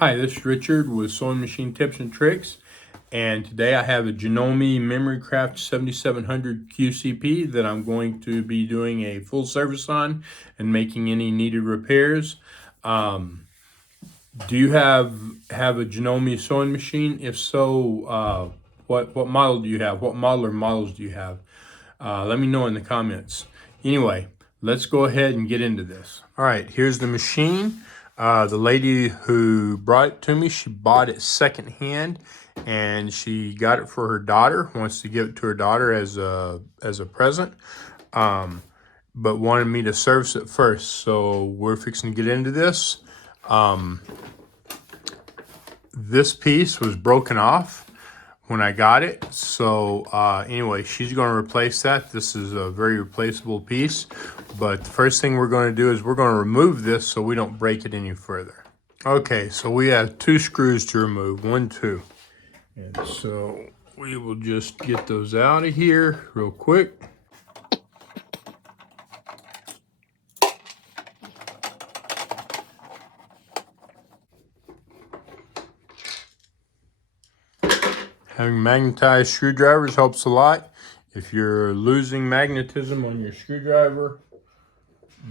Hi, this is Richard with Sewing Machine Tips and Tricks, and today I have a Janome MemoryCraft 7700 QCP that I'm going to be doing a full service on and making any needed repairs. Do you have a Janome sewing machine? If so, what model do you have? What model or models do you have? Let me know in the comments. Anyway, let's go ahead and get into this. All right, here's the machine. The lady who brought it to me, she bought it secondhand, and she got it for her daughter. Wants to give it to her daughter as a present, but wanted me to service it first. So we're fixing to get into this. This piece was broken off when I got it. So anyway, she's going to replace that. This is a very replaceable piece. But the first thing we're going to do is we're going to remove this so we don't break it any further. Okay, so we have 2 screws to remove, 1, 2. And so we will just get those out of here real quick. Having magnetized screwdrivers helps a lot. If you're losing magnetism on your screwdriver,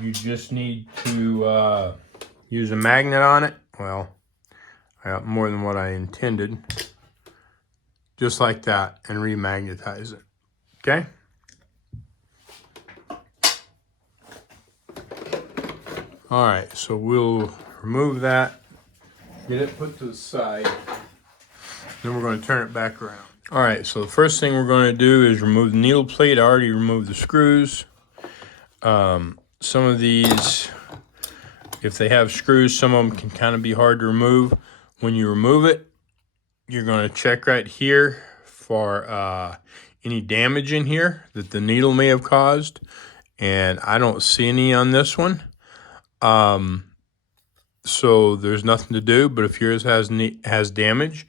you just need to use a magnet on it. Well, I got more than what I intended. Just like that, and remagnetize it. Okay? All right, so we'll remove that, get it put to the side. Then we're going to turn it back around. All right, so the first thing we're going to do is remove the needle plate. I already removed the screws. Some of these, if they have screws, some of them can kind of be hard to remove. When you remove it, you're going to check right here for any damage in here that the needle may have caused. And I don't see any on this one. So there's nothing to do, but if yours has damage,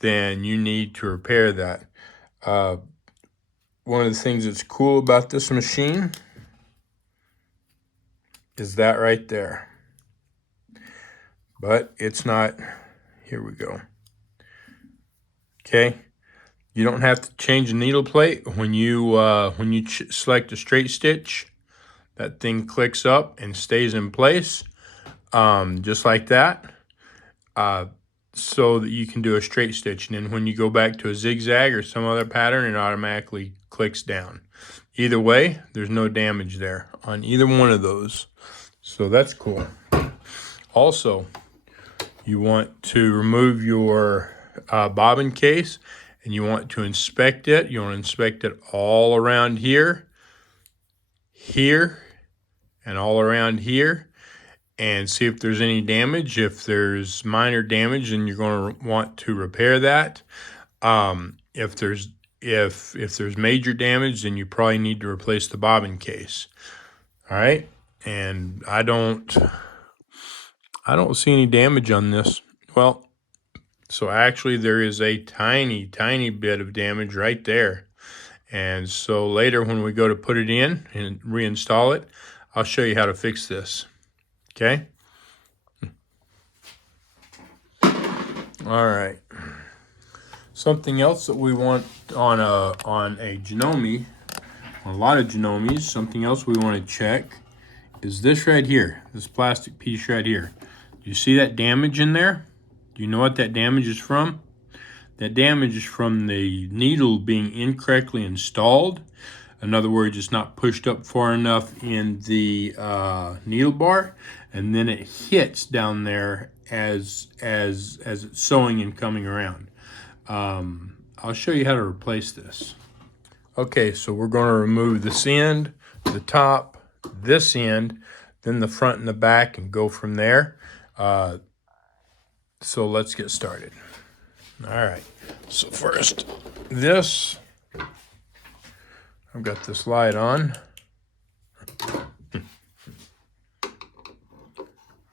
then you need to repair that. One of the things that's cool about this machine is that right there. But it's not. Here we go. Okay. You don't have to change the needle plate. When you select a straight stitch, that thing clicks up and stays in place, just like that. So that you can do a straight stitch, and then when you go back to a zigzag or some other pattern, it automatically clicks down. Either way, there's no damage there on either one of those, so that's cool. Also, you want to remove your bobbin case, and you want to inspect it. You want to inspect it all around here, and all around here, and see if there's any damage. If there's minor damage, then you're going to want to repair that. If there's major damage, then you probably need to replace the bobbin case. All right, and I don't see any damage on this. Well, so actually there is a tiny bit of damage right there. And so later when we go to put it in and reinstall it, I'll show you how to fix this. Okay. All right. Something else that we want on a Janome, on a lot of Janomes, something else we want to check is this right here, this plastic piece right here. Do you see that damage in there? Do you know what that damage is from? That damage is from the needle being incorrectly installed. In other words, it's not pushed up far enough in the needle bar, and then it hits down there as it's sewing and coming around. I'll show you how to replace this. Okay, so we're going to remove this end, the top, this end, then the front and the back, and go from there. So let's get started. All right, so first, I've got this light on.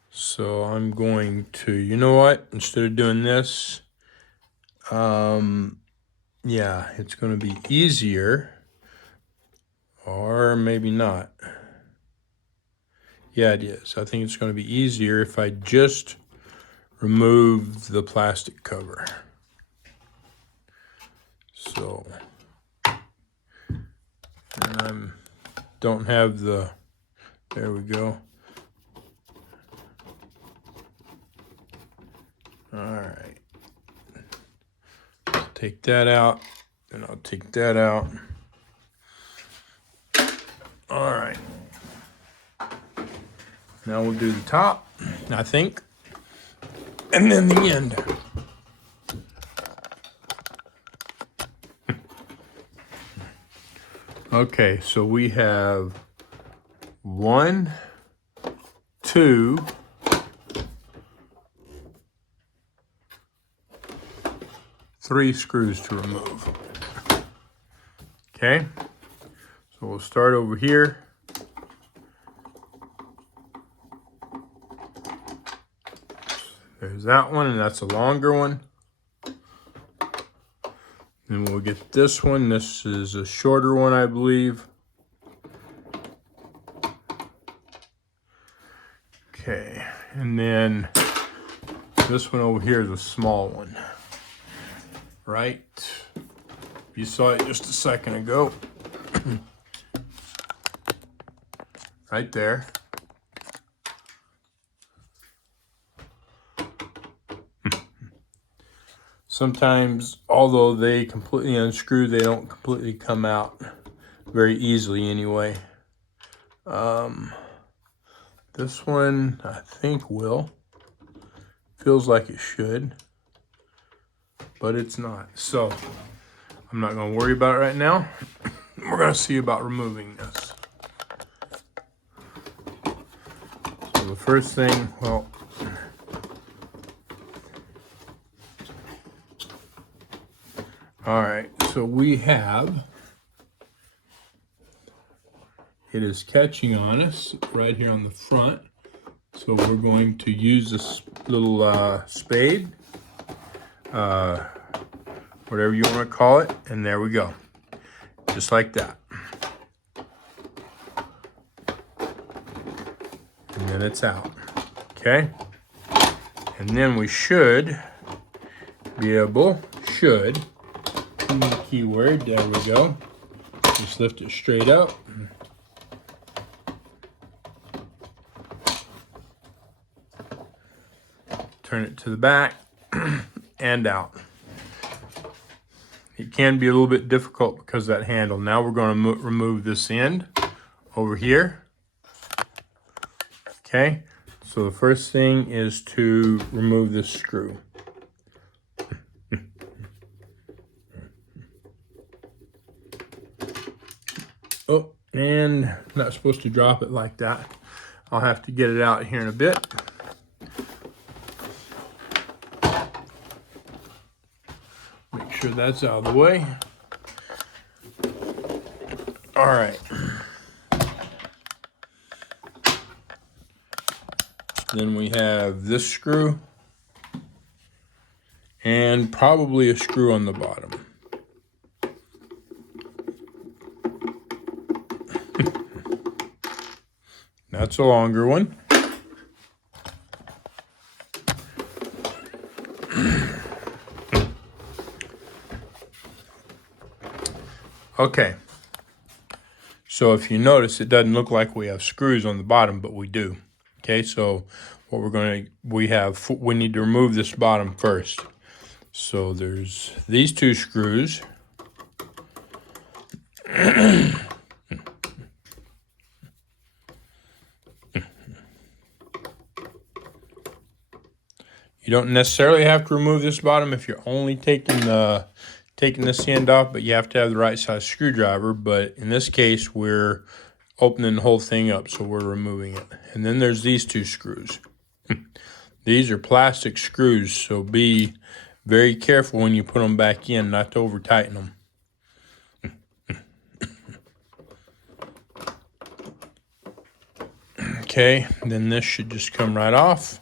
So I'm going to, you know what, instead of doing this, yeah, it's going to be easier, or maybe not. Yeah, it is. I think it's going to be easier if I just remove the plastic cover. So, and I don't have the, there we go. All right, take that out, and I'll take that out. All right, now we'll do the top, I think, and then the end. Okay, so we have 1, 2, 3 screws to remove. Okay, so we'll start over here. There's that one, and that's a longer one. Then we'll get this one. This is a shorter one, I believe. Okay, and then this one over here is a small one. Right? You saw it just a second ago. Right there. Sometimes, although they completely unscrew, they don't completely come out very easily anyway. This one, I think, will. Feels like it should, but it's not. So, I'm not going to worry about it right now. We're going to see about removing this. So the first thing, well, all right, so we have, it is catching on us right here on the front. So we're going to use this little spade, whatever you want to call it, and there we go, just like that. And then it's out, okay? And then we should be able, the keyword, there we go. Just lift it straight up. Turn it to the back and out. It can be a little bit difficult because of that handle. Now we're going to remove this end over here. Okay, so the first thing is to remove this screw. Oh, and I'm not supposed to drop it like that. I'll have to get it out here in a bit. Make sure that's out of the way. All right. Then we have this screw and probably a screw on the bottom. That's a longer one. Okay. So if you notice, it doesn't look like we have screws on the bottom, but we do. Okay, so what we need to remove this bottom first. So there's these 2 screws. You don't necessarily have to remove this bottom if you're only taking this end off, but you have to have the right size screwdriver. But in this case, we're opening the whole thing up, so we're removing it. And then there's these 2 screws. These are plastic screws, so be very careful when you put them back in, not to over tighten them. Okay, then this should just come right off.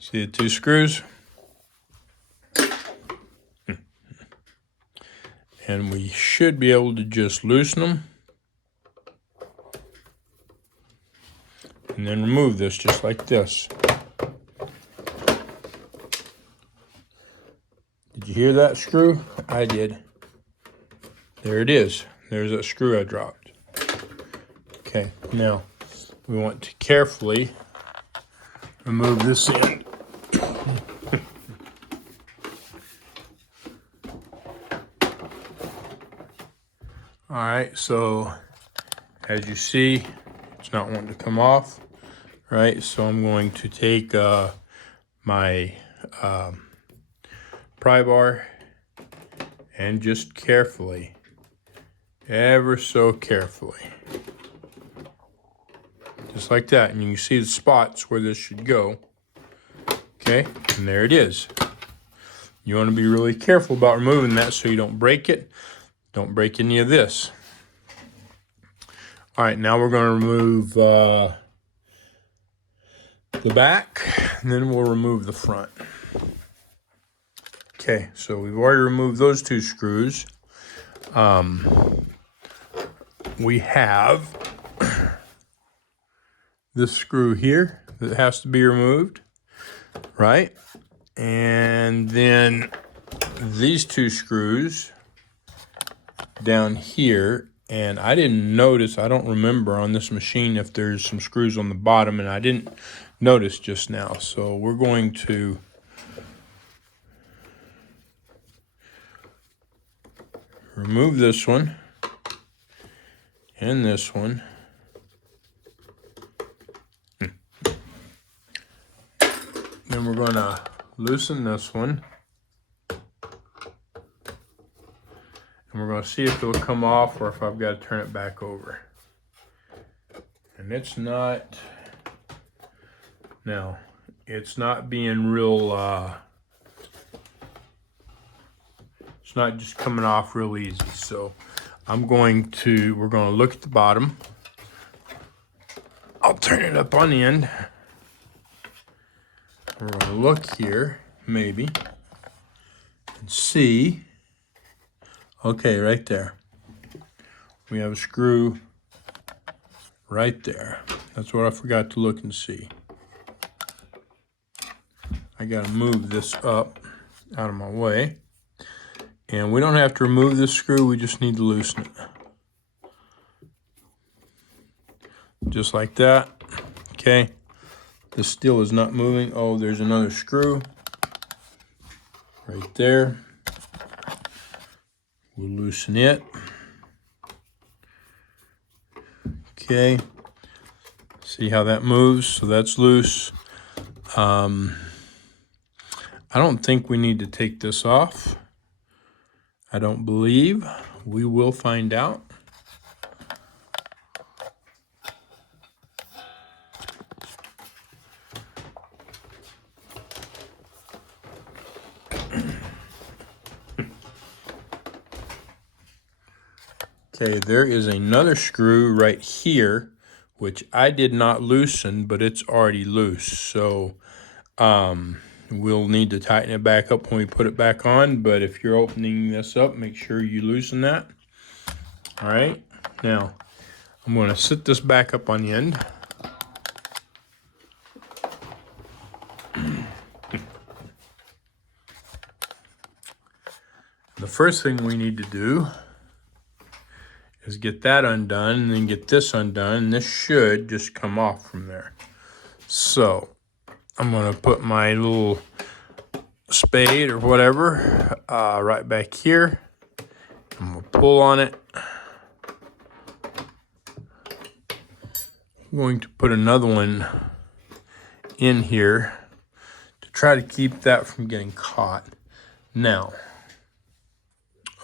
See the 2 screws? And we should be able to just loosen them. And then remove this just like this. Did you hear that screw? I did. There it is. There's that screw I dropped. Okay, now we want to carefully remove this end. All right, so as you see, it's not wanting to come off, right? So I'm going to take my pry bar and just carefully, ever so carefully, just like that. And you can see the spots where this should go. Okay, and there it is. You want to be really careful about removing that so you don't break it. Don't break any of this. All right, now we're going to remove the back, and then we'll remove the front. Okay, so we've already removed those two screws. We have this screw here that has to be removed, right? And then these two screws down here, and I didn't notice, I don't remember on this machine if there's some screws on the bottom, and I didn't notice just now. So we're going to remove this one and this one. Then we're going to loosen this one. And we're going to see if it'll come off or if I've got to turn it back over. And it's not, now, it's not being real, it's not just coming off real easy. So we're going to look at the bottom. I'll turn it up on the end. We're going to look here, maybe, and see. Okay, right there. We have a screw right there. That's what I forgot to look and see. I got to move this up out of my way. And we don't have to remove this screw, we just need to loosen it. Just like that. Okay. This still is not moving. Oh, there's another screw right there. We'll loosen it. Okay. See how that moves? So that's loose. I don't think we need to take this off. I don't believe. We will find out. Okay, there is another screw right here, which I did not loosen, but it's already loose. So we'll need to tighten it back up when we put it back on. But if you're opening this up, make sure you loosen that. All right, now I'm going to sit this back up on the end. The first thing we need to do is get that undone and then get this undone. And this should just come off from there. So I'm going to put my little spade or whatever right back here. I'm going to pull on it. I'm going to put another one in here to try to keep that from getting caught. Now,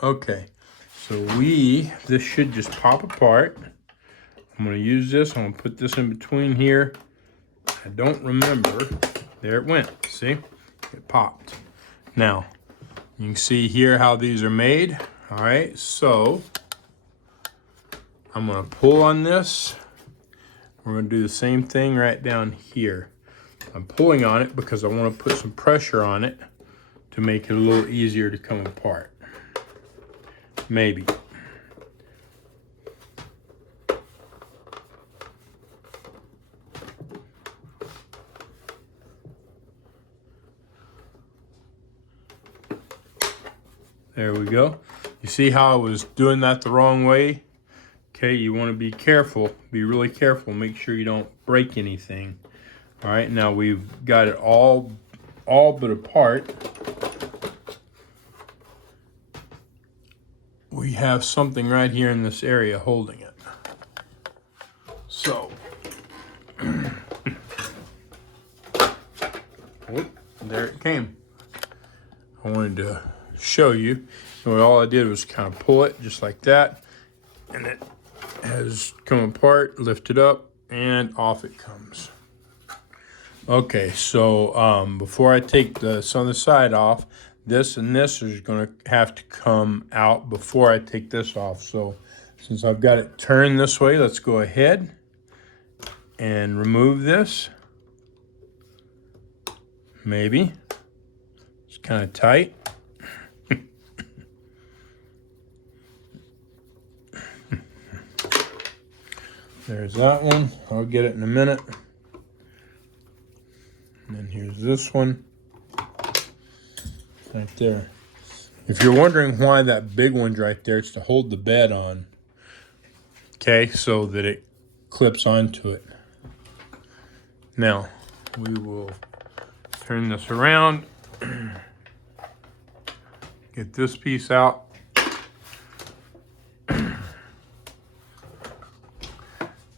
okay, so this should just pop apart. I'm going to use this. I'm going to put this in between here. I don't remember. There it went. See? It popped. Now, you can see here how these are made. All right, so I'm going to pull on this. We're going to do the same thing right down here. I'm pulling on it because I want to put some pressure on it to make it a little easier to come apart. Maybe. There we go. You see how I was doing that the wrong way? Okay, you want to be careful. Be really careful. Make sure you don't break anything. All right, now we've got it all but apart. We have something right here in this area holding it. So, oh, there it came. I wanted to show you. And all I did was kind of pull it just like that, and it has come apart, lifted up, and off it comes. Okay, so before I take this other side off, this and this is going to have to come out before I take this off. So since I've got it turned this way, let's go ahead and remove this. Maybe. It's kind of tight. There's that one. I'll get it in a minute. And then here's this one. Right there. If you're wondering why that big one's right there, it's to hold the bed on. Okay, so that it clips onto it. Now, we will turn this around. Get this piece out.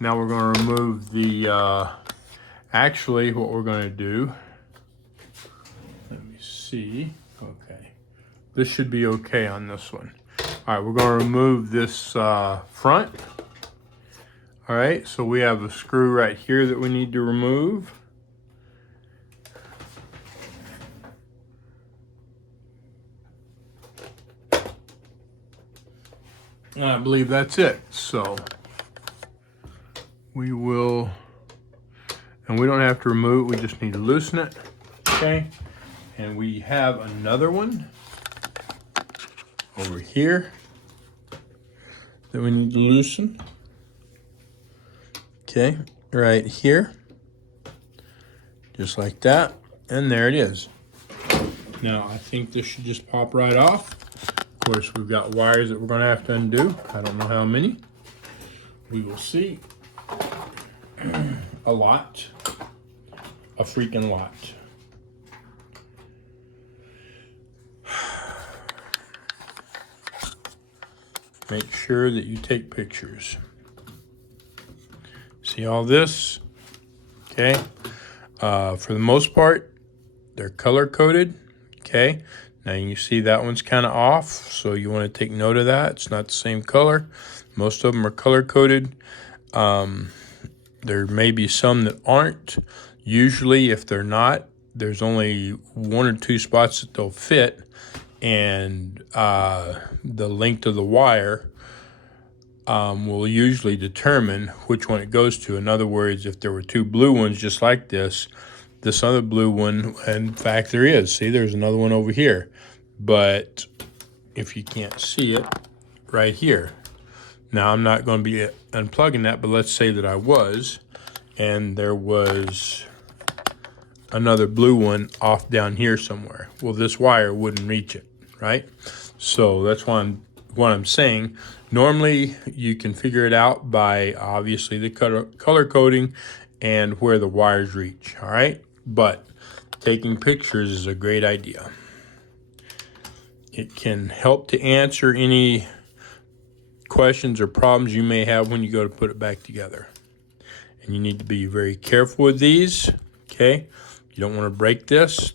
Now we're going to remove the, actually what we're going to do, let me see, okay. This should be okay on this one. All right, we're going to remove this front. All right, so we have a screw right here that we need to remove. And I believe that's it. So we will, and we don't have to remove it, we just need to loosen it, okay? And we have another one over here that we need to loosen. Okay, right here, just like that, and there it is. Now, I think this should just pop right off. Of course, we've got wires that we're gonna have to undo. I don't know how many. We will see. A lot. A freaking lot. Make sure that you take pictures. See all this? Okay. For the most part, they're color coded. Okay. Now you see that one's kind of off, so you want to take note of that. It's not the same color. Most of them are color coded. There may be some that aren't. Usually, if they're not, there's only 1 or 2 spots that they'll fit, and the length of the wire will usually determine which one it goes to. In other words, if there were 2 blue ones just like this other blue one, in fact there is. See, there's another one over here. But if you can't see it, right here. Now, I'm not going to be unplugging that, but let's say that I was, and there was another blue one off down here somewhere. Well, this wire wouldn't reach it, right? So that's what I'm saying. Normally, you can figure it out by obviously the color coding and where the wires reach, all right? But taking pictures is a great idea. It can help to answer any questions or problems you may have when you go to put it back together. And you need to be very careful with these, okay? You don't want to break this.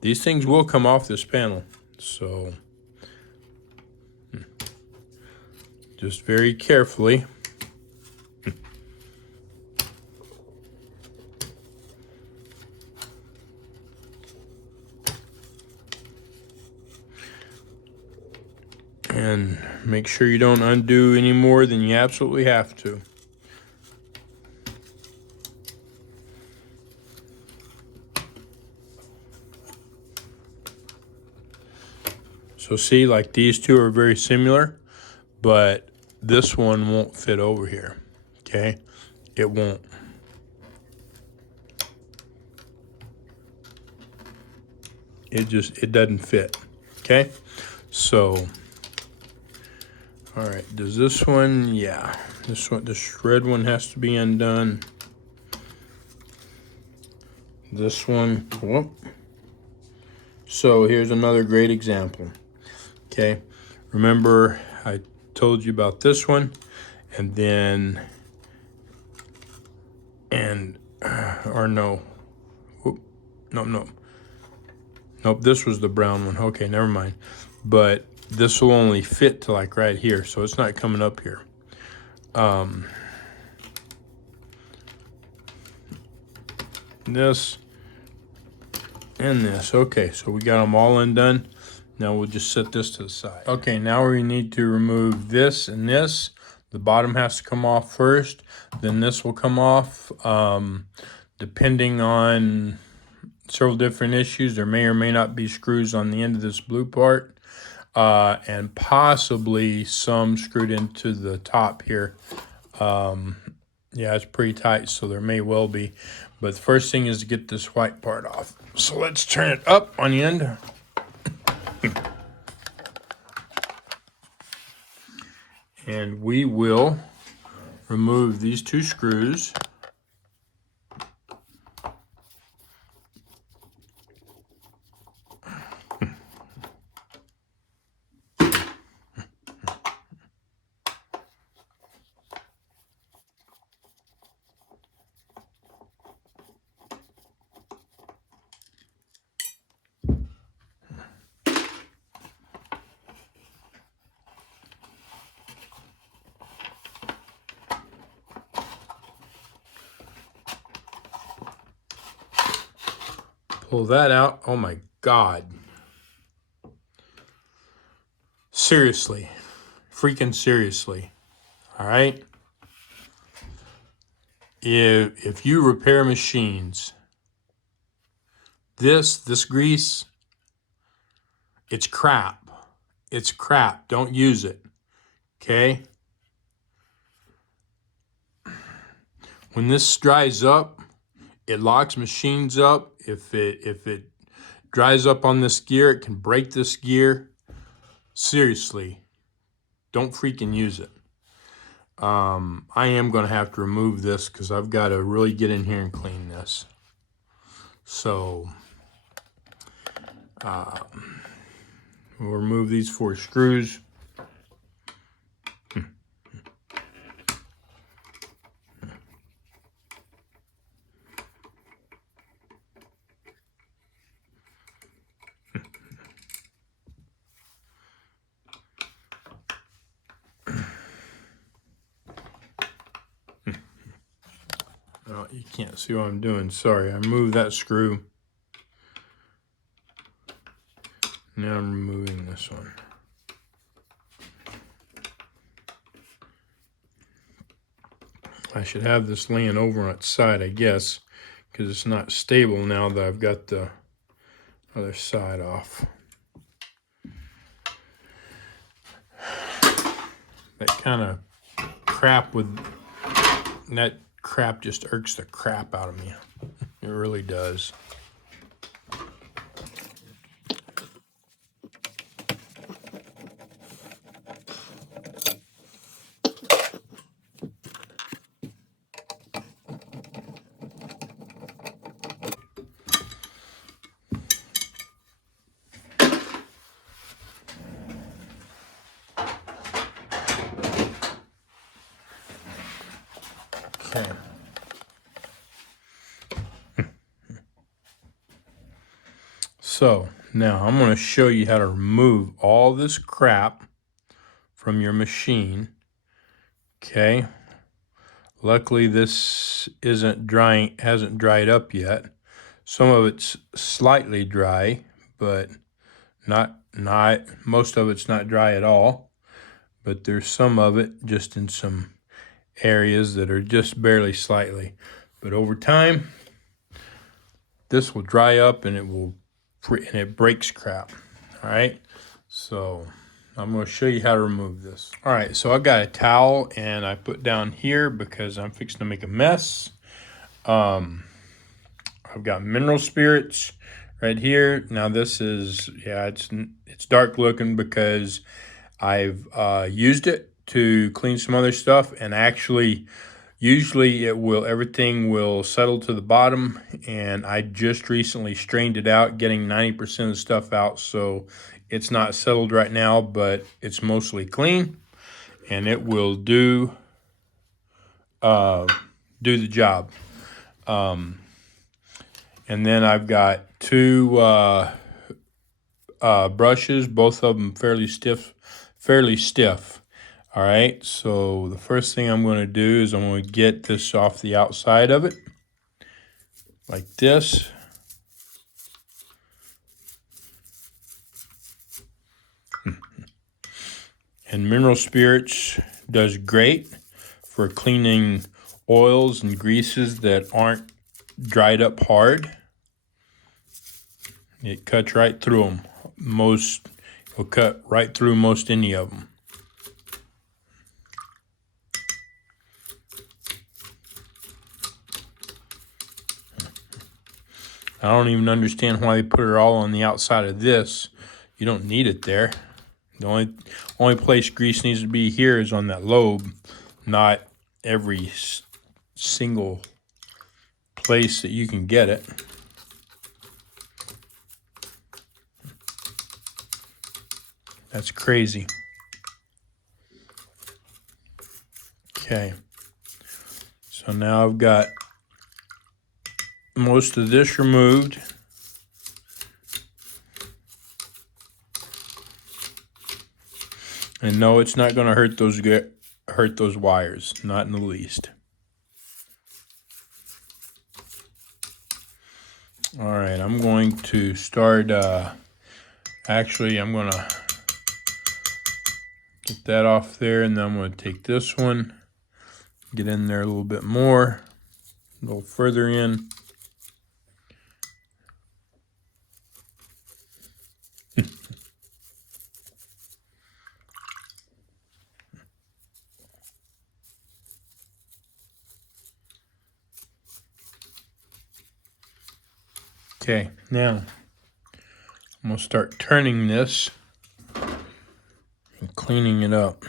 These things will come off this panel. So just very carefully. And make sure you don't undo any more than you absolutely have to. So see, like these two are very similar, but this one won't fit over here, okay? It won't. It doesn't fit, okay? So, all right, does this one, yeah, this one, this red one has to be undone. This one, whoop. So here's another great example, okay? Remember I told you about this one, and then, or no, whoop, nope, this was the brown one. Okay, never mind. But this will only fit to like right here, so it's not coming up here. This and this. Okay, so we got them all undone. Now we'll just set this to the side. Okay, now we need to remove this and this. The bottom has to come off first, then this will come off. Depending on several different issues, there may or may not be screws on the end of this blue part, and possibly some screwed into the top here. Yeah, it's pretty tight, so there may well be. But the first thing is to get this white part off. So let's turn it up on the end. And we will remove these two screws. Pull that out. Oh my God. Seriously. Freaking seriously. All right. If you repair machines, this grease, it's crap. It's crap. Don't use it. Okay? When this dries up, it locks machines up. If it dries up on this gear, it can break this gear. Seriously, don't freaking use it. I am going to have to remove this because I've got to really get in here and clean this. So we'll remove these 4 screws. Oh, you can't see what I'm doing. Sorry, I moved that screw. Now I'm removing this one. I should have this laying over on its side, I guess, because it's not stable now that I've got the other side off. That kind of crap that crap just irks the crap out of me. It really does. Okay. So now I'm going to show you how to remove all this crap from your machine. Okay. Luckily this hasn't dried up yet. Some of it's slightly dry, but not most of it's not dry at all. But there's some of it just in some areas that are just barely slightly. But over time, this will dry up and it breaks crap. All right, so I'm going to show you how to remove this. All right, so I've got a towel and I put down here because I'm fixing to make a mess. I've got mineral spirits. right here. Now this is, yeah, it's dark looking because I've used it to clean some other stuff, and actually usually everything will settle to the bottom, and I just recently strained it out, getting 90% of the stuff out, so it's not settled right now, but it's mostly clean, and it will do the job. And then I've got two brushes, both of them fairly stiff. All right, so the first thing I'm going to do is I'm going to get this off the outside of it, like this. And mineral spirits does great for cleaning oils and greases that aren't dried up hard. It cuts right through them. It'll cut right through most any of them. I don't even understand why they put it all on the outside of this. You don't need it there. The only place grease needs to be here is on that lobe, not every single place that you can get it. That's crazy. Okay. So now I've got most of this removed. And no, it's not going to hurt those wires, not in the least. All right, I'm going to start. Actually, I'm going to get that off there, and then I'm going to take this one, get in there a little bit more, a little further in. Okay, now I'm going to start turning this and cleaning it up.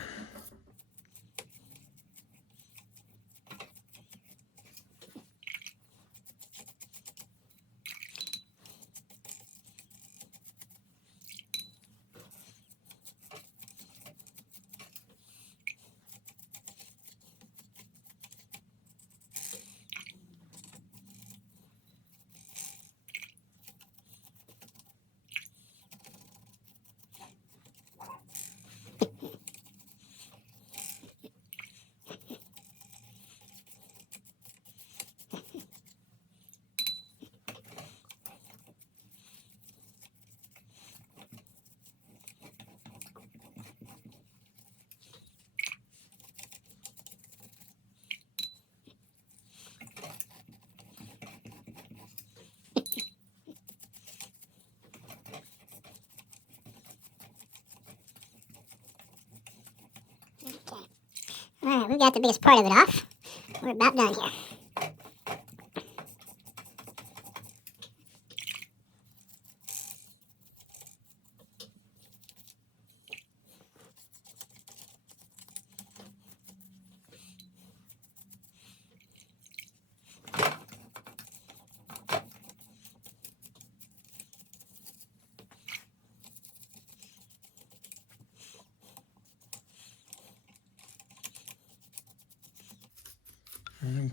All right, we got the biggest part of it off. We're about done here.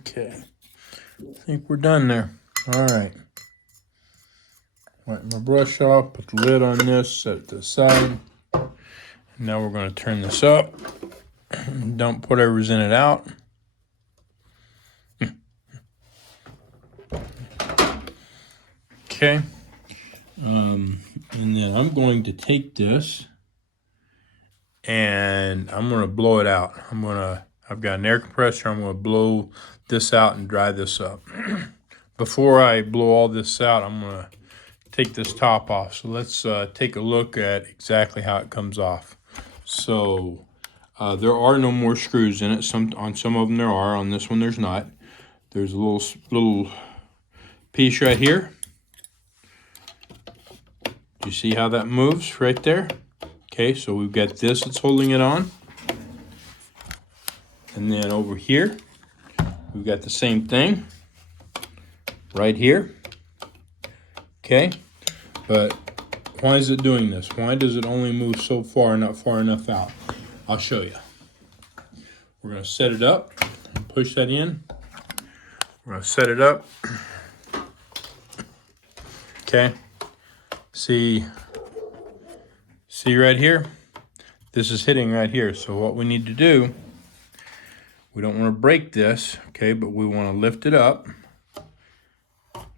Okay, I think we're done there. All right. Wipe my brush off, put the lid on this, set it to the side. Now we're going to turn this up. Dump whatever's in it out. Okay. And then I'm going to take this and I'm going to blow it out. I've got an air compressor. I'm going to blow this out and dry this up. Before I blow all this out, I'm going to take this top off. So let's take a look at exactly how it comes off. So there are no more screws in it. On some of them there are. On this one there's not. There's a little piece right here. You see how that moves right there? Okay, so we've got this that's holding it on. And then over here, we've got the same thing right here. Okay, but why is it doing this? Why does it only move so far, not far enough out? I'll show you. We're going to set it up, push that in. We're going to set it up. Okay, see right here? This is hitting right here. So what we need to do, we don't want to break this, okay, but we want to lift it up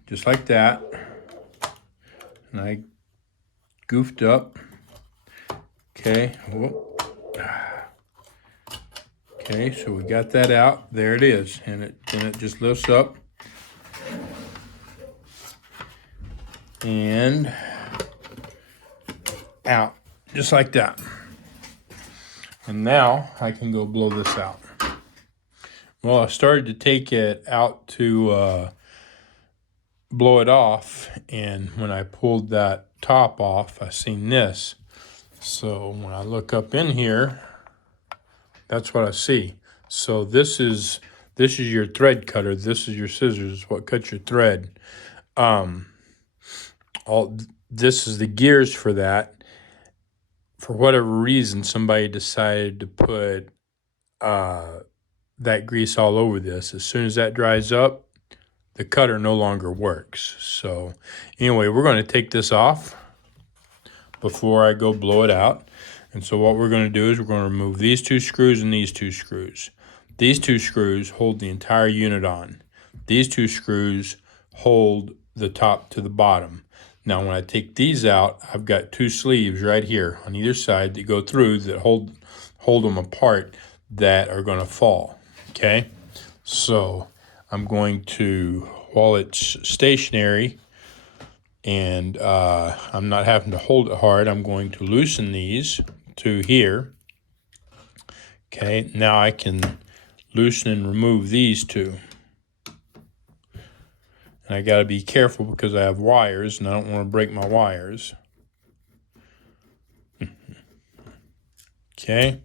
just like that. And I goofed up. Okay, whoop. Okay, so we got that out. There it is, and it just lifts up. And out, just like that. And now I can go blow this out. Well, I started to take it out to blow it off, and when I pulled that top off, I seen this. So when I look up in here, that's what I see. So this is your thread cutter. This is your scissors, what cuts your thread. This is the gears for that. For whatever reason, somebody decided to put that grease all over this. As soon as that dries up, the cutter no longer works. So anyway, we're going to take this off before I go blow it out. And so what we're going to do is we're going to remove these two screws and these two screws. These two screws hold the entire unit on. These two screws hold the top to the bottom. Now when I take these out, I've got two sleeves right here on either side that go through that hold them apart that are going to fall. Okay, so I'm going to, while it's stationary and I'm not having to hold it hard, I'm going to loosen these to here. Okay, now I can loosen and remove these two. And I got to be careful because I have wires and I don't want to break my wires. Okay,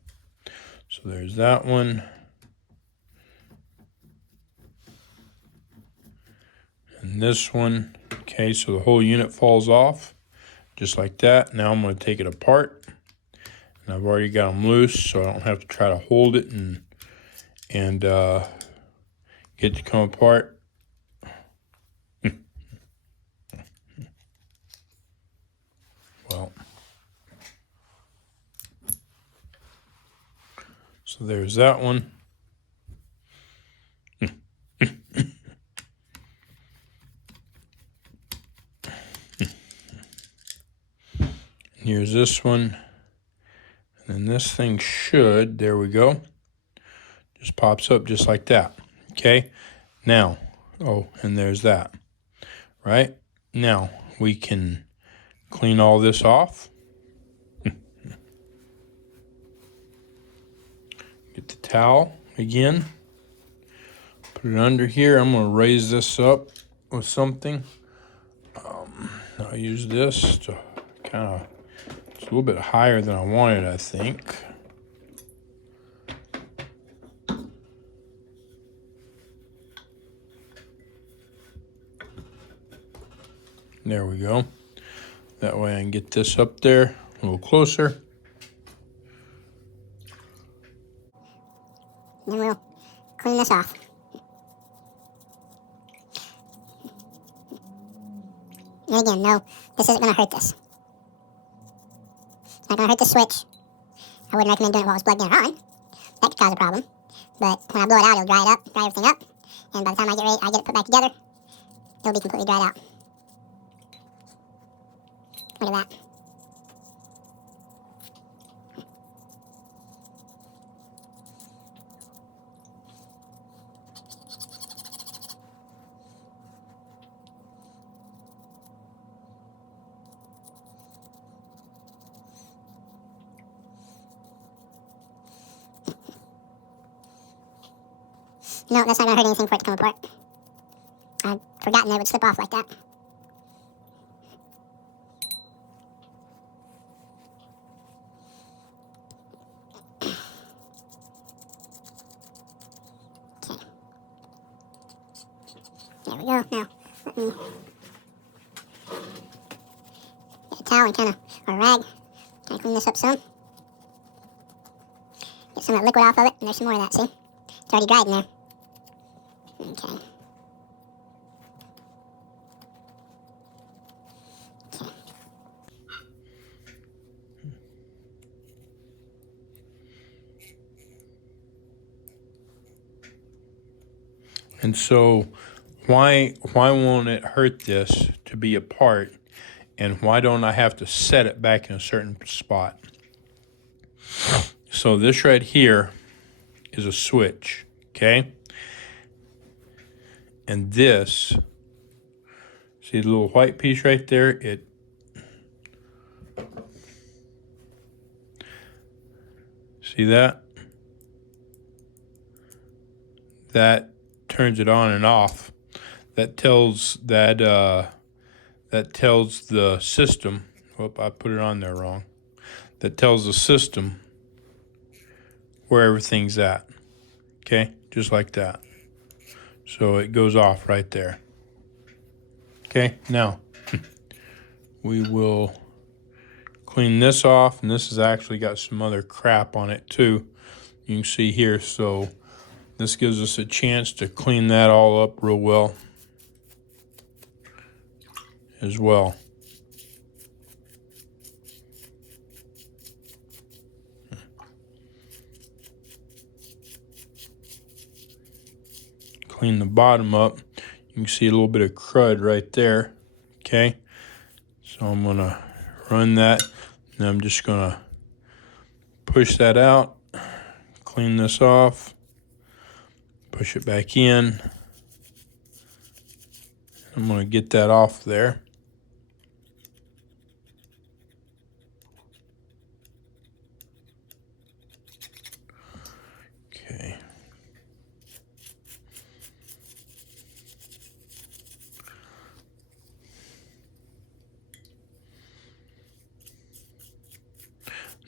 so there's that one. And this one. Okay, so the whole unit falls off just like that. Now I'm going to take it apart. And I've already got them loose, so I don't have to try to hold it and get it to come apart. Well, so there's that one. Here's this one. And then this thing should, there we go, just pops up just like that. Okay, now, oh, and there's that. Right, now we can clean all this off. Get the towel again, put it under here. I'm going to raise this up with something. I'll use this to kind of, it's a little bit higher than I wanted, I think. There we go. That way I can get this up there a little closer. Then we'll clean this off. And again, no, this isn't going to hurt this. It's not going to hurt the switch. I wouldn't recommend doing it while it's plugged in or on. That could cause a problem. But when I blow it out, it'll dry it up, dry everything up. And by the time I get it put back together, it'll be completely dried out. Look at that. No, that's not going to hurt anything for it to come apart. I'd forgotten that it would slip off like that. There we go. Now, let me get a towel and kind of, or a rag, kind of clean this up some. Get some of that liquid off of it, and there's some more of that, see? It's already dried in there. Okay. Okay. And so why won't it hurt this to be apart, and why don't I have to set it back in a certain spot? So this right here is a switch, okay? And this, see the little white piece right there? See that? That turns it on and off. That tells the system. Whoop, I put it on there wrong. That tells the system where everything's at. Okay, just like that. So it goes off right there. Okay, now we will clean this off, and this has actually got some other crap on it too. You can see here, so this gives us a chance to clean that all up real well as well. Clean the bottom up. You can see a little bit of crud right there. Okay, so I'm gonna run that, and I'm just gonna push that out, clean this off, push it back in. I'm gonna get that off there. Okay.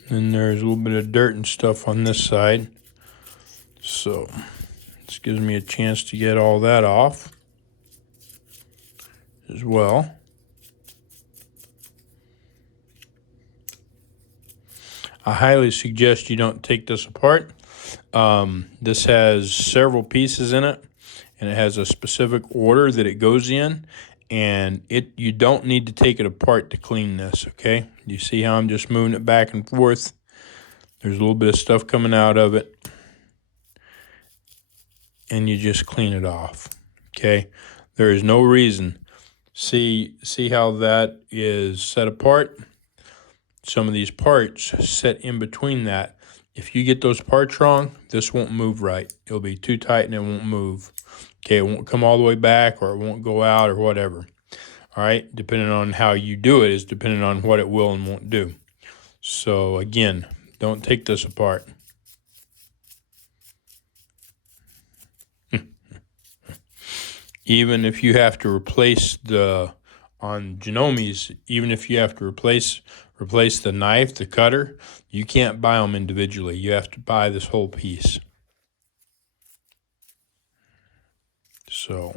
Then there's a little bit of dirt and stuff on this side. So this gives me a chance to get all that off as well. I highly suggest you don't take this apart. This has several pieces in it, and it has a specific order that it goes in, and you don't need to take it apart to clean this, okay? You see how I'm just moving it back and forth? There's a little bit of stuff coming out of it, and you just clean it off, okay? There is no reason. See how that is set apart? Some of these parts set in between that. If you get those parts wrong, this won't move right. It'll be too tight and it won't move. Okay, it won't come all the way back, or it won't go out, or whatever. All right, depending on how you do it is depending on what it will and won't do. So again, don't take this apart. Even if you have to replace on Janomes, even if you have to replace the knife, the cutter, you can't buy them individually. You have to buy this whole piece. So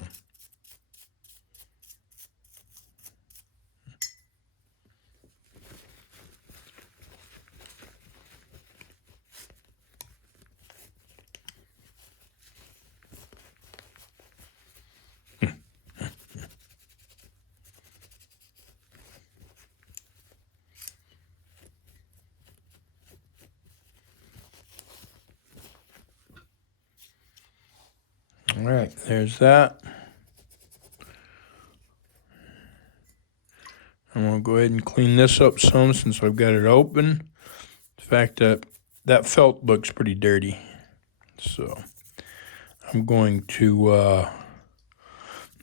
all right, there's that. I'm going to go ahead and clean this up some since I've got it open. The fact that felt looks pretty dirty. So I'm going to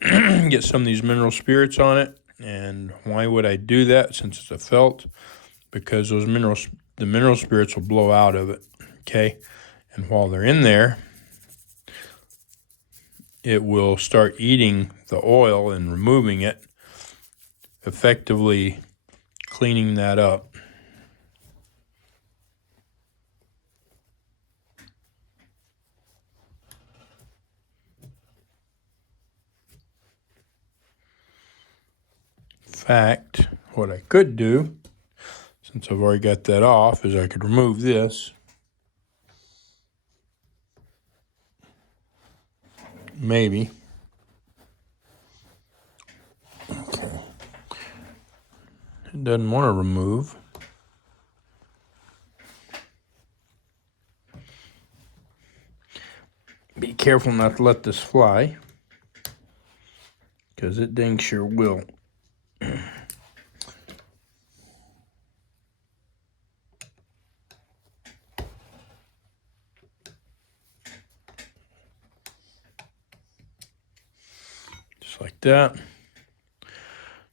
get some of these mineral spirits on it. And why would I do that since it's a felt? Because the mineral spirits will blow out of it, okay? And while they're in there, it will start eating the oil and removing it, effectively cleaning that up. fact, what I could do, since I've already got that off, is I could remove this. Maybe. Okay. It doesn't want to remove. Be careful not to let this fly, because it dang sure will. Just like that.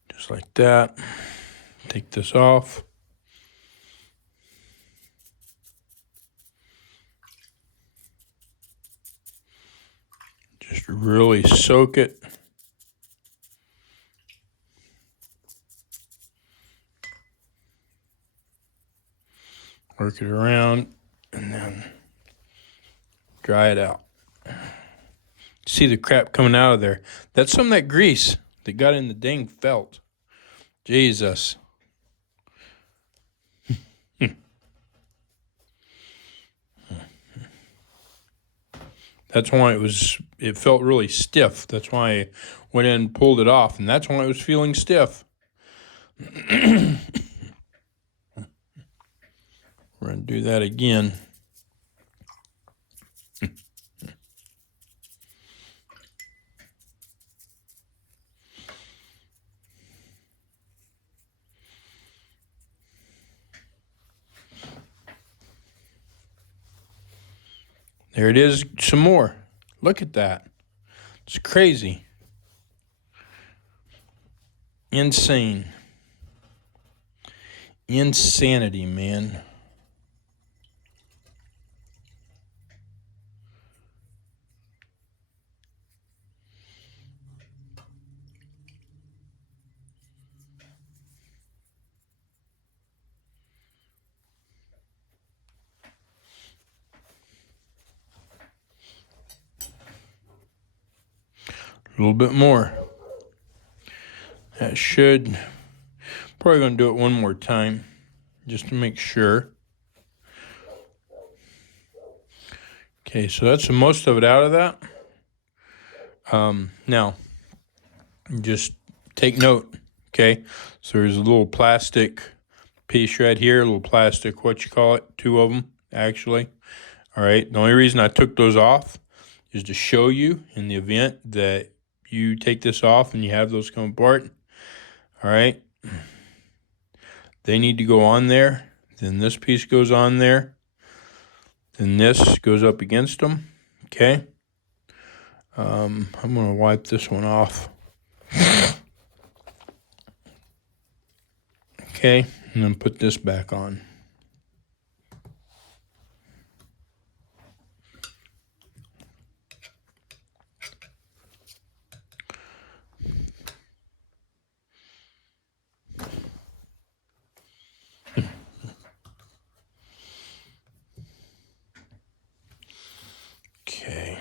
Just like that. Take this off. Just really soak it. Work it around and then dry it out. See the crap coming out of there. That's some of that grease that got in the dang felt. Jesus. That's why it felt really stiff. That's why I went in and pulled it off, and that's why it was feeling stiff. We're going to do that again. There it is, some more. Look at that. It's crazy. Insane. Insanity, man. A little bit more. That should, probably going to do it one more time just to make sure. Okay, so that's the most of it out of that. Now, just take note, okay? So there's a little plastic piece right here, a little plastic, what you call it, 2 of them, actually. All right, the only reason I took those off is to show you in the event that you take this off and you have those come apart. All right, they need to go on there. Then this piece goes on there. Then this goes up against them, okay? I'm going to wipe this one off. Okay, and then put this back on. Okay.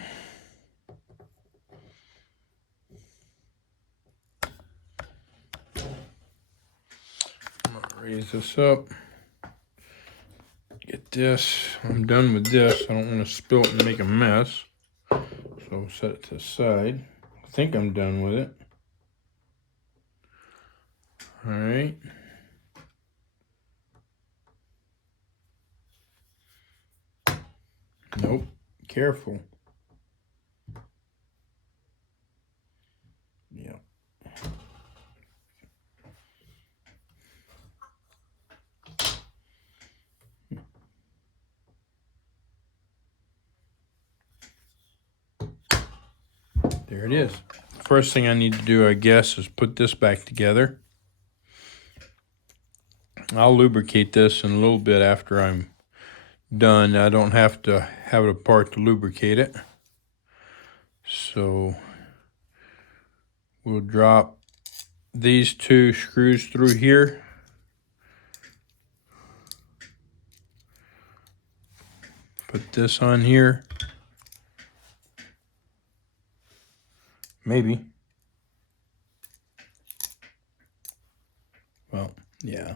I'm going to raise this up. Get this. I'm done with this. I don't want to spill it and make a mess. So I'll set it to the side. I think I'm done with it. All right. Nope. Careful. Yeah. There it is. First thing I need to do, I guess, is put this back together. I'll lubricate this in a little bit after I'm done. I don't have to have it apart to lubricate it. So we'll drop these 2 screws through here. Put this on here. Maybe. Yeah.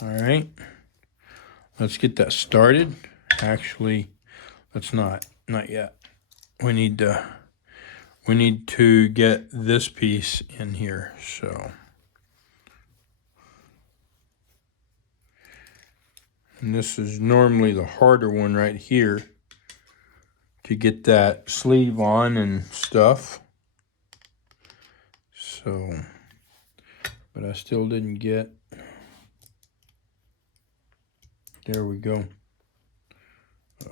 All right. Let's get that started. Actually, let's not yet. We need to get this piece in here. So, and this is normally the harder one right here to get that sleeve on and stuff. So, but I still didn't get. There we go.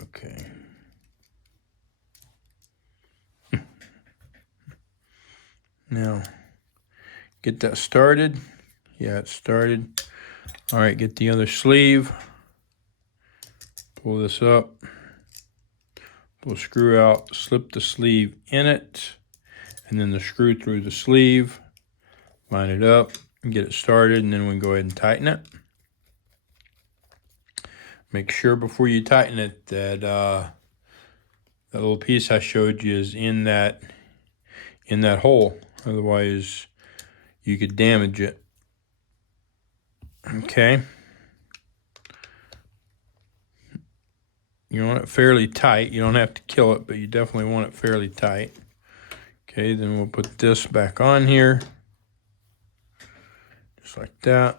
Okay. Now, get that started. Yeah, it started. All right, get the other sleeve. Pull this up. Pull the screw out, slip the sleeve in it, and then the screw through the sleeve. Line it up and get it started, and then we can go ahead and tighten it. Make sure before you tighten it that that little piece I showed you is in that hole. Otherwise, you could damage it. Okay. You want it fairly tight. You don't have to kill it, but you definitely want it fairly tight. Okay, then we'll put this back on here. Just like that.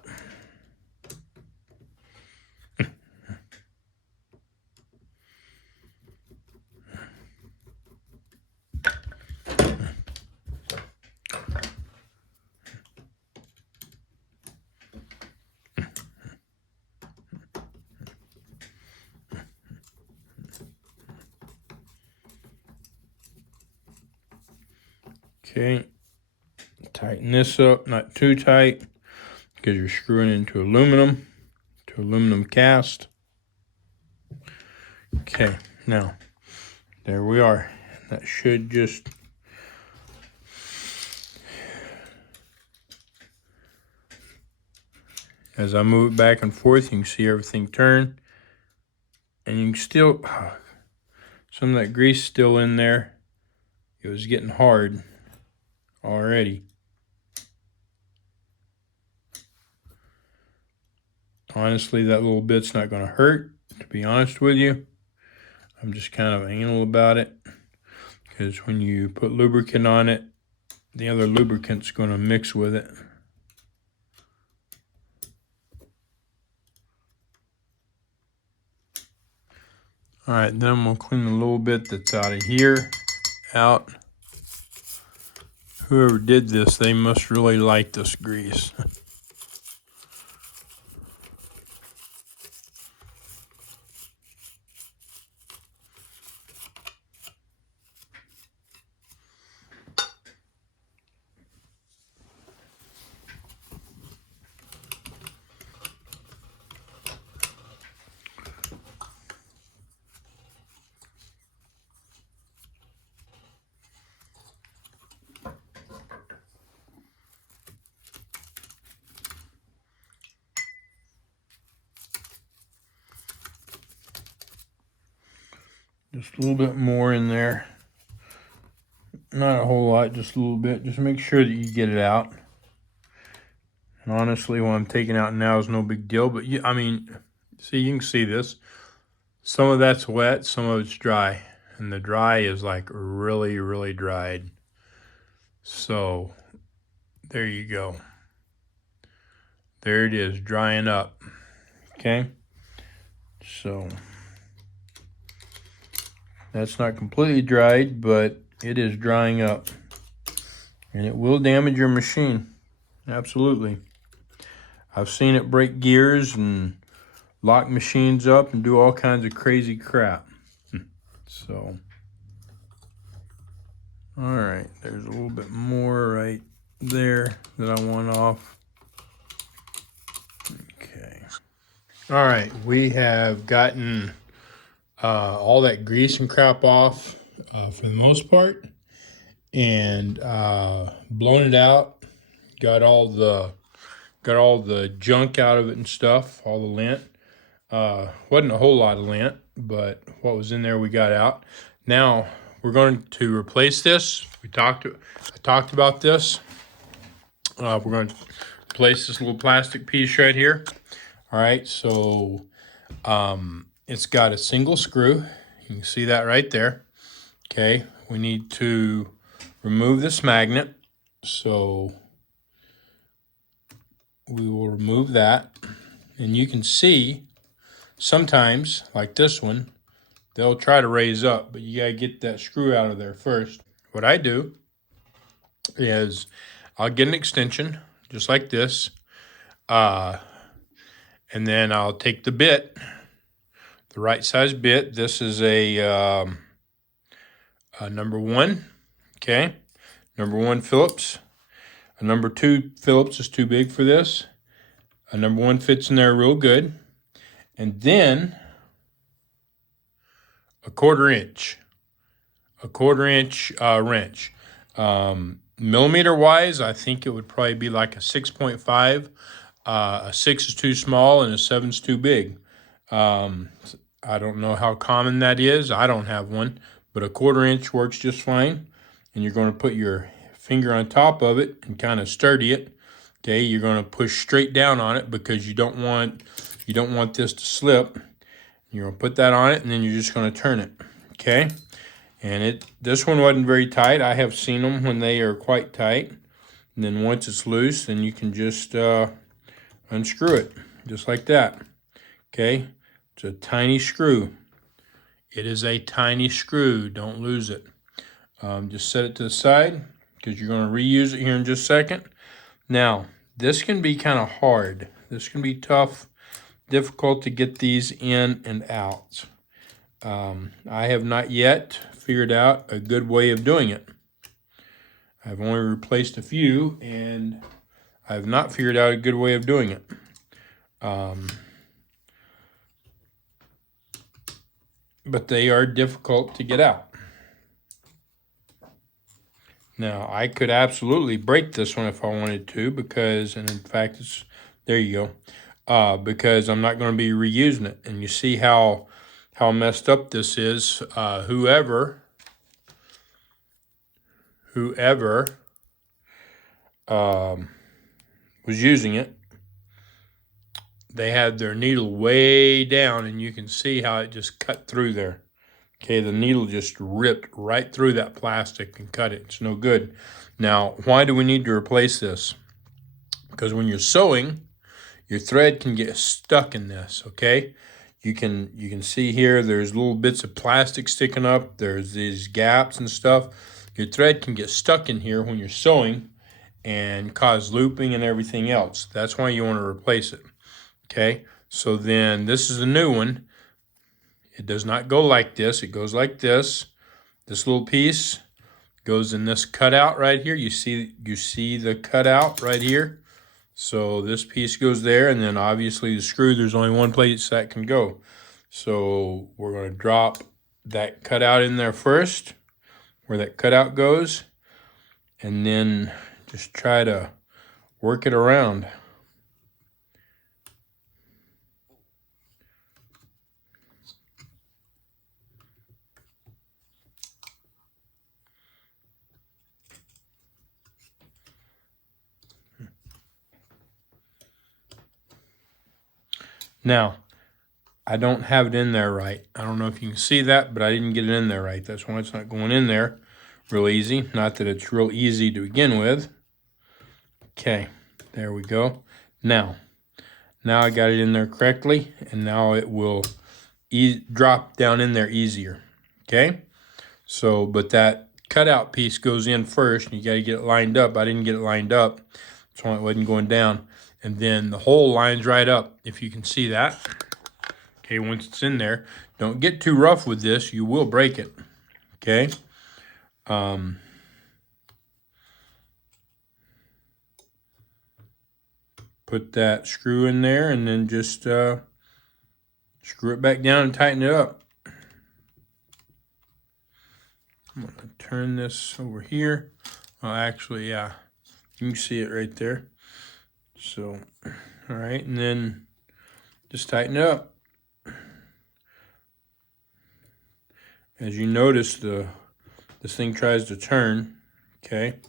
Okay, tighten this up, not too tight, because you're screwing into aluminum, cast. Okay, now, there we are. That should just, as I move it back and forth, you can see everything turn. And you can still, some of that grease still in there. It was getting hard already. Honestly, that little bit's not going to hurt, to be honest with you. I'm just kind of anal about it, because when you put lubricant on it, the other lubricant's going to mix with it. All right, then we'll clean a little bit that's out of here out. Whoever did this, they must really like this grease. Just a little bit more in there. Not a whole lot, just a little bit. Just make sure that you get it out. And honestly, what I'm taking out now is no big deal. But I mean, see, you can see this. Some of that's wet, some of it's dry. And the dry is like really, really dried. So there you go. There it is, drying up. Okay. So that's not completely dried, but it is drying up. And it will damage your machine. Absolutely. I've seen it break gears and lock machines up and do all kinds of crazy crap. So, all right, there's a little bit more right there that I want off. Okay. All right, we have gotten all that grease and crap off for the most part, and blown it out. Got all the junk out of it and stuff, all the lint. Wasn't a whole lot of lint, but what was in there we got out. Now we're going to replace this. I talked about this. We're going to replace this little plastic piece right here. All right, so it's got a single screw. You can see that right there. Okay, we need to remove this magnet. So we will remove that. And you can see sometimes, like this one, they'll try to raise up, but you gotta get that screw out of there first. What I do is I'll get an extension just like this, and then I'll take the bit, the right size bit. This is a number 1, okay? Number 1 Phillips. A number 2 Phillips is too big for this. A number 1 fits in there real good. And then a 1/4 inch. A 1/4 inch wrench. Millimeter wise, I think it would probably be like a 6.5. A 6 is too small and a 7 is too big. I don't know how common that is. I don't have one, but a 1/4 inch works just fine. And you're going to put your finger on top of it and kind of sturdy it. Okay, you're going to push straight down on it because you don't want this to slip. You're going to put that on it, and then you're just going to turn it. Okay, and this one wasn't very tight. I have seen them when they are quite tight. And then once it's loose, then you can just unscrew it, just like that. Okay, it's a tiny screw. It is a tiny screw. Don't lose it. Just set it to the side because you're going to reuse it here in just a second. Now, this can be kind of hard. This can be tough, difficult to get these in and out. I have not yet figured out a good way of doing it. I've only replaced a few, and I have not figured out a good way of doing it. But they are difficult to get out. Now, I could absolutely break this one if I wanted to, because, and in fact, there you go, because I'm not going to be reusing it. And you see how messed up this is. Whoever was using it, they had their needle way down, and you can see how it just cut through there. Okay, the needle just ripped right through that plastic and cut it. It's no good. Now, why do we need to replace this? Because when you're sewing, your thread can get stuck in this, okay? You can see here, there's little bits of plastic sticking up. There's these gaps and stuff. Your thread can get stuck in here when you're sewing and cause looping and everything else. That's why you want to replace it, okay? So then this is a new one. It does not go like this. It goes like this. This little piece goes in this cutout right here. You see the cutout right here. So this piece goes there, and then obviously the screw, there's only one place that can go. So we're going to drop that cutout in there first, where that cutout goes, and then just try to work it around. Now, I don't have it in there right. I don't know if you can see that, but I didn't get it in there right. That's why it's not going in there real easy. Not that it's real easy to begin with. Okay, there we go. Now I got it in there correctly, and now it will drop down in there easier. Okay, so but that cutout piece goes in first, and you got to get it lined up. I didn't get it lined up, so it wasn't going down. And then the hole lines right up, if you can see that. Okay, once it's in there, don't get too rough with this. You will break it, okay? Put that screw in there, and then just screw it back down and tighten it up. I'm going to turn this over here. Well, actually, yeah, you can see it right there. So, all right, and then just tighten it up. As you notice, this thing tries to turn, okay?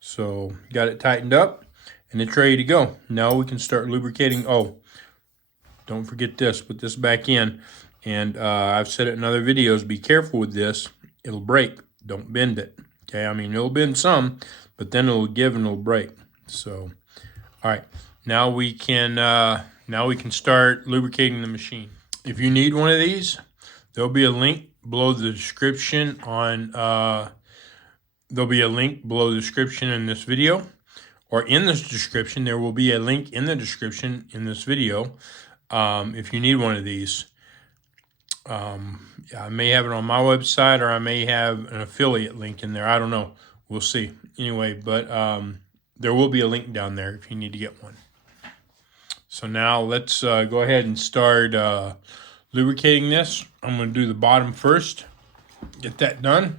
So got it tightened up, and it's ready to go. Now we can start lubricating. Oh, don't forget this. Put this back in. And I've said it in other videos, be careful with this. It'll break. Don't bend it. Okay, I mean, it'll bend some, but then it'll give and it'll break. So, all right, now we can start lubricating the machine. If you need one of these, there'll be a link below the description on, there'll be a link below the description in this video, or in this description, there will be a link in the description in this video if you need one of these. I may have it on my website, or I may have an affiliate link in there. I don't know. We'll see. Anyway, but there will be a link down there if you need to get one. So now let's go ahead and start lubricating this. I'm going to do the bottom first. Get that done.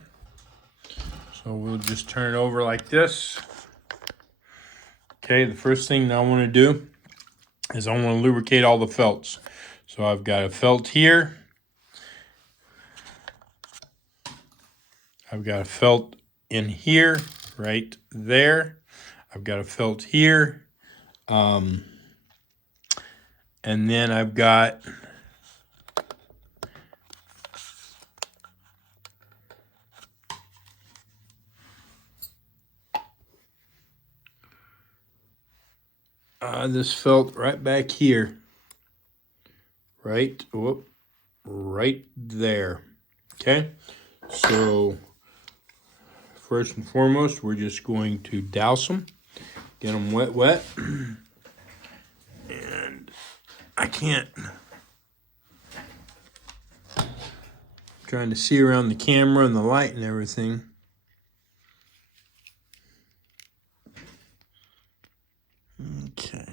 So we'll just turn it over like this. Okay, the first thing that I want to do is I want to lubricate all the felts. So I've got a felt here. I've got a felt in here, right there. I've got a felt here. And then I've got this felt right back here. Right there. Okay, so first and foremost, we're just going to douse them, get them wet. And I can't, I'm trying to see around the camera and the light and everything. Okay.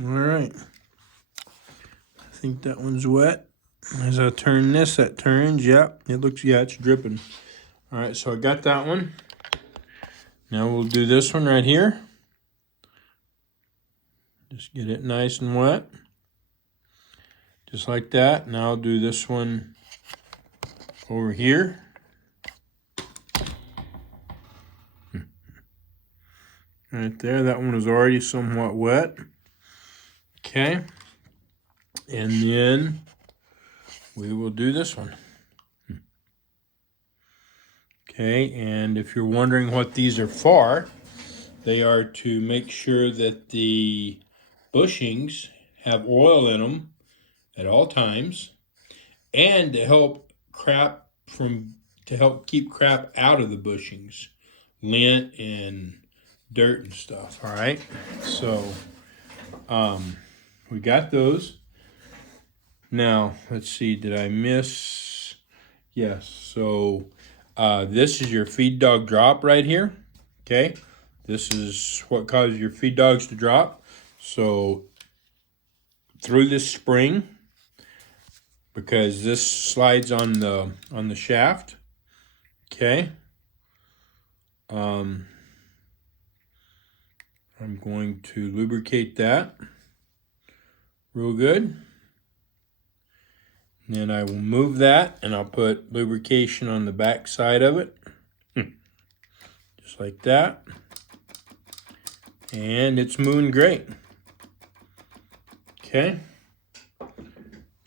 All right. I think that one's wet. As I turn this, that turns. Yep, it looks, yeah, it's dripping. All right, so I got that one. Now we'll do this one right here. Just get it nice and wet. Just like that. Now I'll do this one over here. Right there, that one is already somewhat wet. Okay. And then we will do this one. Okay, and if you're wondering what these are for, they are to make sure that the bushings have oil in them at all times, and to help keep crap out of the bushings, lint and dirt and stuff. All right, so we got those. Now let's see, did I miss? Yes, so this is your feed dog drop right here. Okay, this is what causes your feed dogs to drop. So through this spring, because this slides on the shaft. Okay. I'm going to lubricate that real good. And then I will move that, and I'll put lubrication on the back side of it. Just like that. And it's moving great. Okay.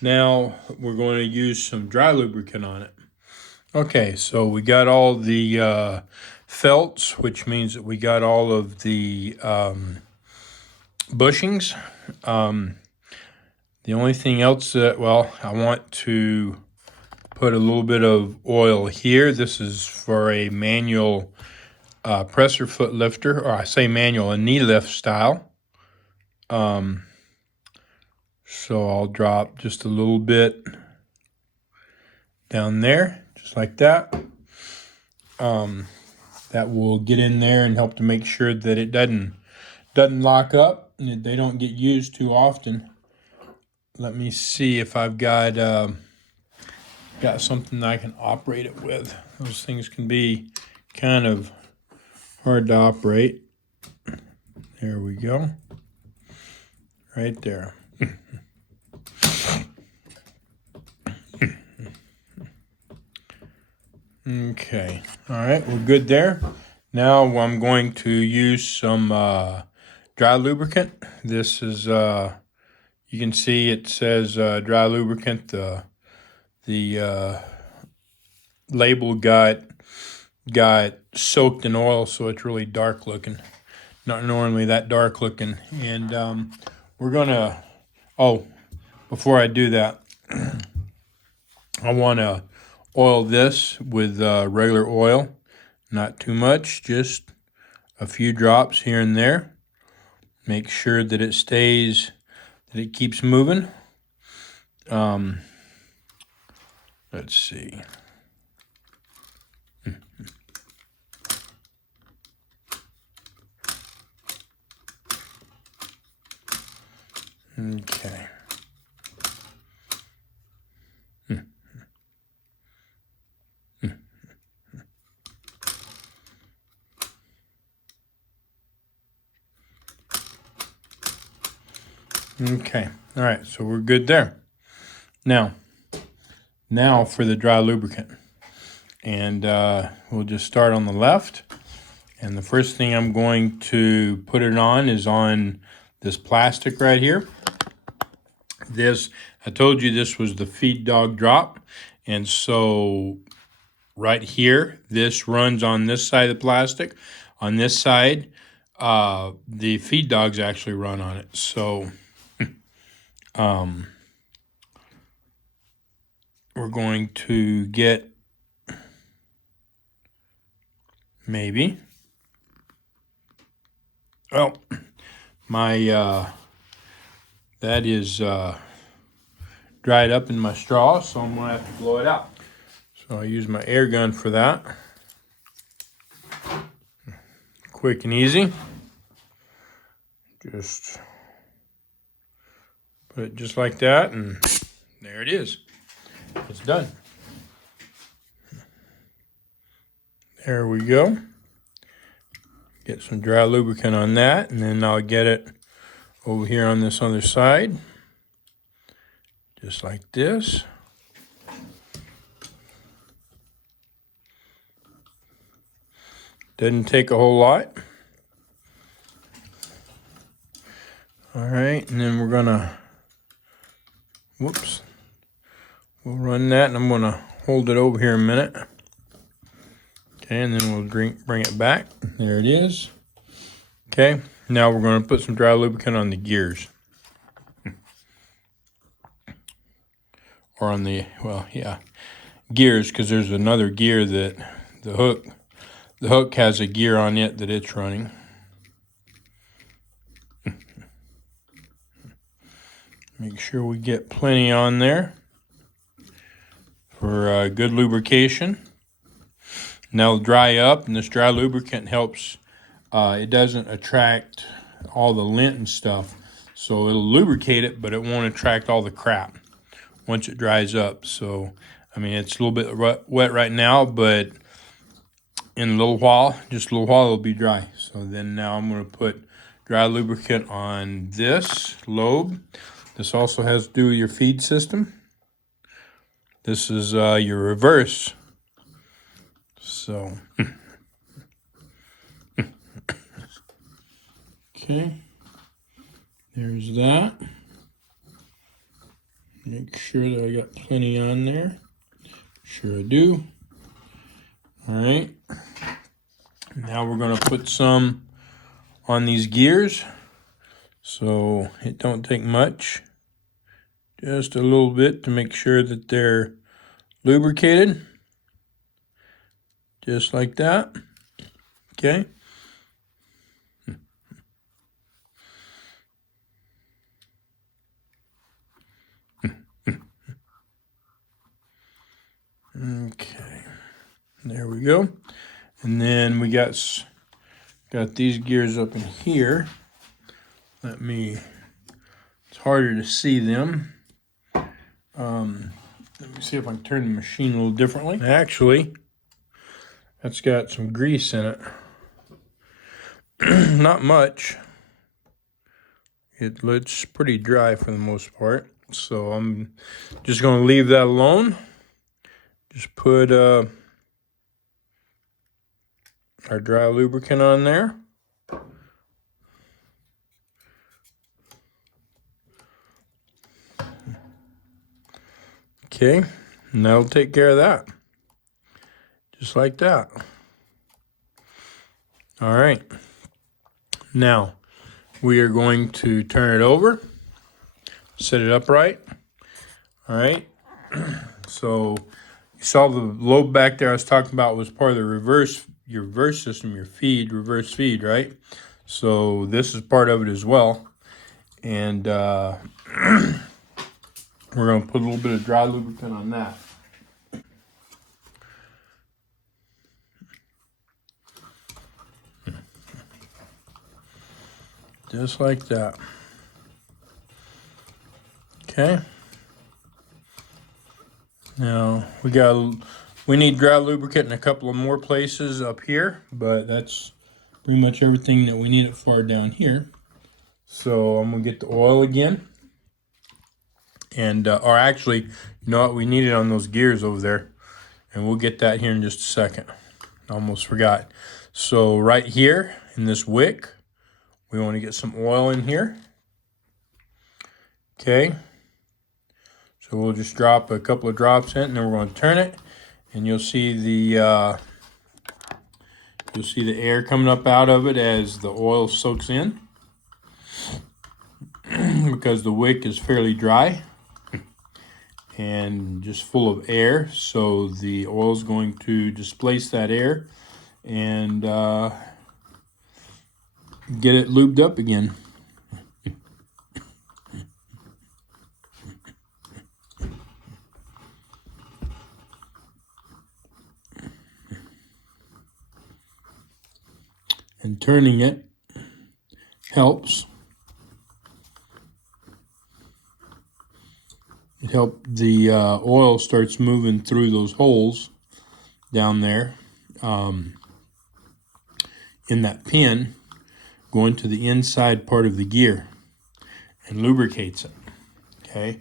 Now we're going to use some dry lubricant on it. Okay, so we got all the felts, which means that we got all of the bushings. The only thing else that, well, I want to put a little bit of oil here. This is for a manual presser foot lifter, or I say manual, a knee lift style. So I'll drop just a little bit down there, just like that. That will get in there and help to make sure that it doesn't lock up and they don't get used too often. Let me see if I've got something that I can operate it with. Those things can be kind of hard to operate. There we go. right there. Okay, all right, we're good there. Now I'm going to use some dry lubricant. This is, you can see it says dry lubricant. The label got soaked in oil, so it's really dark looking. Not normally that dark looking. And we're gonna, oh, before I do that, I want to oil this with regular oil. Not too much, just a few drops here and there. Make sure that it stays, that it keeps moving. Let's see. Okay. Okay, all right, so we're good there. Now for the dry lubricant. And we'll just start on the left. And the first thing I'm going to put it on is on this plastic right here. This, I told you this was the feed dog drop. And so right here, this runs on this side of the plastic. On this side, the feed dogs actually run on it. So we're going to get maybe, well, my that is dried up in my straw, so I'm gonna have to blow it out. So I use my air gun for that. Quick and easy. Just put it just like that, and there it is. It's done. There we go. Get some dry lubricant on that, and then I'll get it over here on this other side. Just like this. Doesn't take a whole lot. All right, and then we're gonna, whoops. We'll run that, and I'm gonna hold it over here a minute. Okay, and then we'll bring it back. There it is. Okay, now we're gonna put some dry lubricant on the gears. Or on the, well, yeah, gears, because there's another gear that the hook has a gear on it that it's running. Make sure we get plenty on there for good lubrication. Now it'll dry up, and this dry lubricant helps. It doesn't attract all the lint and stuff, so it'll lubricate it, but it won't attract all the crap once it dries up. So, I mean, it's a little bit wet right now, but in a little while, just a little while, it'll be dry. So then now I'm going to put dry lubricant on this lobe. This also has to do with your feed system. This is your reverse. So, okay, there's that. Make sure that I got plenty on there. Sure I do. All right. Now we're gonna put some on these gears. So it don't take much. Just a little bit to make sure that they're lubricated. Just like that. Okay. Okay, there we go. And then we got these gears up in here. It's harder to see them. Let me see if I can turn the machine a little differently. Actually, that's got some grease in it. Not much. It looks pretty dry for the most part. So I'm just going to leave that alone. Just put our dry lubricant on there. Okay, and that'll take care of that. Just like that. All right. Now, we are going to turn it over, set it upright. All right. So you saw the lobe back there I was talking about was part of the your reverse system, your reverse feed, right? So this is part of it as well. And we're going to put a little bit of dry lubricant on that. Just like that. Okay. Now we need dry lubricant in a couple of more places up here, but that's pretty much everything that we need it for down here. So I'm gonna get the oil again, and or actually, you know what, we need it on those gears over there, and we'll get that here in just a second. Almost forgot. So right here in this wick, we want to get some oil in here. Okay. So we'll just drop a couple of drops in, and then we're going to turn it, and you'll see the air coming up out of it as the oil soaks in, because the wick is fairly dry and just full of air. So the oil is going to displace that air and get it lubed up again. And turning it helps. It helps the oil starts moving through those holes down there in that pin, going to the inside part of the gear and lubricates it. Okay,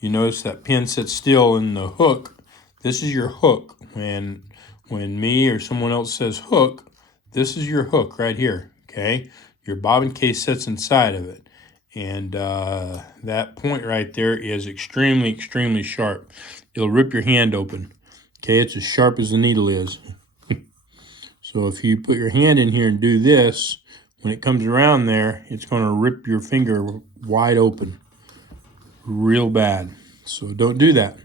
you notice that pin sits still in the hook. This is your hook. When me or someone else says hook, this is your hook right here. Okay, your bobbin case sits inside of it, and that point right there is extremely sharp. It'll rip your hand open. Okay, it's as sharp as the needle is. So if you put your hand in here and do this, when it comes around there, it's going to rip your finger wide open real bad. So don't do that.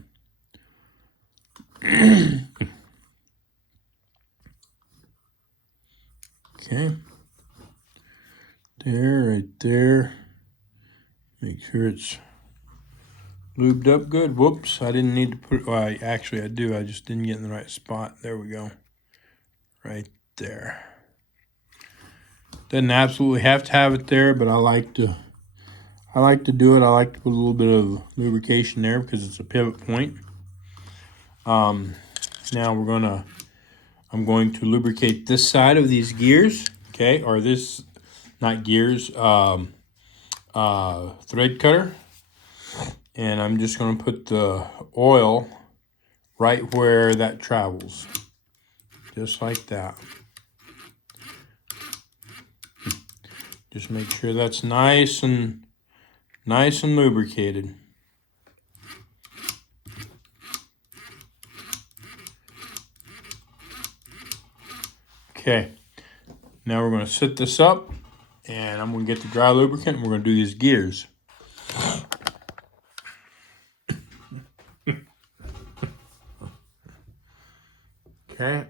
Okay. There, right there. Make sure it's lubed up good. Whoops, I didn't need to put it. Well, actually I do. I just didn't get in the right spot. There we go. Right there. Doesn't absolutely have to have it there, but I like to do it. I like to put a little bit of lubrication there because it's a pivot point. Now I'm going to lubricate this side of these gears, okay, or this, not gears, thread cutter. And I'm just going to put the oil right where that travels, just like that. Just make sure that's nice and lubricated. Okay, now we're going to set this up, and I'm going to get the dry lubricant, and we're going to do these gears. Okay,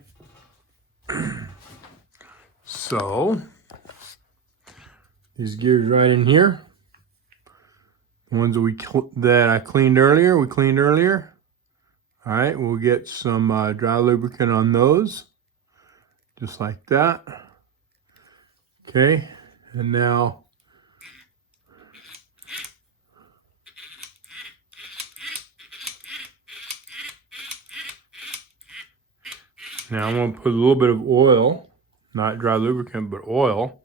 so these gears right in here, the ones that I cleaned earlier, All right, we'll get some dry lubricant on those, just like that. Okay, and now I'm going to put a little bit of oil, not dry lubricant, but oil,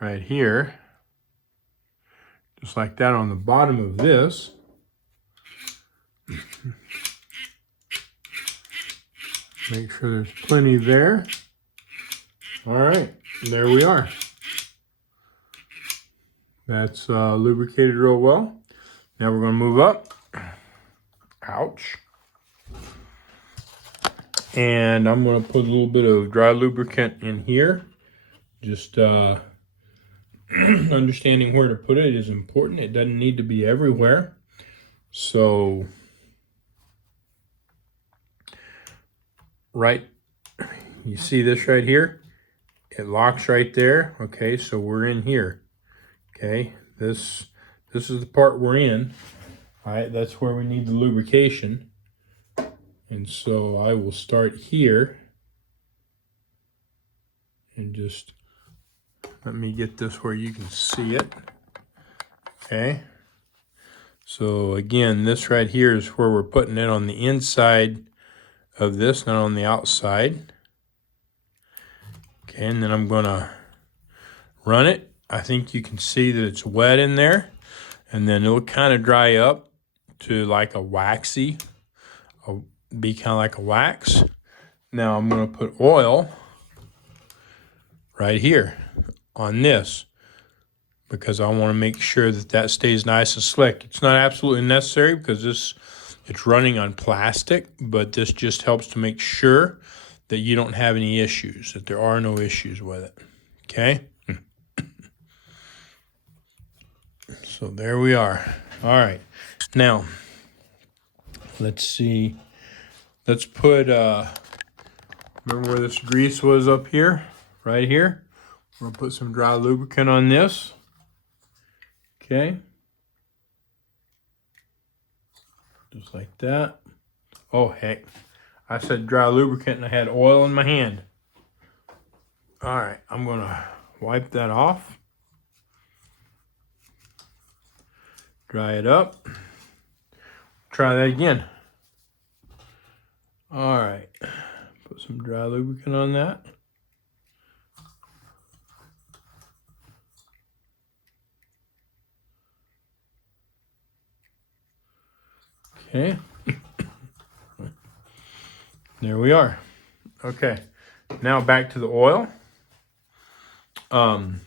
right here just like that on the bottom of this. Make sure there's plenty there. All right, there we are. That's lubricated real well. Now we're going to move up. Ouch. And I'm going to put a little bit of dry lubricant in here. Just understanding where to put it is important. It doesn't need to be everywhere. So, you see this right here? It locks right there. Okay, so we're in here. Okay, this is the part we're in. All right, that's where we need the lubrication. And so I will start here. And just let me get this where you can see it. Okay. So again, this right here is where we're putting it, on the inside of this, not on the outside. Okay, and then I'm gonna run it. I think you can see that it's wet in there, and then it'll kind of dry up to like a waxy, be kind of like a wax. Now I'm gonna put oil right here on this, because I want to make sure that that stays nice and slick. It's not absolutely necessary because it's running on plastic, but this just helps to make sure that you don't have any issues, that there are no issues with it. Okay? So there we are. All right. Now, let's see. Let's put, remember where this grease was up here? Right here. We're going to put some dry lubricant on this. Okay. Just like that. Oh, heck. I said dry lubricant and I had oil in my hand. All right. I'm going to wipe that off. Dry it up. Try that again. All right. Put some dry lubricant on that. Okay. There we are. Okay. Now back to the oil. And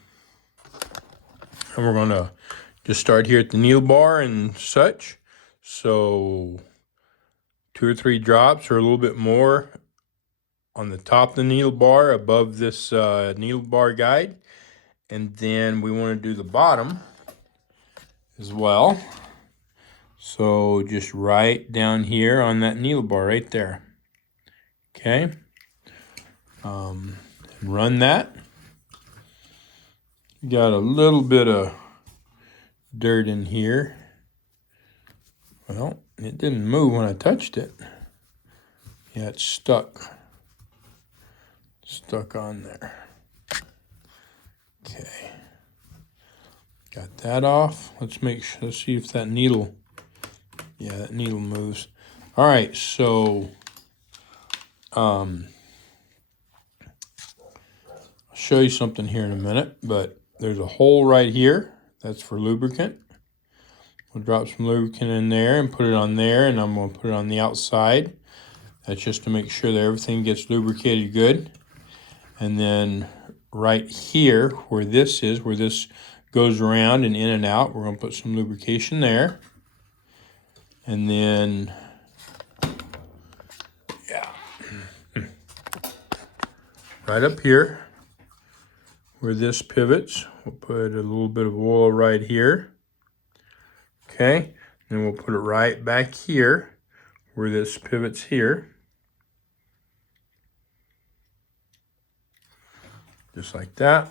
we're going to just start here at the needle bar and such. So 2 or 3 drops or a little bit more on the top of the needle bar above this needle bar guide. And then we want to do the bottom as well. So just right down here on that needle bar right there. Okay. Run that. Got a little bit of dirt in here. Well, it didn't move when I touched it. Yeah, it's stuck. Stuck on there. Okay. Got that off. Let's make sure, let's see if that needle, yeah, that needle moves. All right, so I'll show you something here in a minute, but there's a hole right here. That's for lubricant. We'll drop some lubricant in there and put it on there, and I'm going to put it on the outside. That's just to make sure that everything gets lubricated good. And then right here, where this is, where this goes around and in and out, we're going to put some lubrication there. And then, yeah, right up here, where this pivots, we'll put a little bit of oil right here. Okay, then we'll put it right back here where this pivots here. Just like that.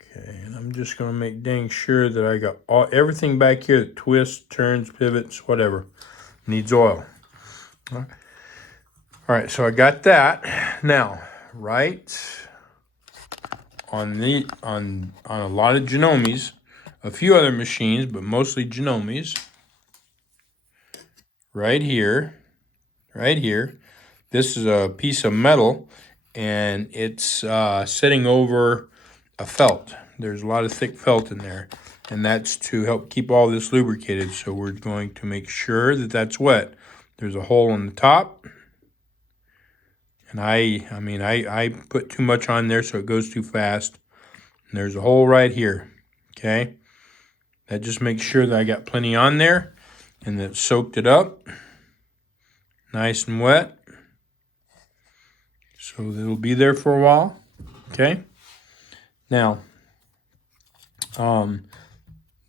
Okay, and I'm just going to make dang sure that I got everything back here that twists, turns, pivots, whatever, needs oil. All right, so I got that. Now, right on a lot of Janomes, a few other machines, but mostly Janomes, right here, this is a piece of metal, and it's sitting over a felt. There's a lot of thick felt in there. and that's to help keep all this lubricated. So we're going to make sure that that's wet. There's a hole on the top, and I put too much on there so it goes too fast. And there's a hole right here, okay? That just makes sure that I got plenty on there and that soaked it up nice and wet. So it'll be there for a while, okay? Now,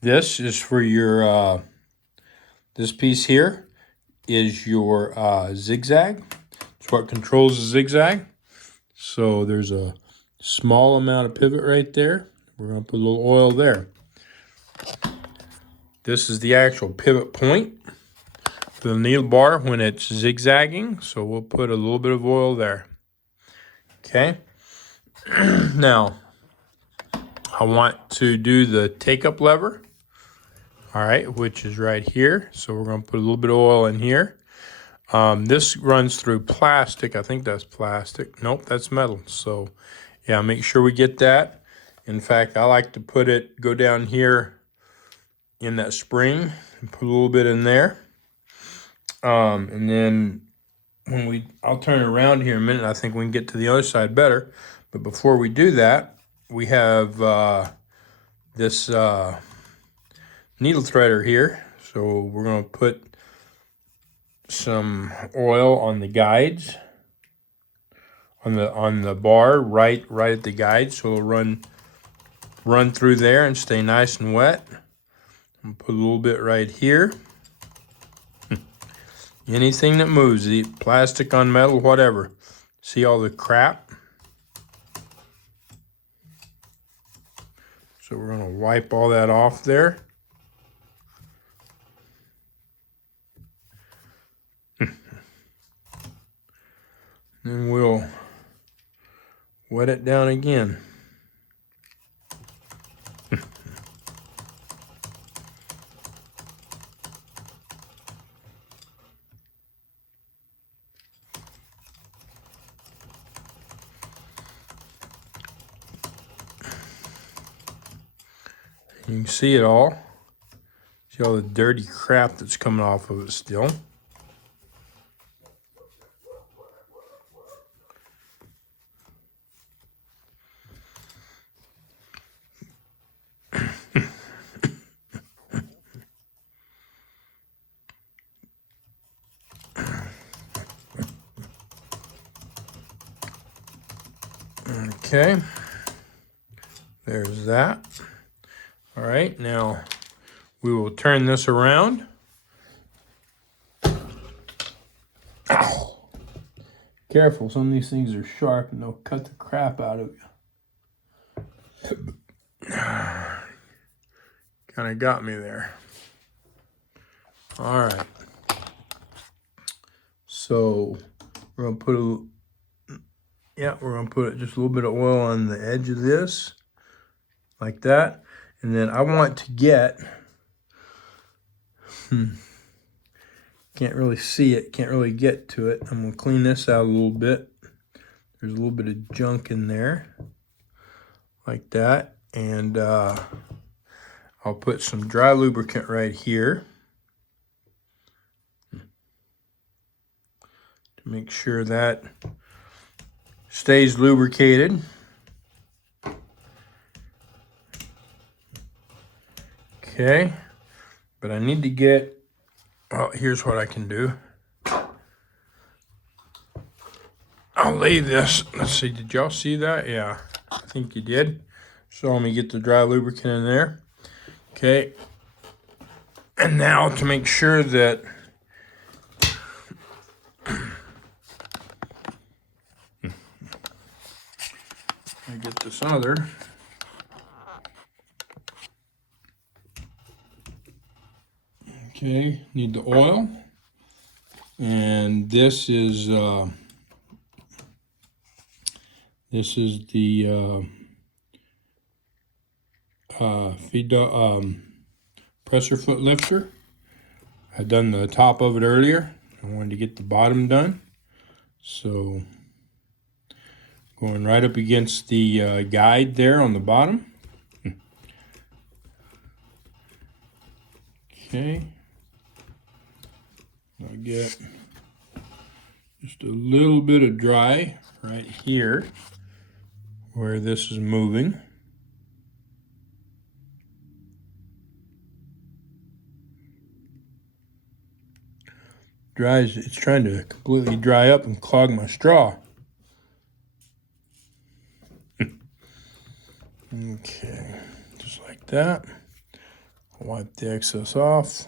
this is for your, this piece here is your zigzag. It's what controls the zigzag. So there's a small amount of pivot right there. We're going to put a little oil there. This is the actual pivot point for the needle bar when it's zigzagging. So we'll put a little bit of oil there. Okay. Now, I want to do the take-up lever. All right, which is right here. So we're going to put a little bit of oil in here. This runs through plastic. I think that's plastic. Nope, that's metal. So, yeah, make sure we get that. In fact, I like to go down here in that spring and put a little bit in there. And then I'll turn it around here in a minute. I think we can get to the other side better. But before we do that, we have this needle threader here. So we're going to put some oil on the guides, on the bar, right at the guide, so it'll run through there and stay nice and wet. And put a little bit right here. Anything that moves, plastic on metal, whatever. See all the crap? So we're going to wipe all that off there. Then we'll wet it down again. You can see it all. See all the dirty crap that's coming off of it still. Okay, there's that. All right, now we will turn this around. Ow! Careful, some of these things are sharp and they'll cut the crap out of you. Kind of got me there. All right. So we're gonna put just a little bit of oil on the edge of this, like that. And then I want to get, can't really see it, can't really get to it. I'm gonna clean this out a little bit. There's a little bit of junk in there, like that. And I'll put some dry lubricant right here to make sure that stays lubricated. Okay, but I need to get, well, here's what I can do. I'll lay this, let's see, did y'all see that? Yeah, I think you did. So let me get the dry lubricant in there. Okay, and now to make sure that I get this other. Okay, need the oil, and this is the pressure foot lifter. I done the top of it earlier. I wanted to get the bottom done, so going right up against the guide there on the bottom. Okay. I'll get just a little bit of dry right here where this is moving. Dries, it's trying to completely dry up and clog my straw. Okay, just like that. I'll wipe the excess off.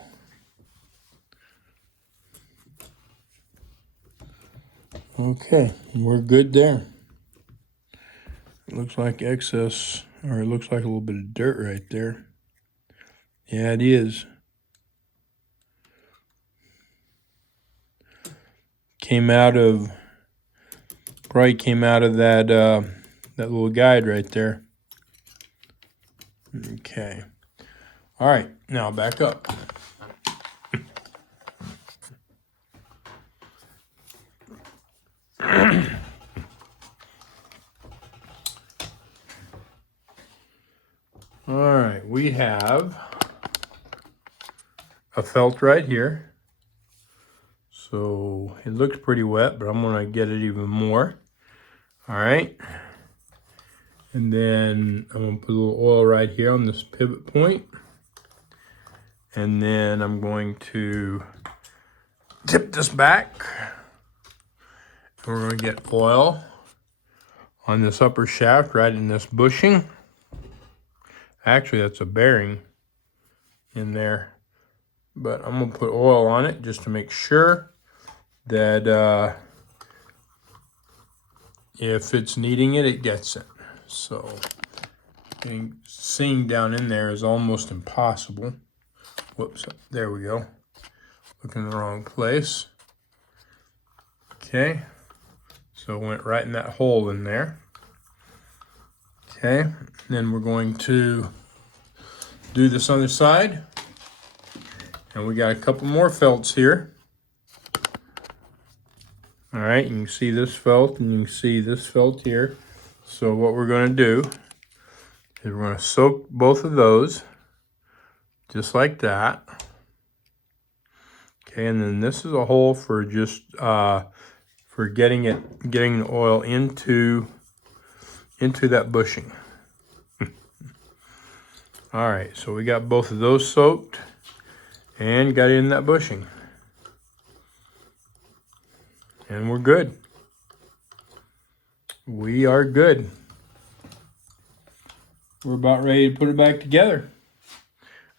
Okay, we're good there. It looks like excess, or it looks like a little bit of dirt right there. Yeah, it is. Probably came out of that little guide right there. Okay. All right, now back up. All right, we have a felt right here. So it looks pretty wet, but I'm gonna get it even more. All right. And then I'm gonna put a little oil right here on this pivot point. And then I'm going to tip this back. And we're gonna get oil on this upper shaft right in this bushing. Actually, that's a bearing in there. But I'm gonna put oil on it just to make sure that if it's needing it, it gets it. So seeing down in there is almost impossible. Whoops, there we go. Looking in the wrong place. Okay, so it went right in that hole in there. Okay, then we're going to do this other side. And we got a couple more felts here. All right, you can see this felt and you can see this felt here. So what we're going to do is we're going to soak both of those just like that. Okay, and then this is a hole for just for getting the oil into that bushing. All right, so we got both of those soaked and got in that bushing. And we're good. We are good. We're about ready to put it back together.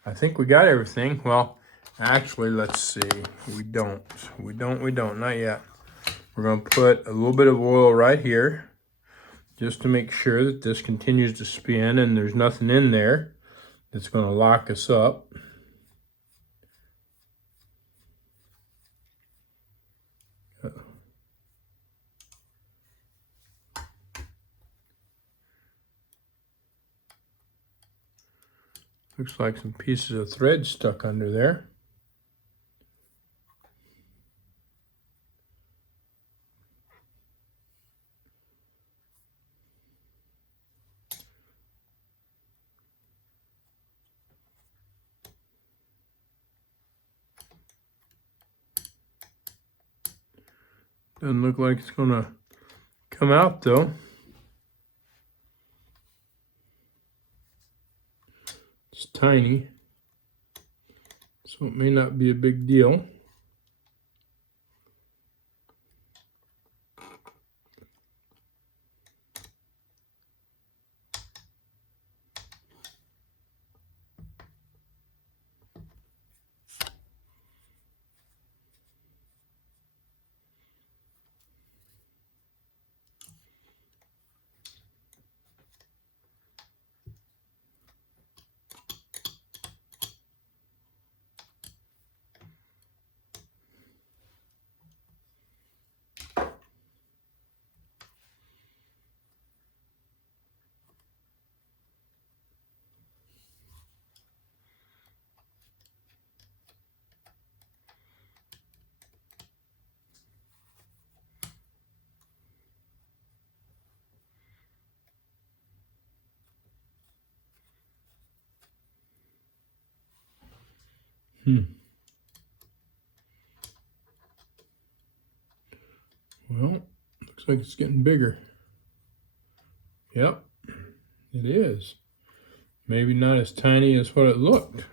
I think we got everything. Well, actually, let's see. We don't, not yet. We're gonna put a little bit of oil right here just to make sure that this continues to spin and there's nothing in there that's gonna lock us up. Looks like some pieces of thread stuck under there. Doesn't look like it's gonna come out though. It's tiny, so it may not be a big deal. Well, looks like it's getting bigger. Yep, it is. Maybe not as tiny as what it looked.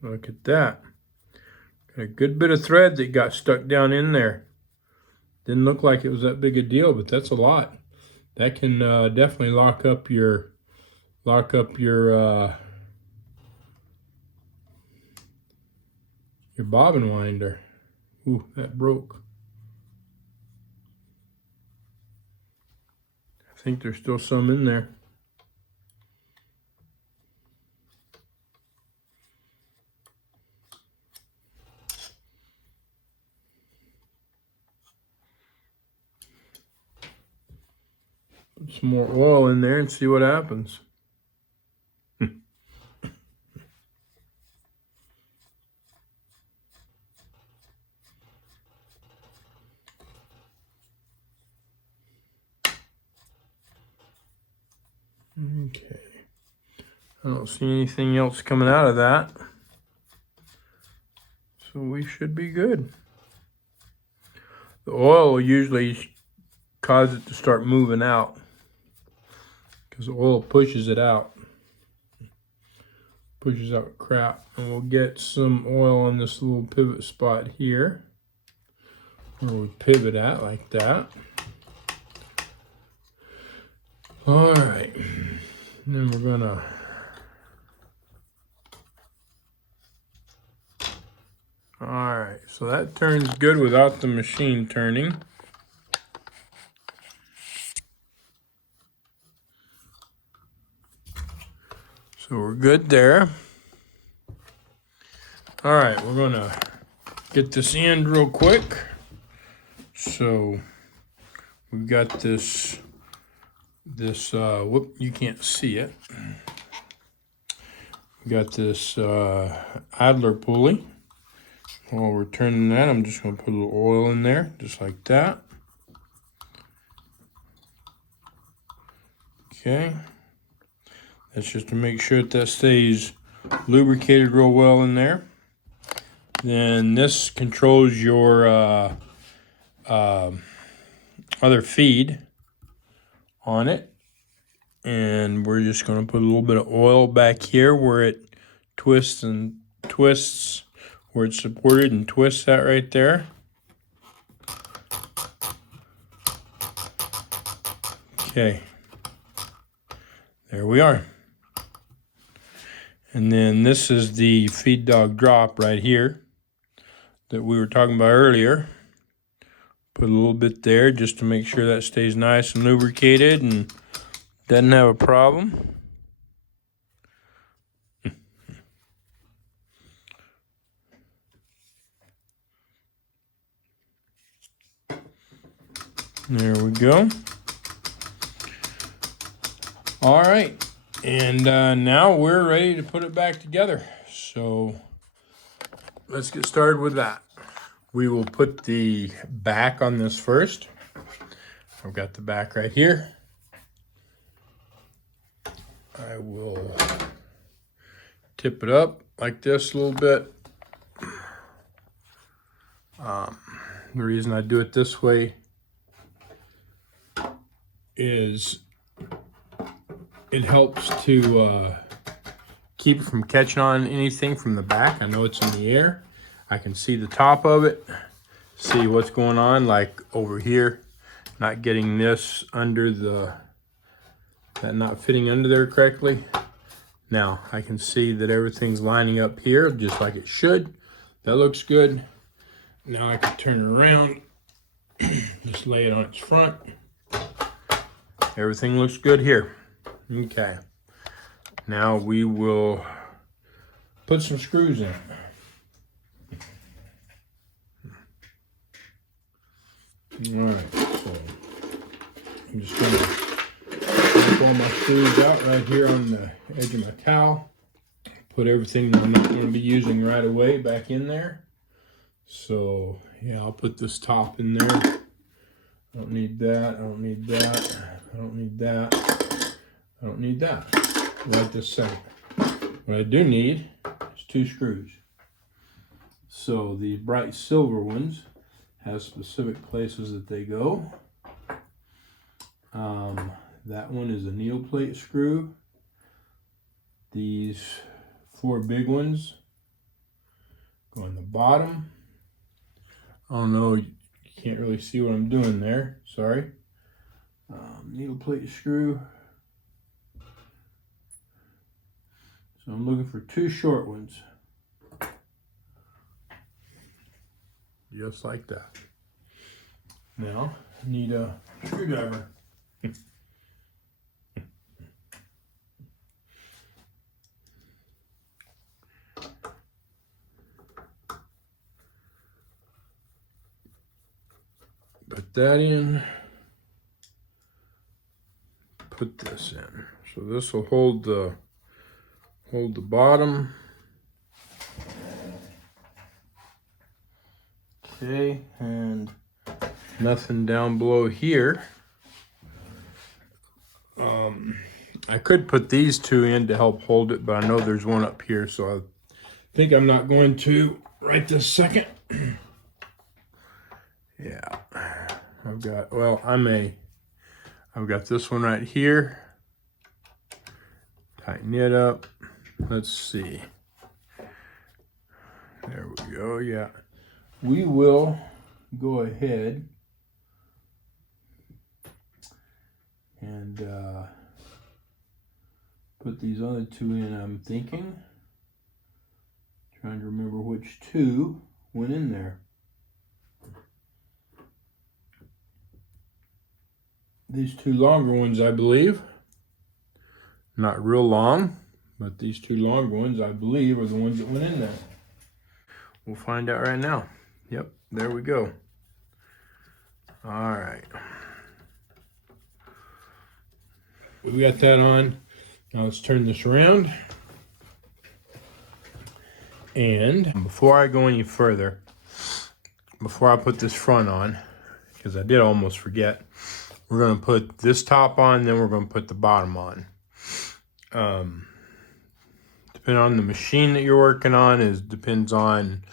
Look at that. Got a good bit of thread that got stuck down in there. Didn't look like it was that big a deal, but that's a lot. That can definitely lock up your bobbin winder. Ooh, that broke. I think there's still some in there. Put some more oil in there and see what happens. Okay. I don't see anything else coming out of that. So we should be good. The oil will usually cause it to start moving out because the oil pushes it out. Pushes out crap. And we'll get some oil on this little pivot spot here, where we pivot at like that. All right. And then we're gonna all right, so that turns good without the machine turning. So we're good there. All right, we're gonna get this end real quick. So we've got this, whoop, you can't see it. We got this idler pulley. While we're turning that, I'm just gonna put a little oil in there, just like that. Okay. That's just to make sure that stays lubricated real well in there. Then this controls your other feed on it. And we're just going to put a little bit of oil back here where it twists, where it's supported and twists that right there. Okay. There we are. And then this is the feed dog drop right here that we were talking about earlier. Put a little bit there just to make sure that stays nice and lubricated and doesn't have a problem. There we go. All right. And now we're ready to put it back together. So let's get started with that. We will put the back on this first. I've got the back right here. I will tip it up like this a little bit. The reason I do it this way is it helps to keep it from catching on anything from the back. I know it's in the air. I can see the top of it, see what's going on, like over here, not getting this under that not fitting under there correctly. Now I can see that everything's lining up here just like it should. That looks good. Now I can turn it around, just lay it on its front. Everything looks good here. Okay. Now we will put some screws in. All right, so I'm just going to take all my screws out right here on the edge of my towel. Put everything that I'm not going to be using right away back in there. So yeah, I'll put this top in there I don't need that. I don't need that. I don't need that. I don't need that right this second. What I do need is 2 screws. So the bright silver ones have specific places that they go. That one is a needle plate screw. These 4 big ones go on the bottom. I don't know, you can't really see what I'm doing there, sorry. Needle plate screw. So I'm looking for 2 short ones. Just like that. Now, I need a screwdriver. Put that in. Put this in. So this will hold the bottom. Okay, and nothing down below here. I could put these 2 in to help hold it, but I know there's one up here, so I think I'm not going to right this second. Yeah, I've got, well, I've got this one right here. Tighten it up. Let's see. There we go, yeah. We will go ahead and put these other 2 in, I'm thinking. Trying to remember which 2 went in there. These 2 longer ones, I believe. Not real long, but these 2 longer ones, I believe, are the ones that went in there. We'll find out right now. Yep, there we go. All right. We got that on. Now let's turn this around. And before I go any further, before I put this front on, because I did almost forget, we're going to put this top on, then we're going to put the bottom on. Depending on the machine that you're working on, depends on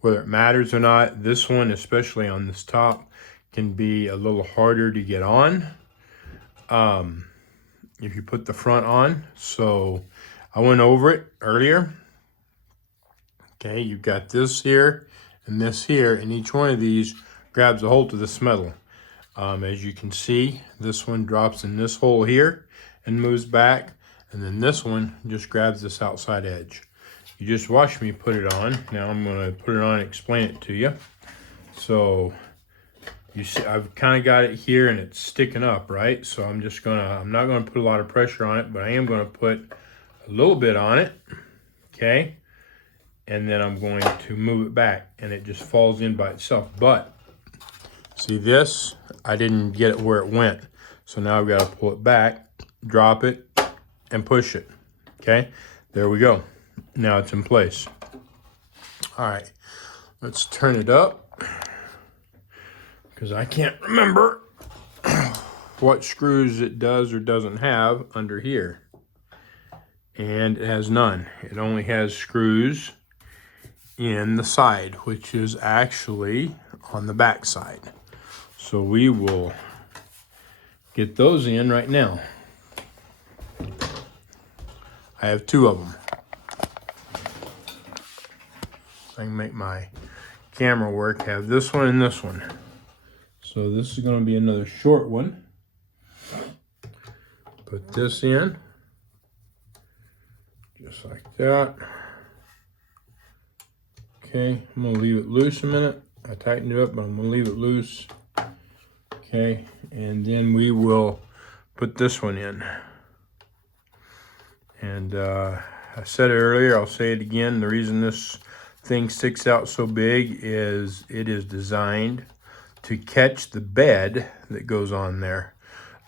whether it matters or not. This one, especially on this top, can be a little harder to get on if you put the front on. So I went over it earlier. Okay, you've got this here and this here, and each one of these grabs a hold of this metal. As you can see, this one drops in this hole here and moves back, and then this one just grabs this outside edge. You just watch me put it on. Now I'm going to put it on and explain it to you. So you see, I've kind of got it here and it's sticking up, right? So I'm not going to put a lot of pressure on it, but I am going to put a little bit on it, okay? And then I'm going to move it back, and it just falls in by itself. But see this? I didn't get it where it went. So now I've got to pull it back, drop it, and push it. Okay, there we go. Now it's in place. All right, let's turn it up, because I can't remember what screws it does or doesn't have under here. And it has none. It only has screws in the side, which is actually on the back side. So we will get those in right now. I have 2 of them. I can make my camera work. I have this one and this one. So this is going to be another short one. Put this in. Just like that. Okay, I'm going to leave it loose a minute. I tightened it up, but I'm going to leave it loose. Okay, and then we will put this one in. And I said it earlier, I'll say it again. The reason this thing sticks out so big is it is designed to catch the bed that goes on there,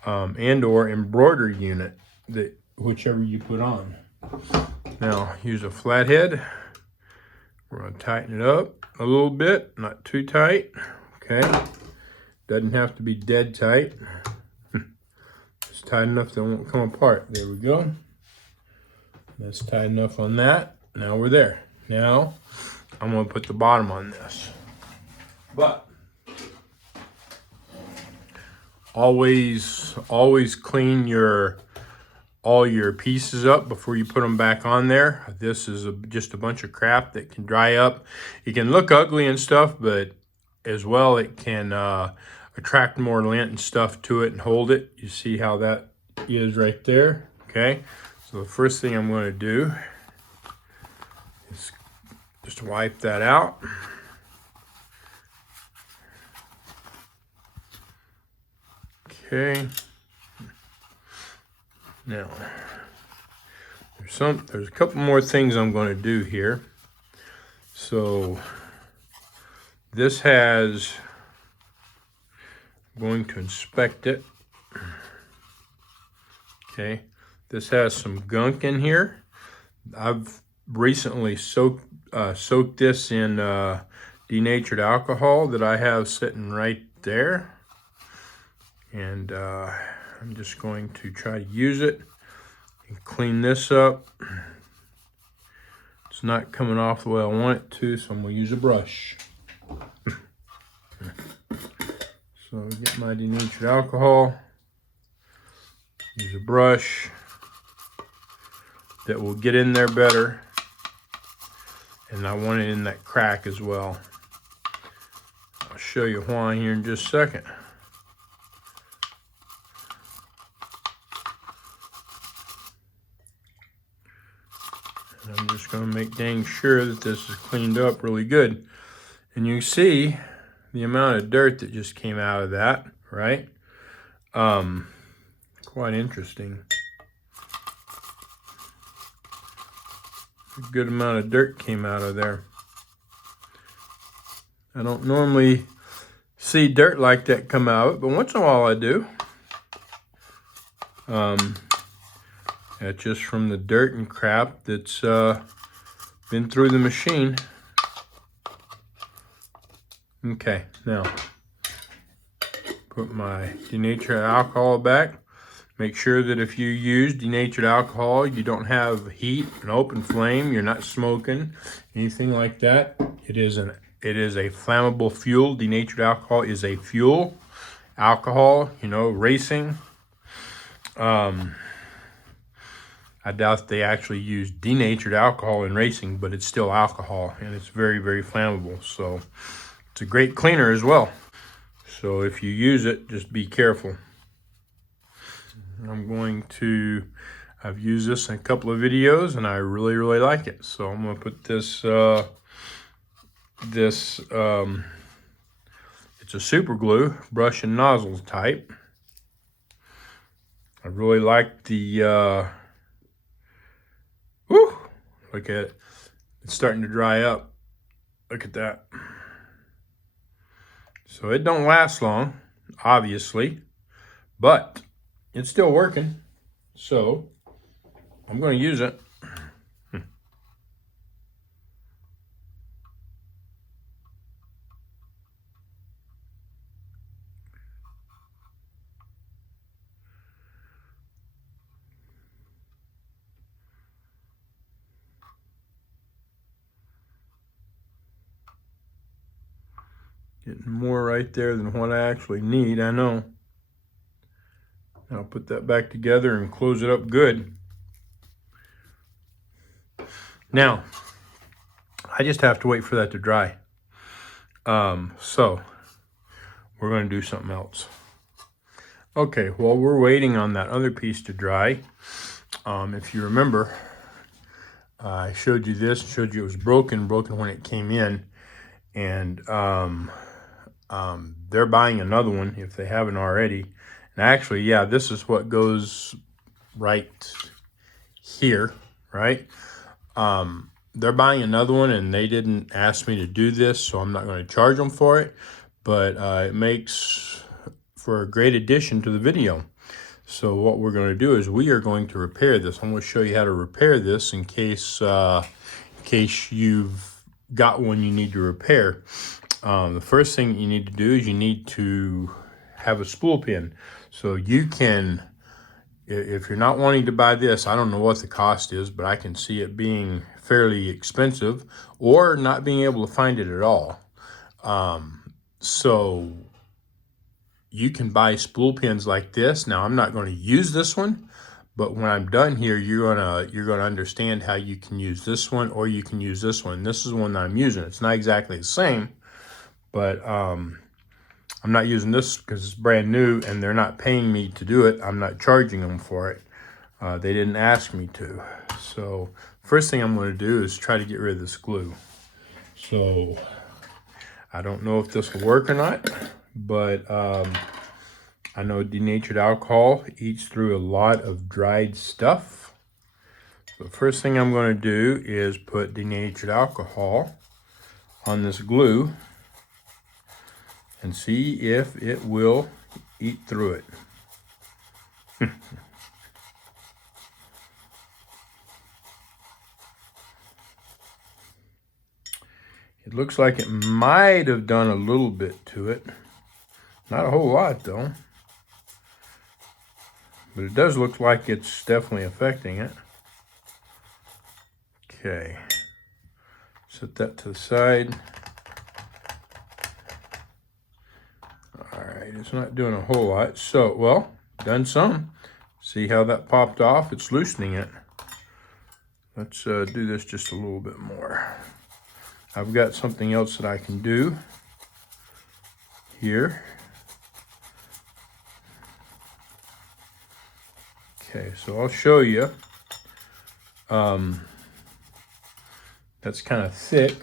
and or embroidery unit, whichever you put on. Now, use a flathead. We're going to tighten it up a little bit, not too tight. Okay. Doesn't have to be dead tight. It's tight enough that it won't come apart. There we go. That's tight enough on that. Now we're there. Now I'm going to put the bottom on this. But always clean all your pieces up before you put them back on there. This is just a bunch of crap that can dry up. It can look ugly and stuff, but as well it can attract more lint and stuff to it and hold it. You see how that is right there? Okay, so the first thing I'm going to do is just wipe that out. Okay. Now, there's a couple more things I'm going to do here. So this I'm going to inspect it. Okay, this has some gunk in here. I've recently soaked this in denatured alcohol that I have sitting right there. And I'm just going to try to use it and clean this up. It's not coming off the way I want it to, so I'm going to use a brush. So get my denatured alcohol, use a brush that will get in there better, and I want it in that crack as well. I'll show you why here in just a second. I'm just going to make dang sure that this is cleaned up really good. And you see the amount of dirt that just came out of that, right? Quite interesting. A good amount of dirt came out of there. I don't normally see dirt like that come out of it, but once in a while I do. That's just from the dirt and crap that's been through the machine. Okay, now put my denatured alcohol back. Make sure that if you use denatured alcohol, you don't have heat, an open flame, you're not smoking, anything like that. It is a flammable fuel. Denatured alcohol is a fuel. Alcohol, you know, racing. I doubt they actually use denatured alcohol in racing, but it's still alcohol, and it's very, very flammable. So it's a great cleaner as well. So if you use it, just be careful. I've used this in a couple of videos, and I really, really like it. So I'm going to put this, it's a super glue, brush and nozzle type. I really like the, look at it. It's starting to dry up. Look at that. So it don't last long, obviously, but it's still working. So I'm going to use it. Getting more right there than what I actually need, I know. I'll put that back together and close it up good. Now, I just have to wait for that to dry. So, we're going to do something else. Okay, while we're waiting on that other piece to dry, if you remember, I showed you this, showed you it was broken when it came in. And they're buying another one if they haven't already. And actually, yeah, this is what goes right here, right? They're buying another one, and they didn't ask me to do this, so I'm not going to charge them for it. But it makes for a great addition to the video. So what we're going to do is we are going to repair this. I'm going to show you how to repair this in case you've got one you need to repair. The first thing you need to do is you need to have a spool pin. So you can, if you're not wanting to buy this, I don't know what the cost is, but I can see it being fairly expensive or not being able to find it at all. So you can buy spool pins like this. Now I'm not going to use this one, but when I'm done here, you're gonna understand how you can use this one or you can use this one. This is one that I'm using. It's not exactly the same, but I'm not using this because it's brand new and they're not paying me to do it. I'm not charging them for it. They didn't ask me to. So first thing I'm going to do is try to get rid of this glue. So I don't know if this will work or not, but I know denatured alcohol eats through a lot of dried stuff. So first thing I'm going to do is put denatured alcohol on this glue and see if it will eat through it. It looks like it might have done a little bit to it. Not a whole lot though. But it does look like it's definitely affecting it. Okay. Set that to the side. Alright, it's not doing a whole lot. So, well, done some. See how that popped off? It's loosening it. Let's do this just a little bit more. I've got something else that I can do here. Okay, so I'll show you. That's kind of thick.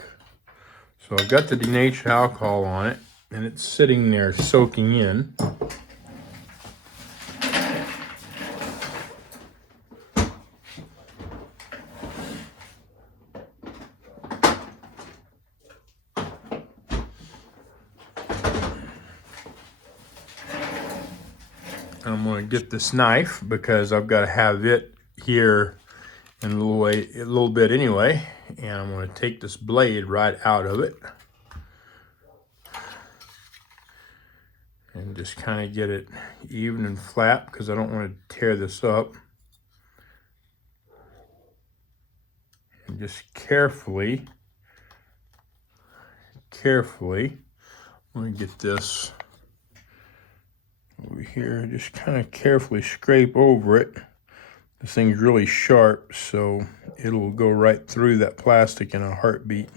So I've got the denatured alcohol on it, and it's sitting there soaking in. I'm going to get this knife because I've got to have it here in a little bit anyway, and I'm going to take this blade right out of it and just kind of get it even and flat because I don't want to tear this up. And just carefully, I'm going to get this over here, just kind of carefully scrape over it. This thing's really sharp, so it'll go right through that plastic in a heartbeat.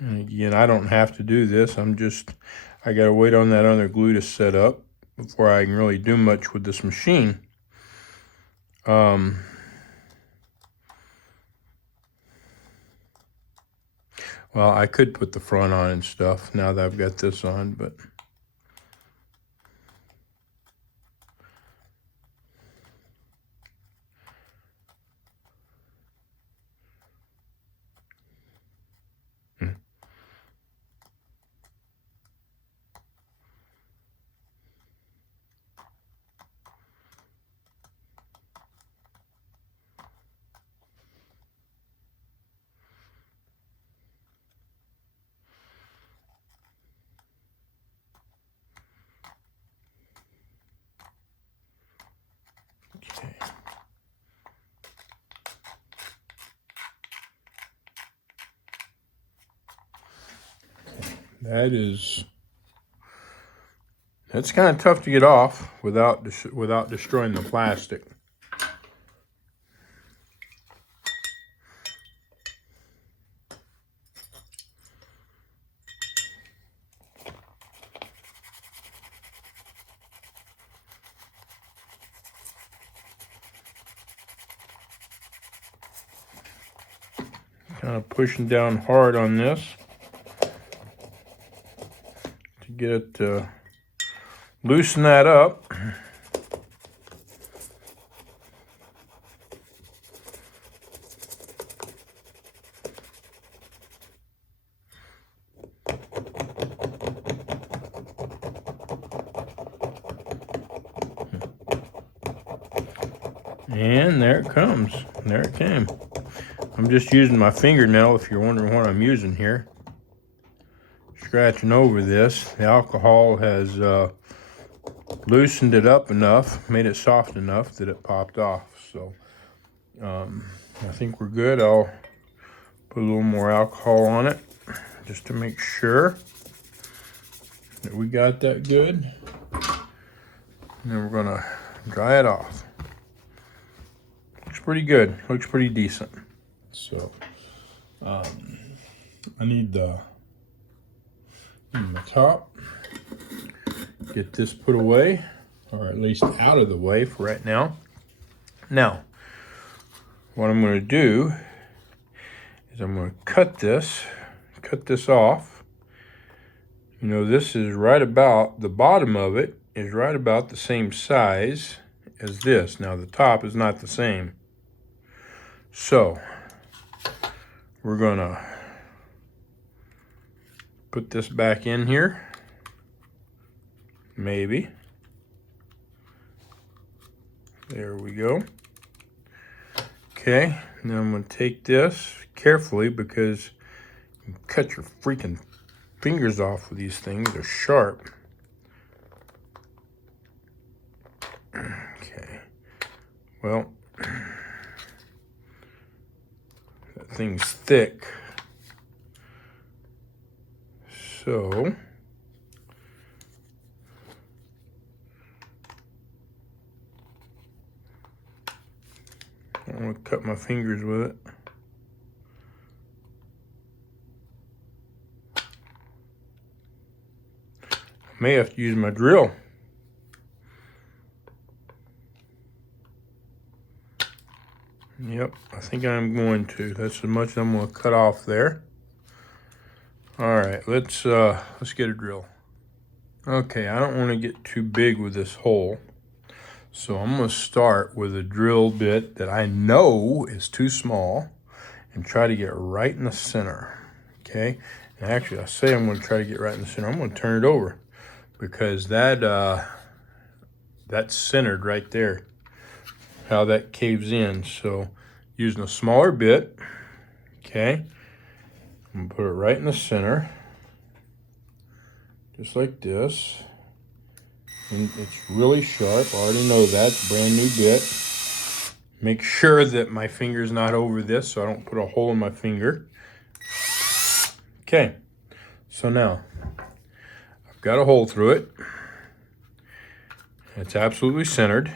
And again, I don't have to do this. I gotta wait on that other glue to set up before I can really do much with this machine. Well, I could put the front on and stuff now that I've got this on, but okay. That's kind of tough to get off without destroying the plastic. Kind of pushing down hard on this to get it to loosen that up. And there it comes. There it came. I'm just using my fingernail if you're wondering what I'm using here. Scratching over this. The alcohol has loosened it up enough, made it soft enough that it popped off. So I think we're good. I'll put a little more alcohol on it just to make sure that we got that good. And then we're gonna dry it off. Looks pretty good. Looks pretty decent. So I need the top. Get this put away, or at least out of the way for right now. Now, what I'm going to do is I'm going to cut this off. You know, this is right about, the bottom of it is right about the same size as this. Now, the top is not the same. So, we're going to put this back in here. Maybe. There we go. Okay, now I'm going to take this carefully because you can cut your freaking fingers off with these things. They're sharp. Okay. Well, that thing's thick. So I'm going to cut my fingers with it. I may have to use my drill. Yep, I think I'm going to. That's as much as I'm going to cut off there. All right, let's get a drill. Okay, I don't want to get too big with this hole. So I'm going to start with a drill bit that I know is too small and try to get right in the center, okay? And actually, I say I'm going to try to get right in the center. I'm going to turn it over because that's centered right there, how that caves in. So using a smaller bit, okay? I'm going to put it right in the center, just like this. And it's really sharp. I already know that. It's a brand new bit. Make sure that my finger's not over this so I don't put a hole in my finger. Okay, so now I've got a hole through it. It's absolutely centered.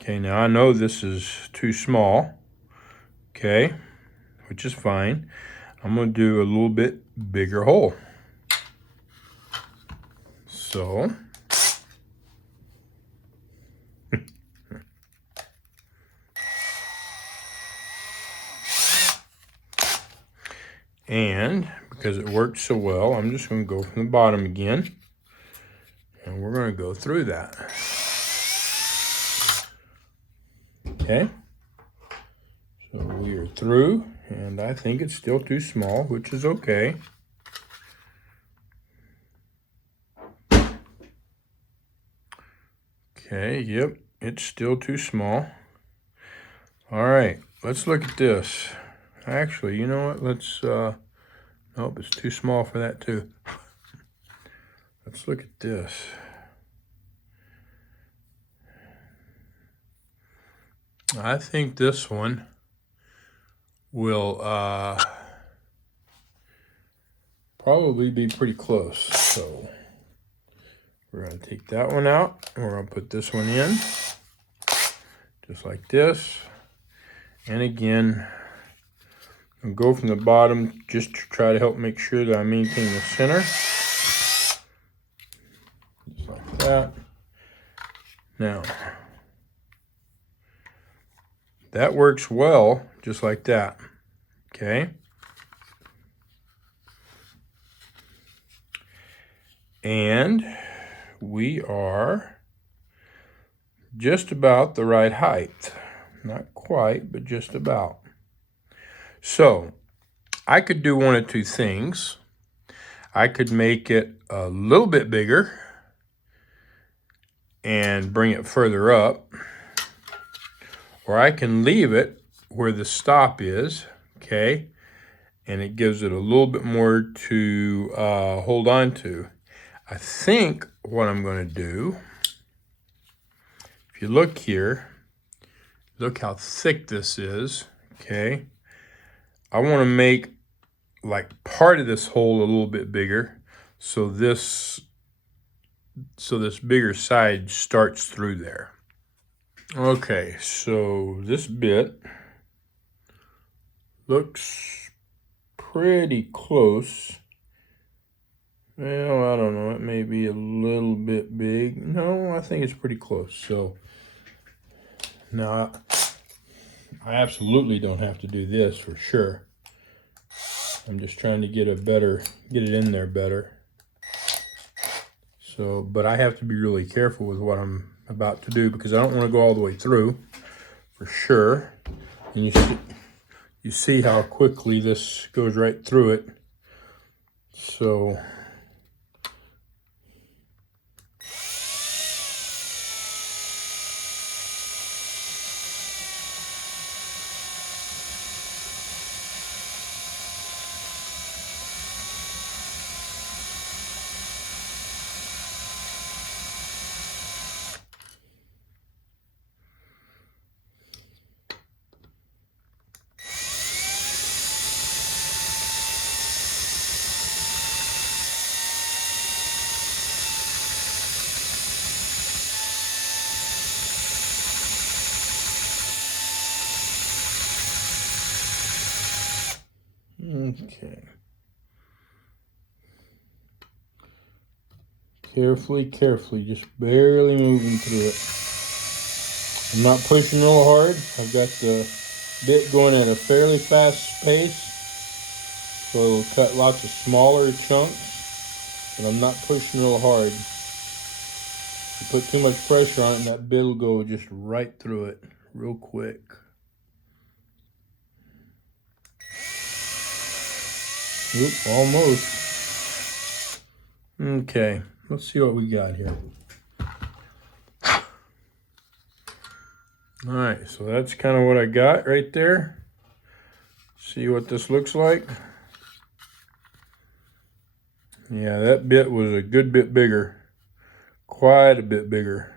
Okay, now I know this is too small. Okay, which is fine. I'm going to do a little bit bigger hole. So, and because it worked so well, I'm just going to go from the bottom again, and we're going to go through that. Okay, so we are through, and I think it's still too small, which is okay. Okay, yep, it's still too small. All right, let's look at this. Actually, you know what, let's, nope, it's too small for that too. Let's look at this. I think this one will probably be pretty close. So we're going to take that one out and we're going to put this one in just like this. And again, I'll go from the bottom just to try to help make sure that I maintain the center. Just like that. Now, that works well, just like that, okay? And we are just about the right height. Not quite, but just about. So, I could do one of two things. I could make it a little bit bigger and bring it further up, or I can leave it where the stop is, okay? And it gives it a little bit more to hold on to. I think what I'm going to do, if you look here, look how thick this is, okay? I want to make like part of this hole a little bit bigger, so this bigger side starts through there. Okay, so this bit looks pretty close. Well, I don't know, it may be a little bit big. No, I think it's pretty close. So now I absolutely don't have to do this for sure. I'm just trying to get it in there better. So, but I have to be really careful with what I'm about to do because I don't want to go all the way through for sure. And you see how quickly this goes right through it. So okay. Carefully, just barely moving through it. I'm not pushing real hard. I've got the bit going at a fairly fast pace, so it'll cut lots of smaller chunks, but I'm not pushing real hard. You put too much pressure on it and that bit will go just right through it real quick. Oop, almost. Okay, let's see what we got here. All right, so that's kind of what I got right there. See what this looks like. Yeah, that bit was a good bit bigger, quite a bit bigger,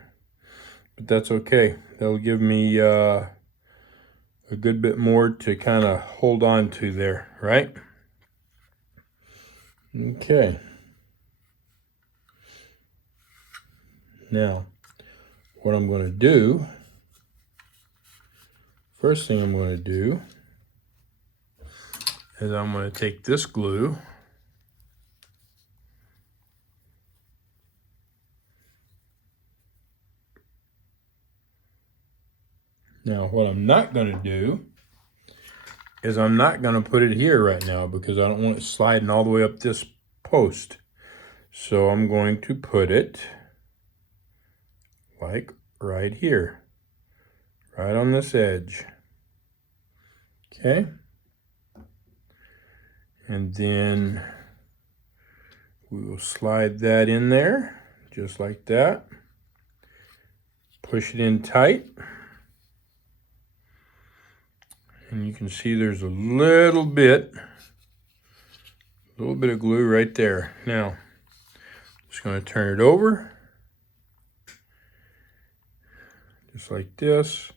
but that's okay. That'll give me a good bit more to kind of hold on to there, right? Okay. Now, what I'm going to do, first thing I'm going to do is I'm going to take this glue Now, what I'm not going to do is I'm not going to put it here right now because I don't want it sliding all the way up this post. So I'm going to put it like right here, right on this edge. Okay. And then we will slide that in there just like that. Push it in tight. And you can see there's a little bit of glue right there. Now, just going to turn it over, just like this.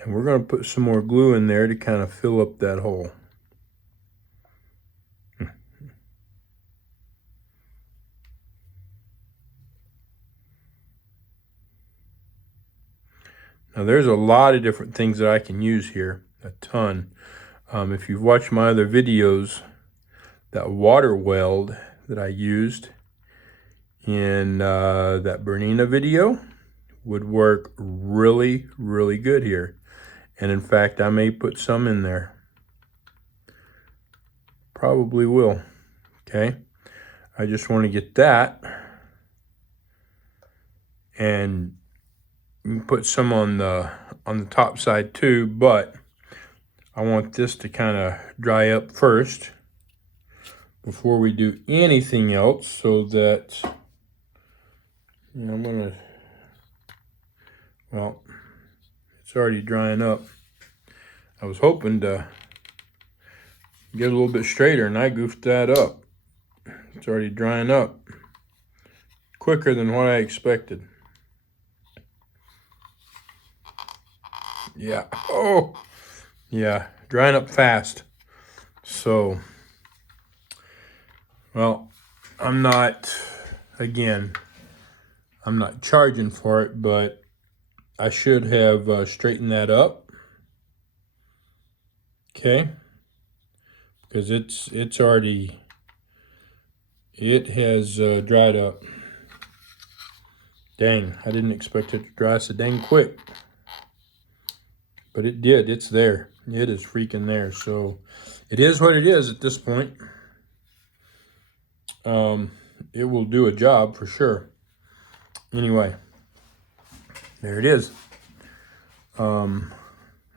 And we're going to put some more glue in there to kind of fill up that hole. Now there's a lot of different things that I can use here, a ton. If you've watched my other videos, that water weld that I used in that Bernina video would work really, really good here. And in fact, I may put some in there. Probably will, okay? I just want to get that and you can put some on the top side too, but I want this to kind of dry up first before we do anything else, so that, you know, I'm gonna, well, it's already drying up. I was hoping to get a little bit straighter, and I goofed that up. It's already drying up quicker than what I expected. Yeah. Oh, yeah. Drying up fast. So, well, I'm not charging for it, but I should have straightened that up. Okay. Because it has dried up. Dang, I didn't expect it to dry so dang quick. But it did, it's there. It is freaking there. So it is what it is at this point. It will do a job for sure. Anyway, there it is. I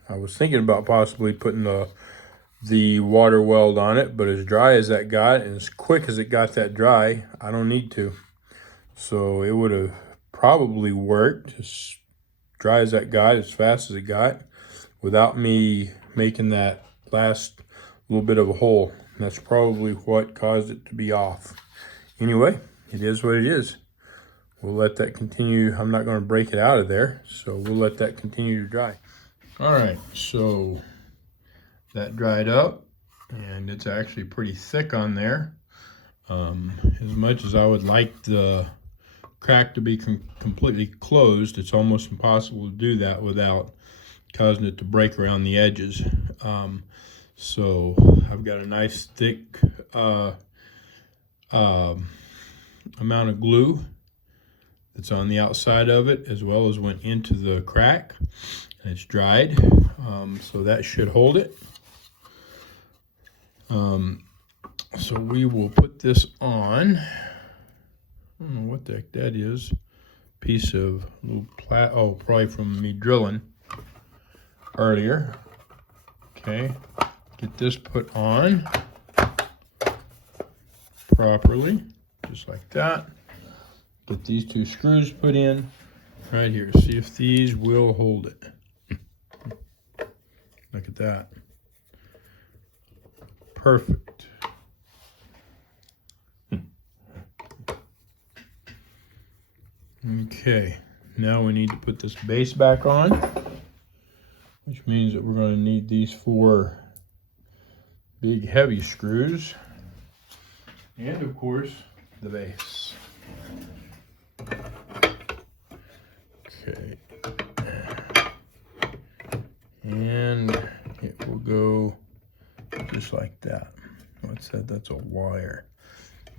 was thinking about possibly putting the water weld on it, but as dry as that got and as quick as it got that dry, I don't need to. So it would have probably worked as dry as that got, as fast as it got, without me making that last little bit of a hole. And that's probably what caused it to be off. Anyway, it is what it is. We'll let that continue. I'm not going to break it out of there, so we'll let that continue to dry. All right, so that dried up, and it's actually pretty thick on there. As much as I would like the crack to be completely closed, it's almost impossible to do that without causing it to break around the edges. So I've got a nice thick amount of glue that's on the outside of it, as well as went into the crack, and it's dried, so that should hold it. So we will put this on. I don't know what the heck that is. Piece of little probably from me drilling earlier. Okay, get this put on properly, just like that. Get these two screws put in right here. See if these will hold it. Look at that. Perfect. Okay, now we need to put this base back on, which means that we're going to need these 4 big heavy screws, and of course the base. Okay, and it will go just like that. What's that? That's a wire.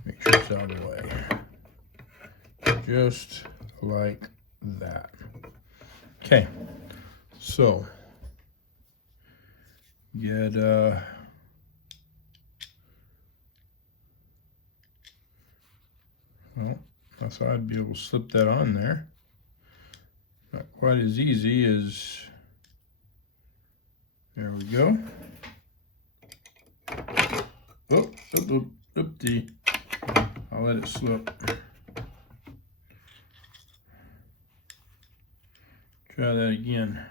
Make sure it's out of the way. Just like that. Okay, so get well, I thought I'd be able to slip that on there. Not quite as easy as, there we go. Oopsie. I'll let it slip. Try that again.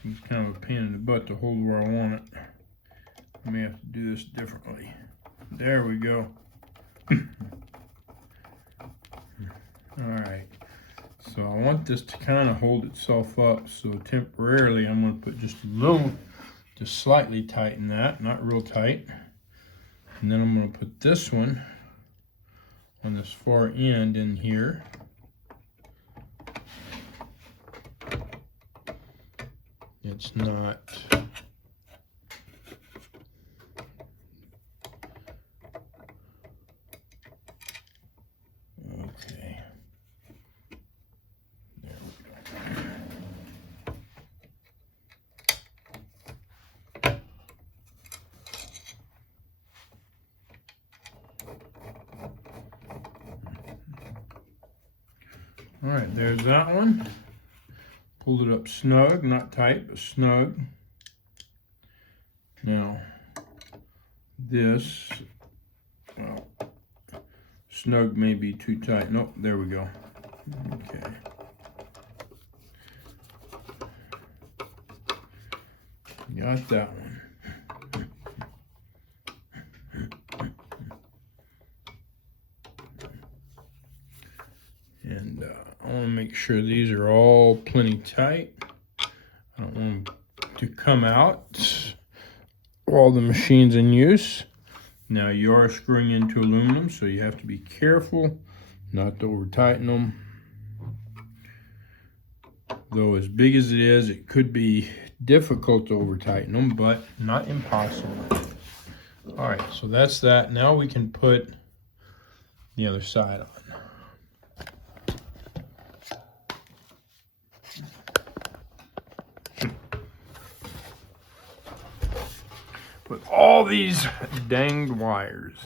Seems kind of a pain in the butt to hold where I want it. I may have to do this differently. There we go. Alright, so I want this to kind of hold itself up, so temporarily I'm going to put just a little, just slightly tighten that, not real tight. And then I'm going to put this one on this far end in here. It's not okay. There we go. All right, there's that one. Pulled it up snug, not tight, but snug. Now, this, well, snug may be too tight. Nope, there we go. Okay. Got that one. And I want to make sure these are all plenty tight. I don't want them to come out while the machine's in use. Now you are screwing into aluminum, so you have to be careful not to over tighten them. Though as big as it is, it could be difficult to over tighten them, but not impossible. All right, so that's that. Now we can put the other side on. With all these danged wires.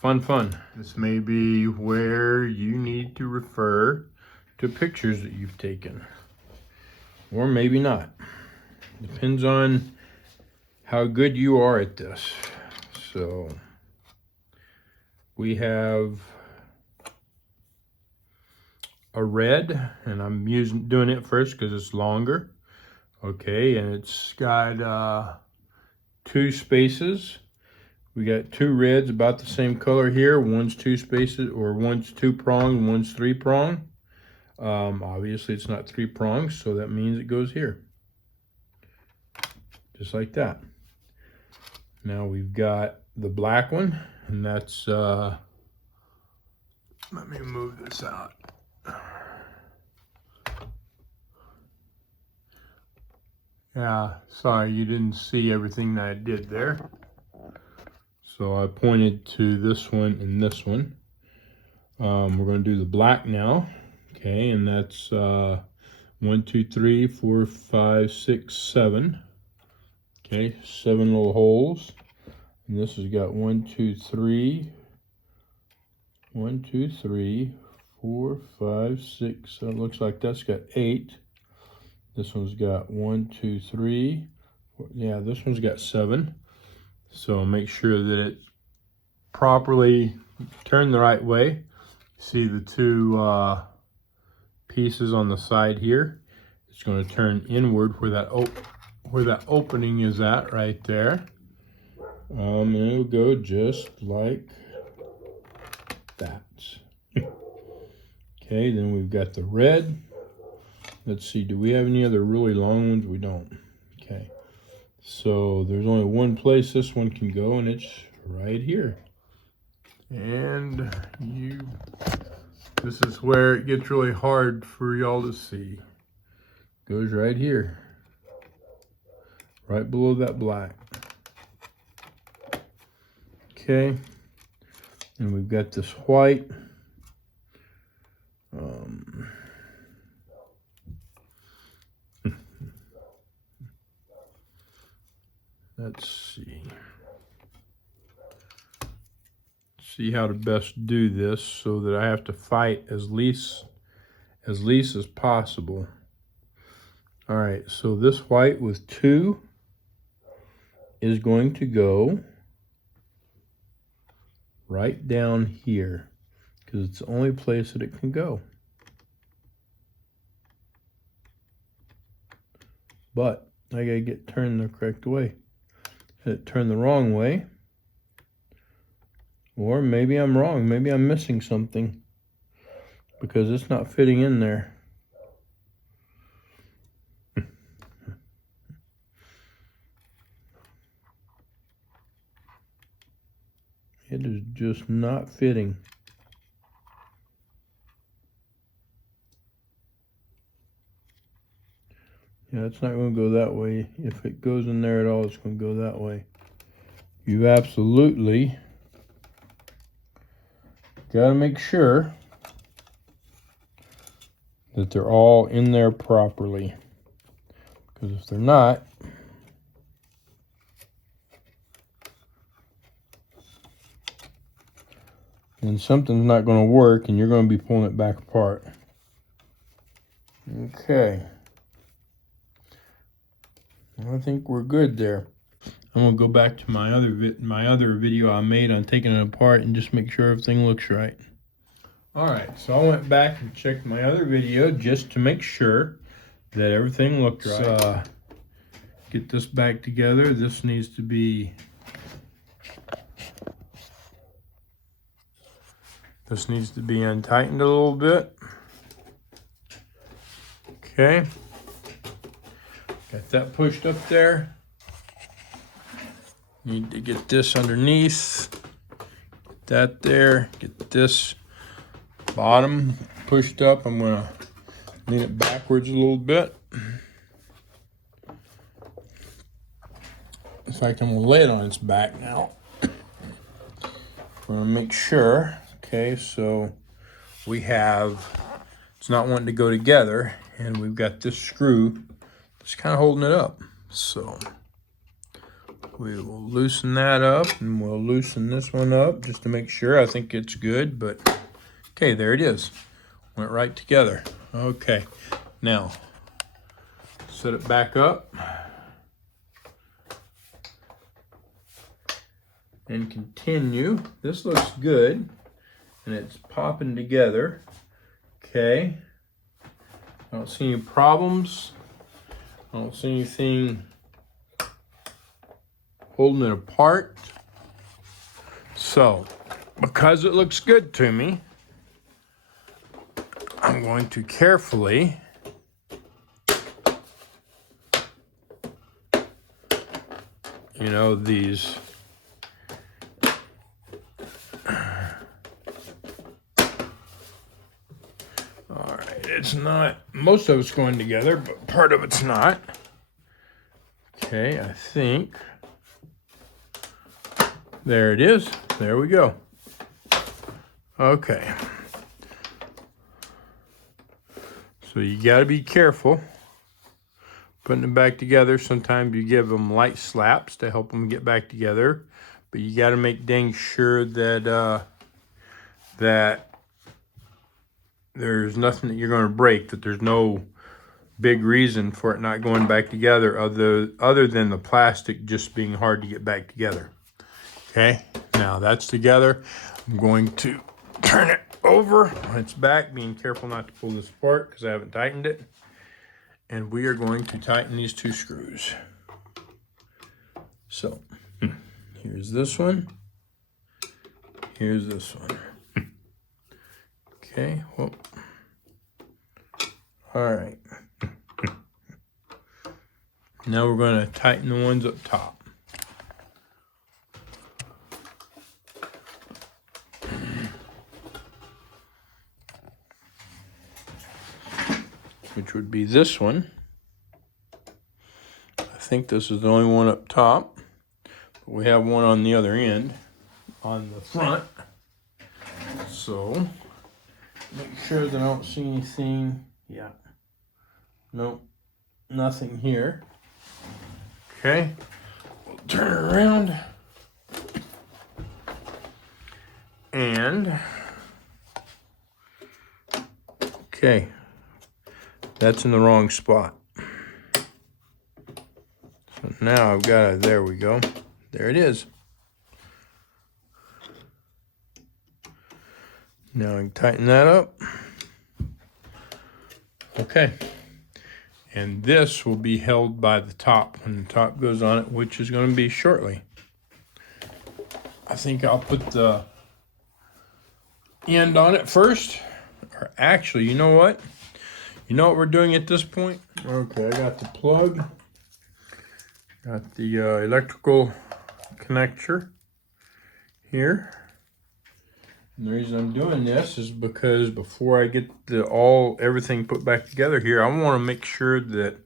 Fun. This may be where you need to refer to pictures that you've taken. Or maybe not. Depends on how good you are at this. So we have a red, and I'm doing it first because it's longer. Okay, and it's got 2 spaces. We got 2 reds about the same color here. One's 2 spaces, or one's 2 pronged, one's 3 pronged. Obviously it's not 3 prongs, so that means it goes here. Just like that. Now we've got the black one, and that's, let me move this out. Yeah, sorry you didn't see everything that I did there. So I pointed to this one and this one. We're going to do the black now. Okay, and that's 1, 2, 3, 4, 5, 6, 7. Okay, 7 little holes. And this has got 1, 2, 3, 1, 2, 3, 4, 5, 6. So it looks like that's got 8. This one's got 1, 2, 3. Yeah, this one's got 7. So make sure that it's properly turned the right way. See the 2 pieces on the side here. It's going to turn inward where that opening is at right there. And it'll go just like that. Okay, then we've got the red. Let's see, do we have any other really long ones? We don't. Okay, so there's only one place this one can go, and it's right here. And this is where it gets really hard for y'all to see. Goes right here, right below that black. Okay, and we've got this white. Let's see how to best do this so that I have to fight as least as possible. All right, so this white with 2 is going to go right down here because it's the only place that it can go. But I gotta get turned the correct way. Had it turned the wrong way. Or maybe I'm wrong. Maybe I'm missing something because it's not fitting in there. It is just not fitting. Yeah, it's not going to go that way. If it goes in there at all, it's going to go that way. You absolutely got to make sure that they're all in there properly. Because if they're not, then something's not going to work and you're going to be pulling it back apart. Okay. I think we're good there. I'm gonna go back to my other video I made on taking it apart and just make sure everything looks right. All right, so I went back and checked my other video just to make sure that everything looked right. Get this back together. This needs to be untightened a little bit. Okay, got that pushed up there. Need to get this underneath. Get that there. Get this bottom pushed up. I'm gonna lean it backwards a little bit. In fact, I'm gonna lay it on its back now. We're gonna make sure. Okay, so we have, it's not wanting to go together, and we've got this screw that's kind of holding it up. So we will loosen that up, and we'll loosen this one up just to make sure. I think it's good, but okay, there it is. Went right together. Okay, now set it back up and continue. This looks good, and it's popping together. Okay, I don't see any problems. I don't see anything holding it apart. So, because it looks good to me, I'm going to carefully these it's not, most of it's going together, but part of it's not. Okay, I think there it is. There we go. Okay. So you got to be careful putting them back together. Sometimes you give them light slaps to help them get back together, but you got to make dang sure that that there's nothing that you're going to break, that there's no big reason for it not going back together other than the plastic just being hard to get back together. Okay, now that's together. I'm going to turn it over on its back, being careful not to pull this apart because I haven't tightened it. And we are going to tighten these two screws. So, here's this one. Here's this one. Okay, well, all right. Now we're going to tighten the ones up top. Which would be this one. I think this is the only one up top. But we have one on the other end, on the front. So, make sure that I don't see anything. Yeah. Nope. Nothing here. Okay. We'll turn it around. And, okay. That's in the wrong spot. So now I've got it. There we go. There it is. Now I can tighten that up. Okay. And this will be held by the top when the top goes on it, which is going to be shortly. I think I'll put the end on it first. Or actually, you know what? You know what we're doing at this point? Okay, I got the plug. Got the electrical connector here. And the reason I'm doing this is because before I get everything put back together here, I want to make sure that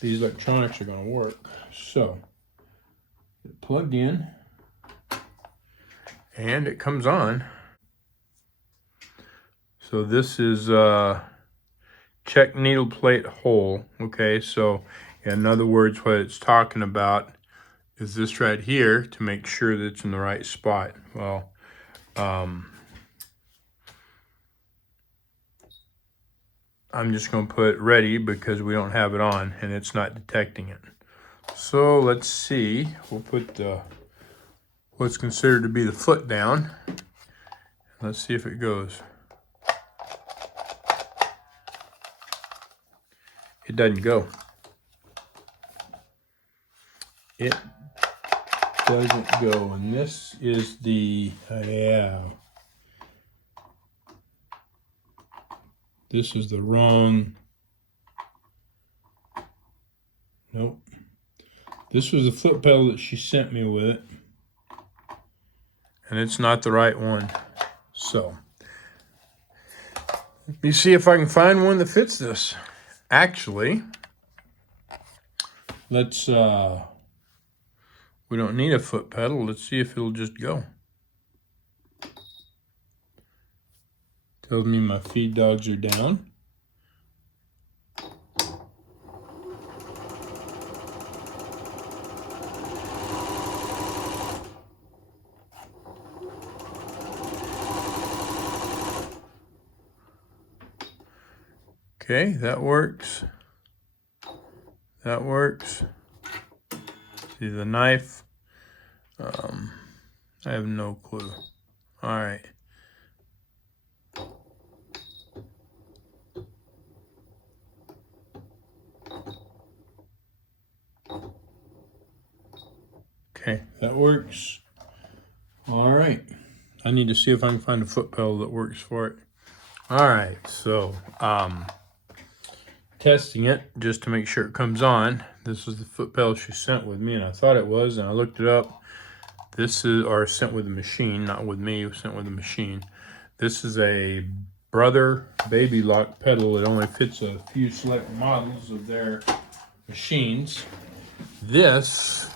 these electronics are going to work. So, get it plugged in, and it comes on. So this is check needle plate hole. Okay, so in other words, what it's talking about is this right here to make sure that it's in the right spot. Well, I'm just going to put ready because we don't have it on and it's not detecting it. So let's see. We'll put what's considered to be the foot down. Let's see if it goes. It doesn't go. It doesn't go. And this is the, this is the wrong, nope. This was the foot pedal that she sent me with it. And it's not the right one. So, let me see if I can find one that fits this. Actually, let's, we don't need a foot pedal. Let's see if it'll just go. Tells me my feed dogs are down. Okay, that works. That works. See the knife? I have no clue. All right. Okay, that works. All right. I need to see if I can find a foot pedal that works for it. All right, so testing it just to make sure it comes on. This is the foot pedal she sent with me, and I thought it was, and I looked it up. This is, or sent with the machine, not with me, sent with the machine. This is a Brother baby lock pedal. It only fits a few select models of their machines. This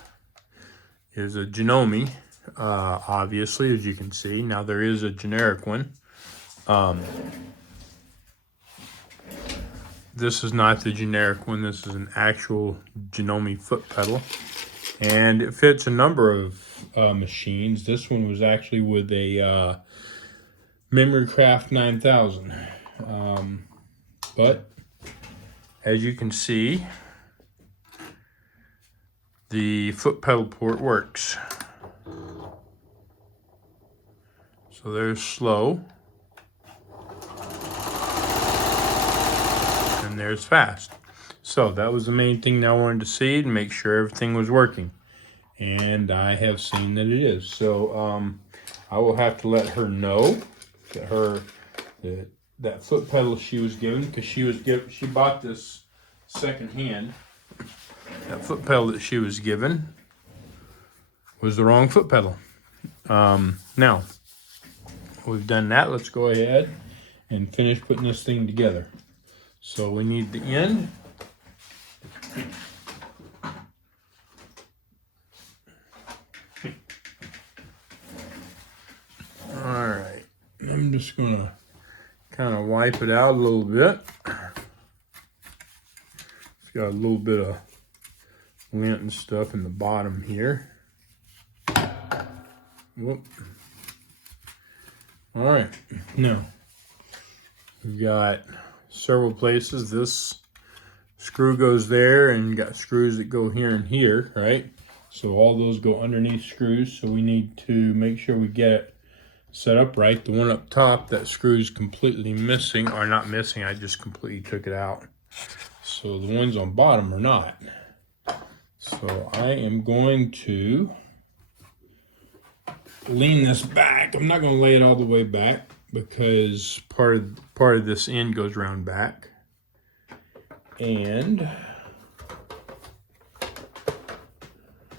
is a Janome, obviously, as you can see. Now there is a generic one. This is not the generic one. This is an actual Janome foot pedal. And it fits a number of machines. This one was actually with a MemoryCraft 9000. But as you can see, the foot pedal port works. So there's slow. And there's fast. So that was the main thing that I wanted to see and make sure everything was working. And I have seen that it is. So I will have to let her know that that foot pedal she was given, because she bought this secondhand. That foot pedal that she was given was the wrong foot pedal. Now we've done that. Let's go ahead and finish putting this thing together. So we need the end. All right, I'm just gonna kind of wipe it out a little bit. It's got a little bit of lint and stuff in the bottom here. Whoop. All right, now we've got several places. This screw goes there, and you got screws that go here and here, right? So all those go underneath screws. So we need to make sure we get it set up right. The one up top, that screw is completely missing, or not missing, I just completely took it out. So the ones on bottom are not. So I am going to lean this back. I'm not going to lay it all the way back because part of this end goes around back. And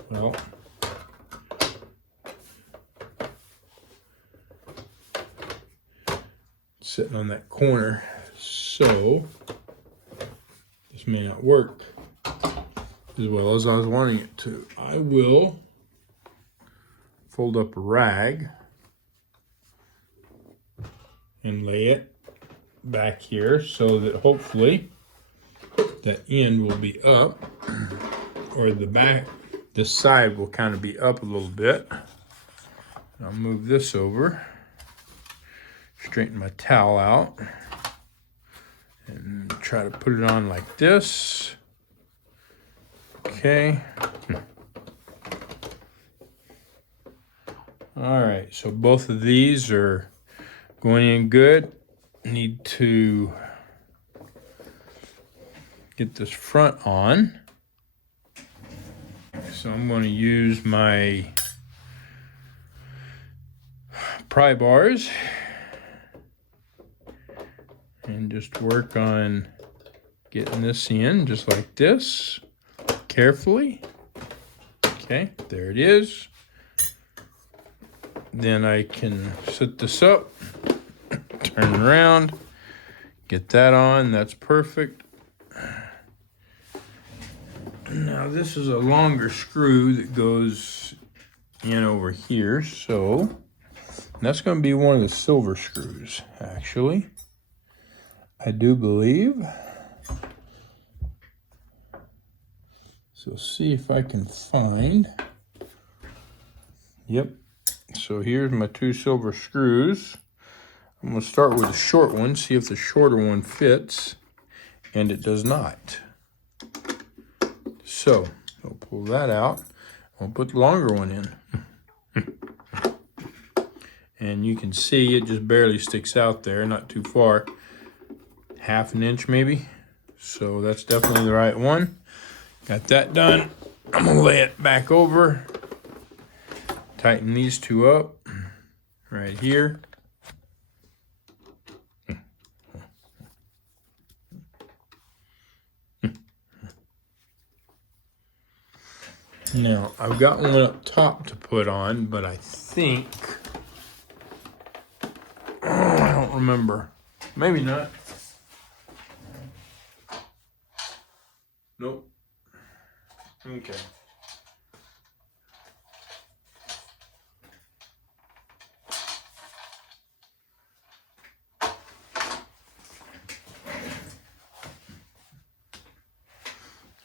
well, sitting on that corner, so this may not work as well as I was wanting it to. I will fold up a rag and lay it back here so that hopefully that end will be up, or the back, this side will kind of be up a little bit. I'll move this over, straighten my towel out, and try to put it on like this. Okay. All right, so both of these are going in good. Need to get this front on. So I'm going to use my pry bars and just work on getting this in just like this, carefully. Okay, there it is. Then I can set this up, turn it around, get that on, that's perfect. Now this is a longer screw that goes in over here, so that's going to be one of the silver screws, actually. I do believe. So see if I can find. Yep. So here's my two silver screws. I'm going to start with the short one, see if the shorter one fits, and it does not. So I'll pull that out. I'll put the longer one in. And you can see it just barely sticks out there, not too far. Half an inch maybe. So that's definitely the right one. Got that done. I'm gonna lay it back over. Tighten these two up right here. Now, I've got one up top to put on, but I think, I don't remember. Maybe not. Nope. Okay.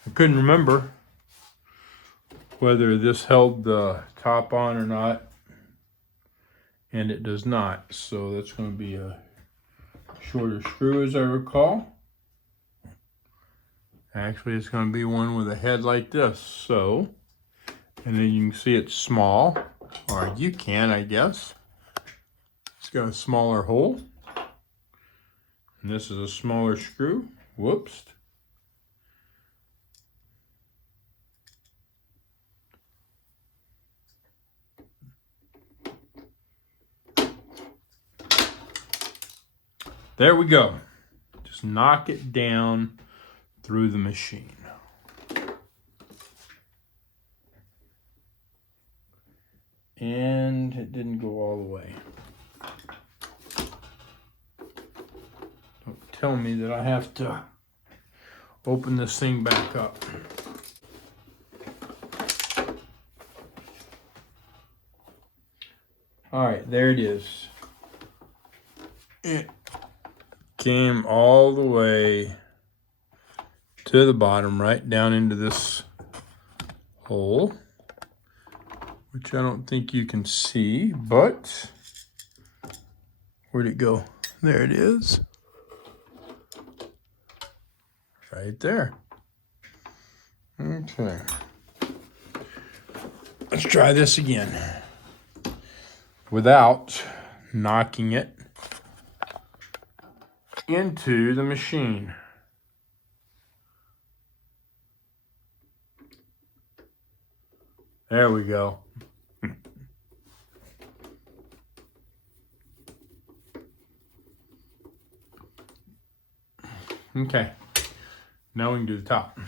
I couldn't remember whether this held the top on or not, and it does not. So that's going to be a shorter screw as I recall. Actually, it's going to be one with a head like this. So, and then you can see it's small, or you can, I guess. It's got a smaller hole. And this is a smaller screw. Whoops. There we go. Just knock it down through the machine. And it didn't go all the way. Don't tell me that I have to open this thing back up. All right, there it is. It came all the way to the bottom, right down into this hole, which I don't think you can see, but where'd it go? There it is. Right there. Okay. Let's try this again without knocking it into the machine. There we go. Okay, now we can do the top.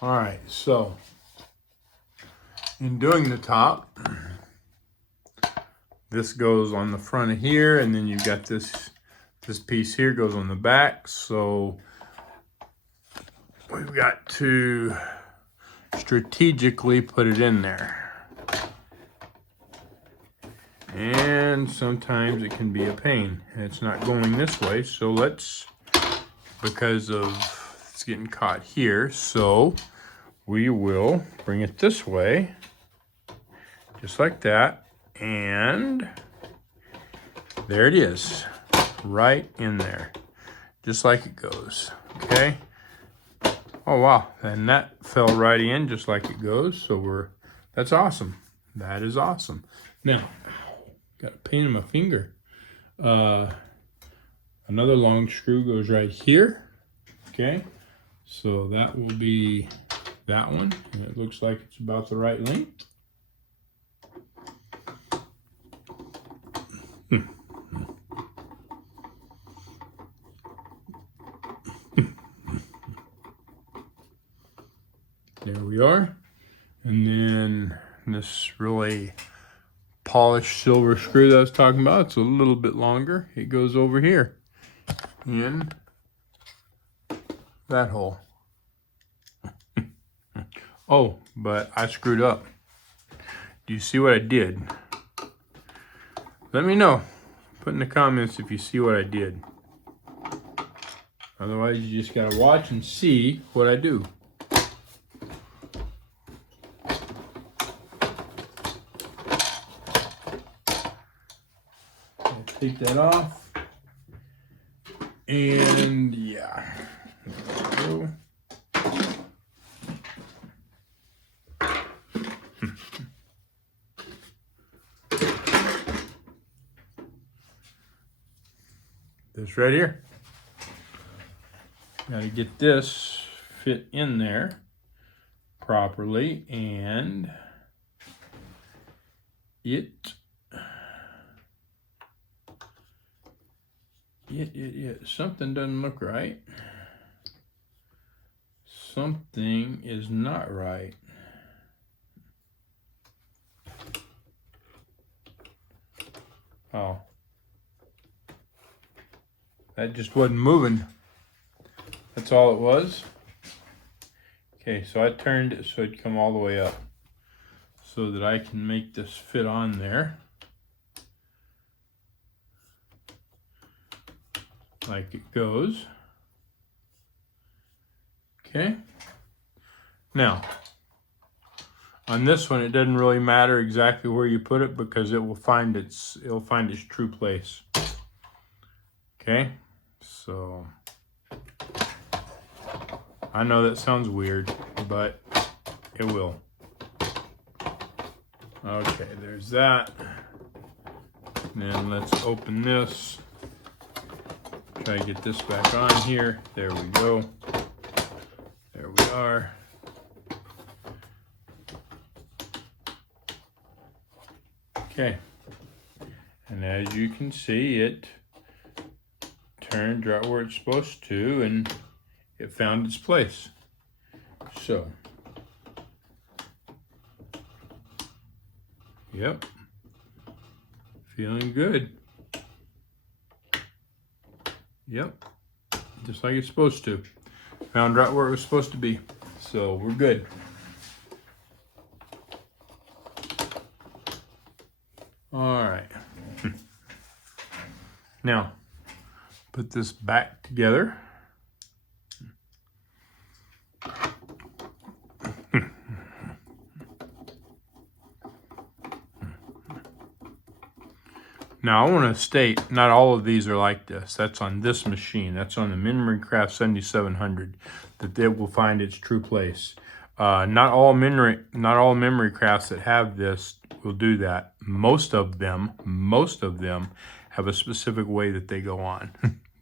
All right, so in doing the top, this goes on the front of here, and then you've got this piece here goes on the back. So we've got to strategically put it in there. And sometimes it can be a pain. And it's not going this way, so let's because of it's getting caught here. So we will bring it this way, just like that. And there it is, right in there, just like it goes, okay? Oh, wow, and that fell right in just like it goes, so that's awesome. That is awesome. Now, got a pain in my finger. Another long screw goes right here, okay? So that will be that one, and it looks like it's about the right length. There we are. And then this really polished silver screw that I was talking about, it's a little bit longer. It goes over here in that hole. Oh, but I screwed up. Do you see what I did? Let me know. Put in the comments if you see what I did. Otherwise, you just gotta watch and see what I do. Take that off. And yeah. There we go. This right here. Got to get this fit in there properly, and something doesn't look right. Something is not right. Oh. That just wasn't moving. That's all it was. Okay, so I turned it so it'd come all the way up so that I can make this fit on there like it goes. Okay. Now, on this one, it doesn't really matter exactly where you put it because it'll find its true place. Okay, so I know that sounds weird, but it will. Okay, there's that. Then let's open this. Try to get this back on here. There we go. There we are. Okay, and as you can see, it turned right where it's supposed to, and it found its place. So, yep, feeling good. Yep, just like it's supposed to. Found right where it was supposed to be. So we're good. All right. Now, put this back together. Now, I want to state, not all of these are like this. That's on this machine. That's on the Memory Craft 7700, that it will find its true place. Not all memory crafts that have this will do that. Most of them have a specific way that they go on.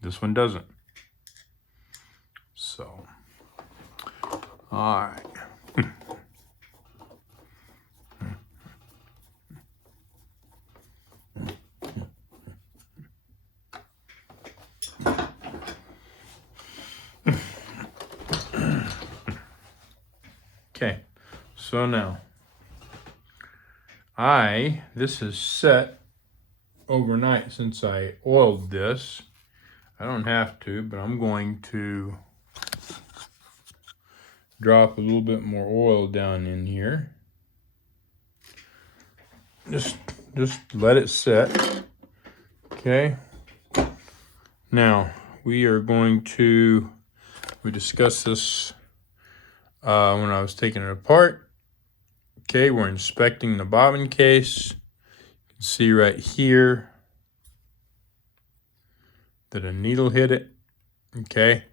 This one doesn't. So, all right. Okay, so now this is set overnight since I oiled this. I don't have to, but I'm going to drop a little bit more oil down in here. Just let it set. Okay. Now, we discussed this when I was taking it apart. Okay, we're inspecting the bobbin case. You can see right here that a needle hit it. Okay,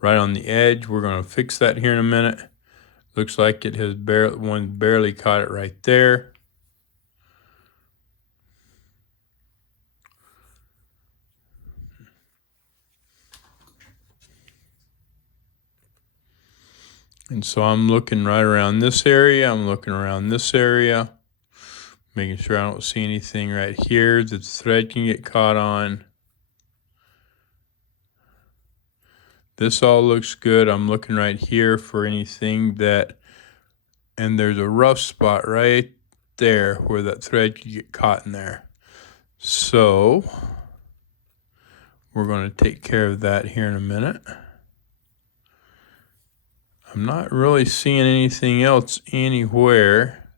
right on the edge. We're going to fix that here in a minute. Looks like it has barely caught it right there. And so I'm looking right around this area. I'm looking around this area, making sure I don't see anything right here that the thread can get caught on. This all looks good. I'm looking right here for anything that, and there's a rough spot right there where that thread could get caught in there. So we're going to take care of that here in a minute. I'm not really seeing anything else anywhere.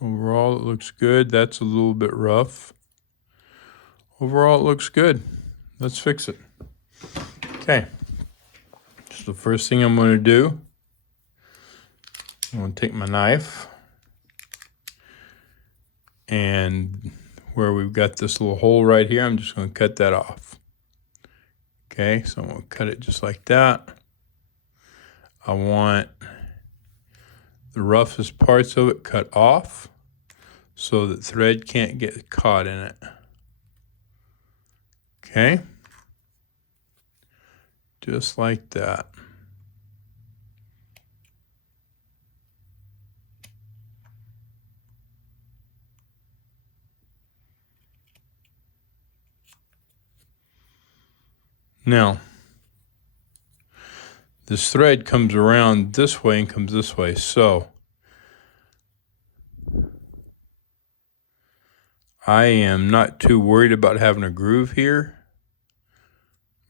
Overall, it looks good. That's a little bit rough. Overall, it looks good. Let's fix it. Okay. So the first thing I'm going to do, I'm going to take my knife, and where we've got this little hole right here, I'm just going to cut that off. Okay, so I'm going to cut it just like that. I want the roughest parts of it cut off so that thread can't get caught in it. Okay, just like that. Now, this thread comes around this way and comes this way, so I am not too worried about having a groove here.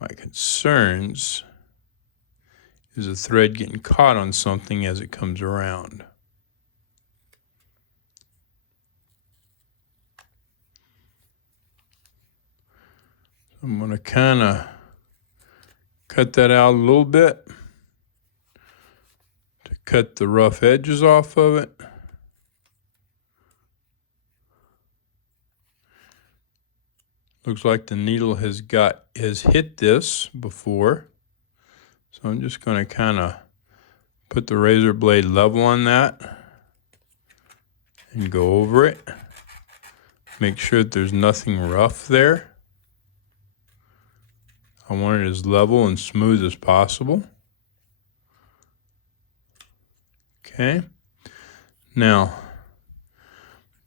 My concerns is the thread getting caught on something as it comes around. I'm going to kind of cut that out a little bit to cut the rough edges off of it. Looks like the needle has hit this before. So I'm just going to kind of put the razor blade level on that and go over it. Make sure that there's nothing rough there. I want it as level and smooth as possible. Okay. Now,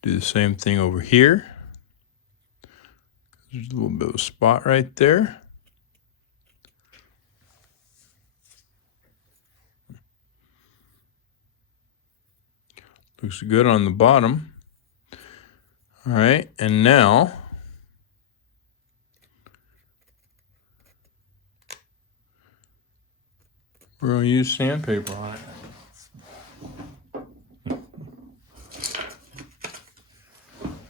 do the same thing over here. There's a little bit of a spot right there. Looks good on the bottom. All right, and now we're going to use sandpaper on it.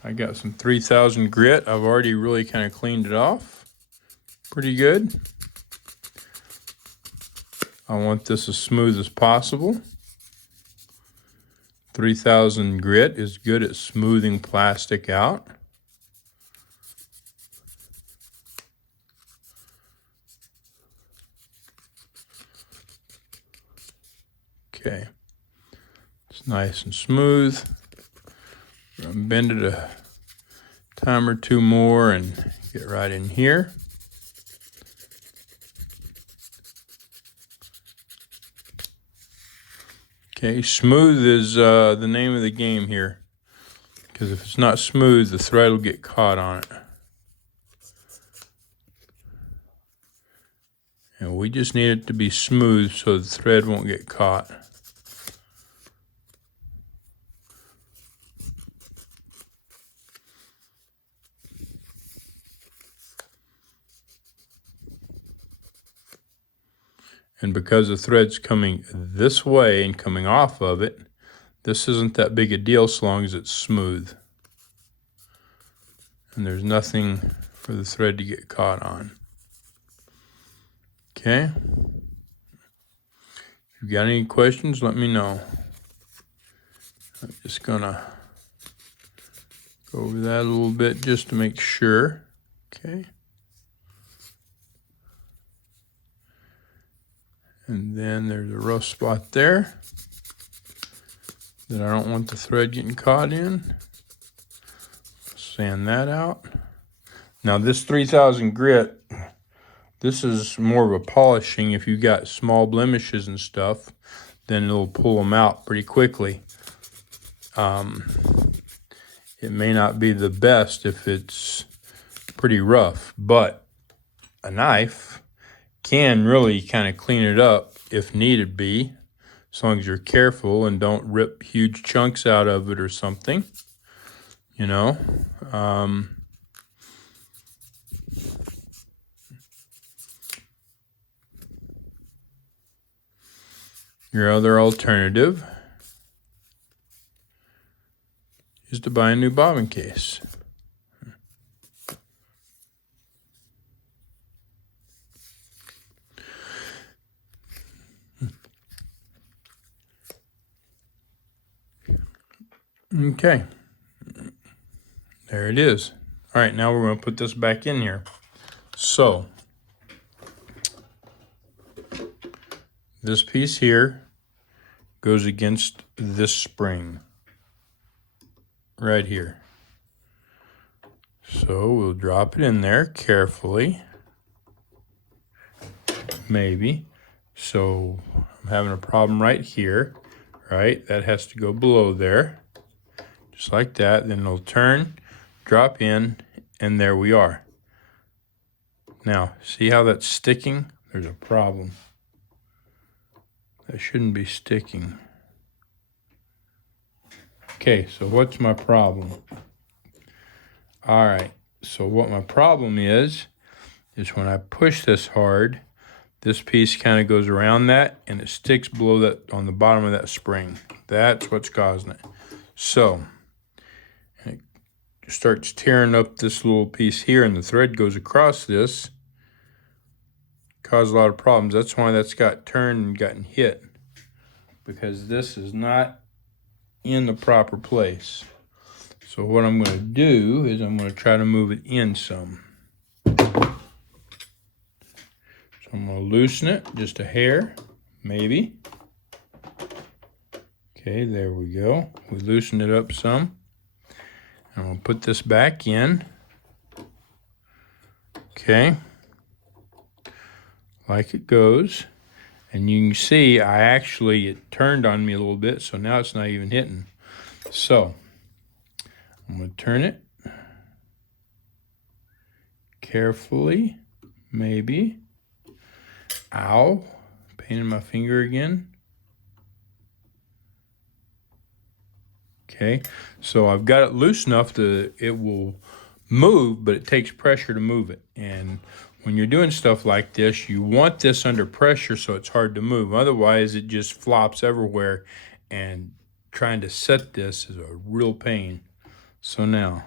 I got some 3000 grit. I've already really kind of cleaned it off. Pretty good. I want this as smooth as possible. 3000 grit is good at smoothing plastic out. Okay, it's nice and smooth. I'm going to bend it a time or two more and get right in here. Okay, smooth is the name of the game here, because if it's not smooth, the thread will get caught on it. And we just need it to be smooth so the thread won't get caught. And because the thread's coming this way and coming off of it, This isn't that big a deal so long as it's smooth. And there's nothing for the thread to get caught on. Okay. If you got any questions, let me know. I'm just gonna go over that a little bit just to make sure. Okay. And then there's a rough spot there that I don't want the thread getting caught in. Sand that out. Now this 3000 grit, this is more of a polishing. If you got small blemishes and stuff, then it'll pull them out pretty quickly. It may not be the best if it's pretty rough, but a knife can really kind of clean it up if needed be, as long as you're careful and don't rip huge chunks out of it or something, you know. Your other alternative is to buy a new bobbin case. Okay, there it is. All right, now we're going to put this back in here. So, this piece here goes against this spring right here. So we'll drop it in there carefully, maybe. So I'm having a problem right here, right? That has to go below there, just like that. Then it'll turn, drop in, and there we are. Now, see how that's sticking? There's a problem. That shouldn't be sticking. Okay, so what's my problem? All right, so what my problem is when I push this hard, this piece kind of goes around that and it sticks below that on the bottom of that spring. That's what's causing it. So it starts tearing up this little piece here and the thread goes across this. Cause a lot of problems. That's why that's got turned and gotten hit, because this is not in the proper place. So what I'm going to do is I'm going to try to move it in some. So I'm going to loosen it just a hair, maybe. Okay, there we go. We loosened it up some. I'm going to put this back in. Okay. Like it goes. And you can see it turned on me a little bit, so now it's not even hitting. So I'm going to turn it carefully, maybe. Ow, pain in my finger again. Okay, so I've got it loose enough that it will move, but it takes pressure to move it. And when you're doing stuff like this, you want this under pressure so it's hard to move. Otherwise, it just flops everywhere, and trying to set this is a real pain. So now,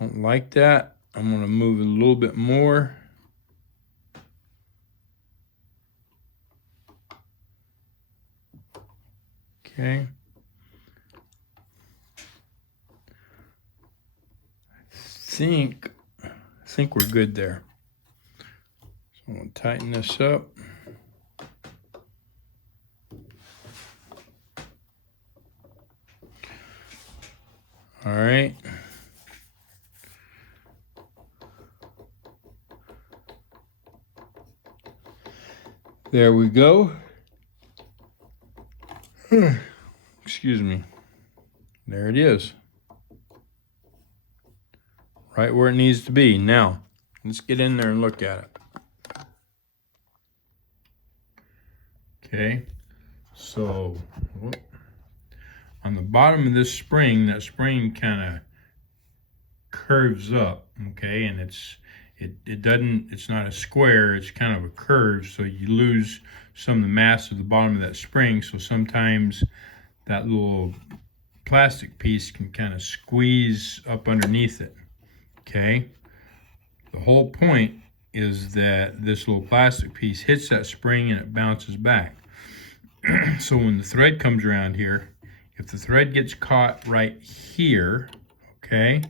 I don't like that. I'm going to move it a little bit more. Okay. I think we're good there. So I'm going to tighten this up. All right. There we go. Excuse me. There it is. Right where it needs to be. Now, let's get in there and look at it. Okay. So, on the bottom of this spring, that spring kind of curves up, okay, and it's not a square, it's kind of a curve, so you lose some of the mass of the bottom of that spring. So sometimes that little plastic piece can kind of squeeze up underneath it. Okay, the whole point is that this little plastic piece hits that spring and it bounces back. So when the thread comes around here, if the thread gets caught right here, okay,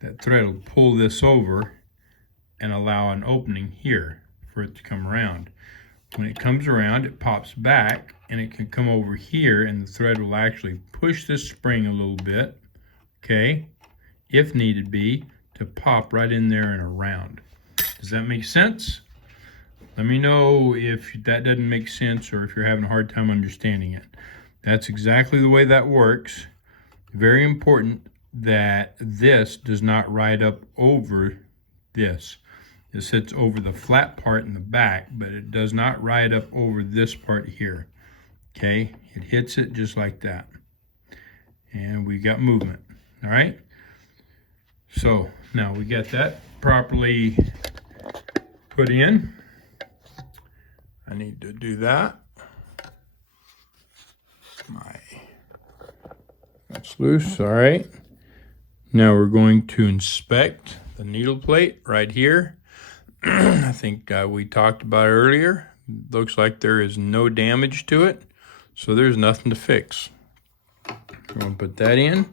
that thread will pull this over and allow an opening here for it to come around. When it comes around, it pops back and it can come over here, and the thread will actually push this spring a little bit, okay, if needed be, to pop right in there and around. Does that make sense? Let me know if that doesn't make sense or if you're having a hard time understanding it. That's exactly the way that works. Very important that this does not ride up over this. This sits over the flat part in the back, but it does not ride up over this part here. Okay, it hits it just like that. And we got movement, all right? So now we got that properly put in. I need to do that. That's loose, all right. Now we're going to inspect the needle plate right here. I think we talked about it earlier. Looks like there is no damage to it, so there's nothing to fix. I'm going to put that in.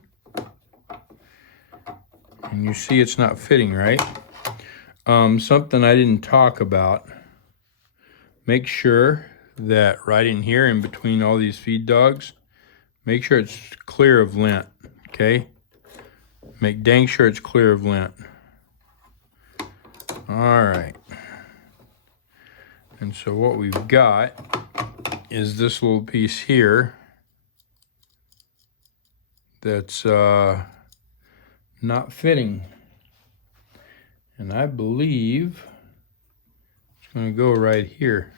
And you see it's not fitting, right? Something I didn't talk about. Make sure that right in here, in between all these feed dogs, make sure it's clear of lint, okay? Make dang sure it's clear of lint. All right. And so what we've got is this little piece here that's not fitting. And I believe it's going to go right here.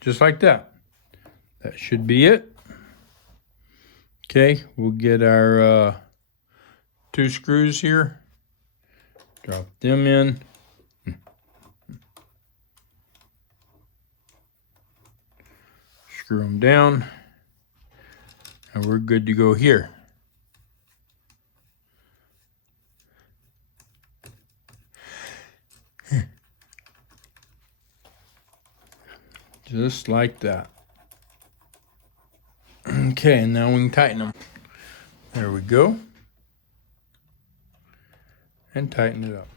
Just like that. That should be it. Okay, we'll get our 2 screws here. Drop them in. Screw them down. And we're good to go here. Just like that. Okay, and now we can tighten them. There we go. And tighten it up.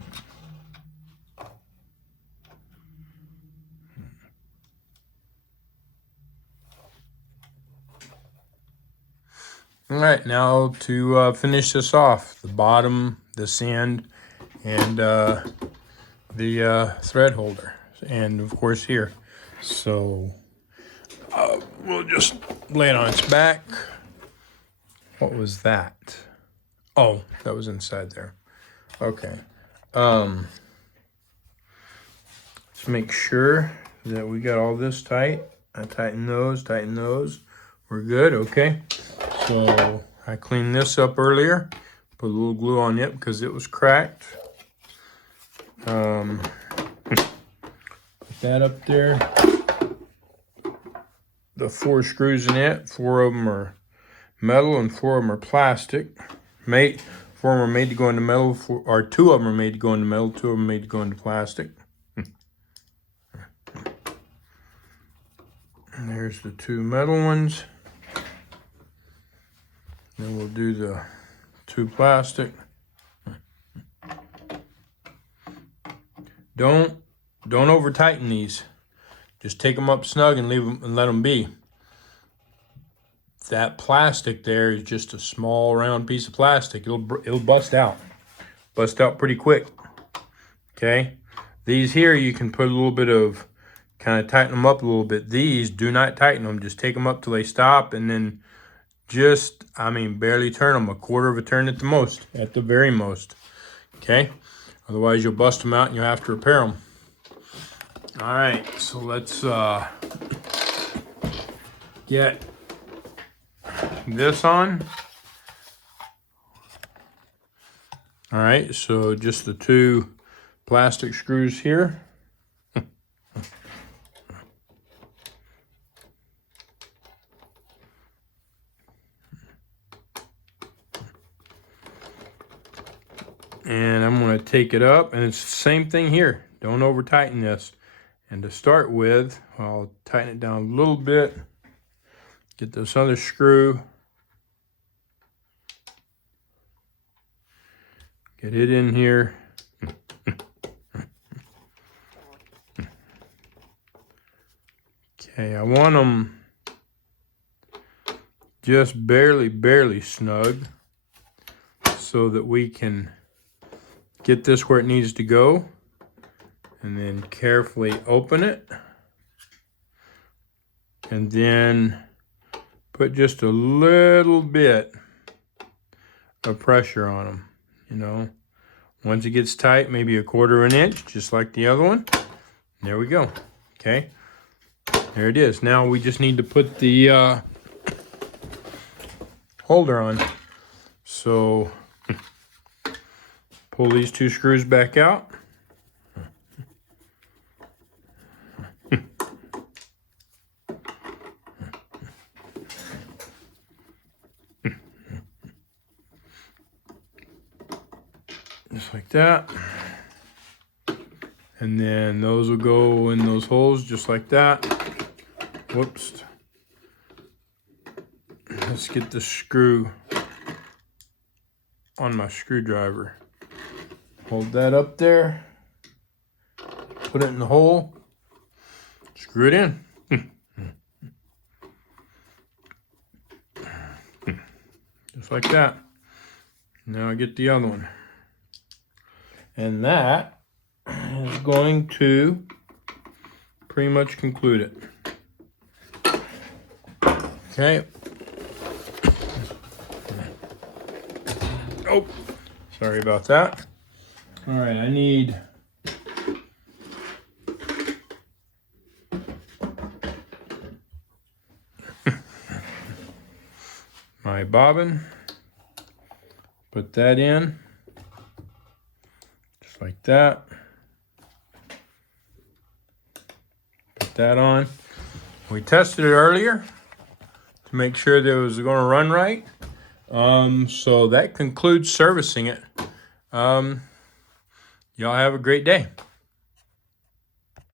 All right, now to finish this off, the bottom, this end, and the thread holder, and of course here. So we'll just lay it on its back. What was that? Oh, that was inside there. Okay. Let's make sure that we got all this tight. I tighten those. We're good, okay. So I cleaned this up earlier. Put a little glue on it because it was cracked. Put that up there. The 4 screws in it, 4 of them are metal and 4 of them are plastic. 4 of them are made to go into metal, or 2 of them are made to go into metal, 2 of them are made to go into plastic. And there's the 2 metal ones. Then we'll do the 2 plastic. Don't over tighten these. Just take them up snug and leave them and let them be. That plastic there is just a small round piece of plastic. It'll bust out. Bust out pretty quick. Okay? These here you can put a little bit of, kind of tighten them up a little bit. These, do not tighten them. Just take them up till they stop and then just, barely turn them. 1/4 of a turn at the most, at the very most. Okay? Otherwise you'll bust them out and you'll have to repair them. All right, so let's get this on. All right, so just the 2 plastic screws here. And I'm going to take it up, and it's the same thing here. Don't over tighten this. And to start with, I'll tighten it down a little bit. Get this other screw. Get it in here. Okay, I want them just barely snug so that we can get this where it needs to go, and then carefully open it, and then put just a little bit of pressure on them, you know. Once it gets tight, maybe 1/4 of an inch, just like the other one. There we go. Okay, there it is. Now we just need to put the holder on. So pull these 2 screws back out. Just like that. And then those will go in those holes just like that. Whoops. Let's get the screw on my screwdriver. Hold that up there. Put it in the hole. Screw it in. Just like that. Now I get the other one. And that is going to pretty much conclude it. Okay. Oh, sorry about that. All right, I need my bobbin. Put that in, just like that. Put that on. We tested it earlier to make sure that it was going to run right. So that concludes servicing it. Y'all have a great day.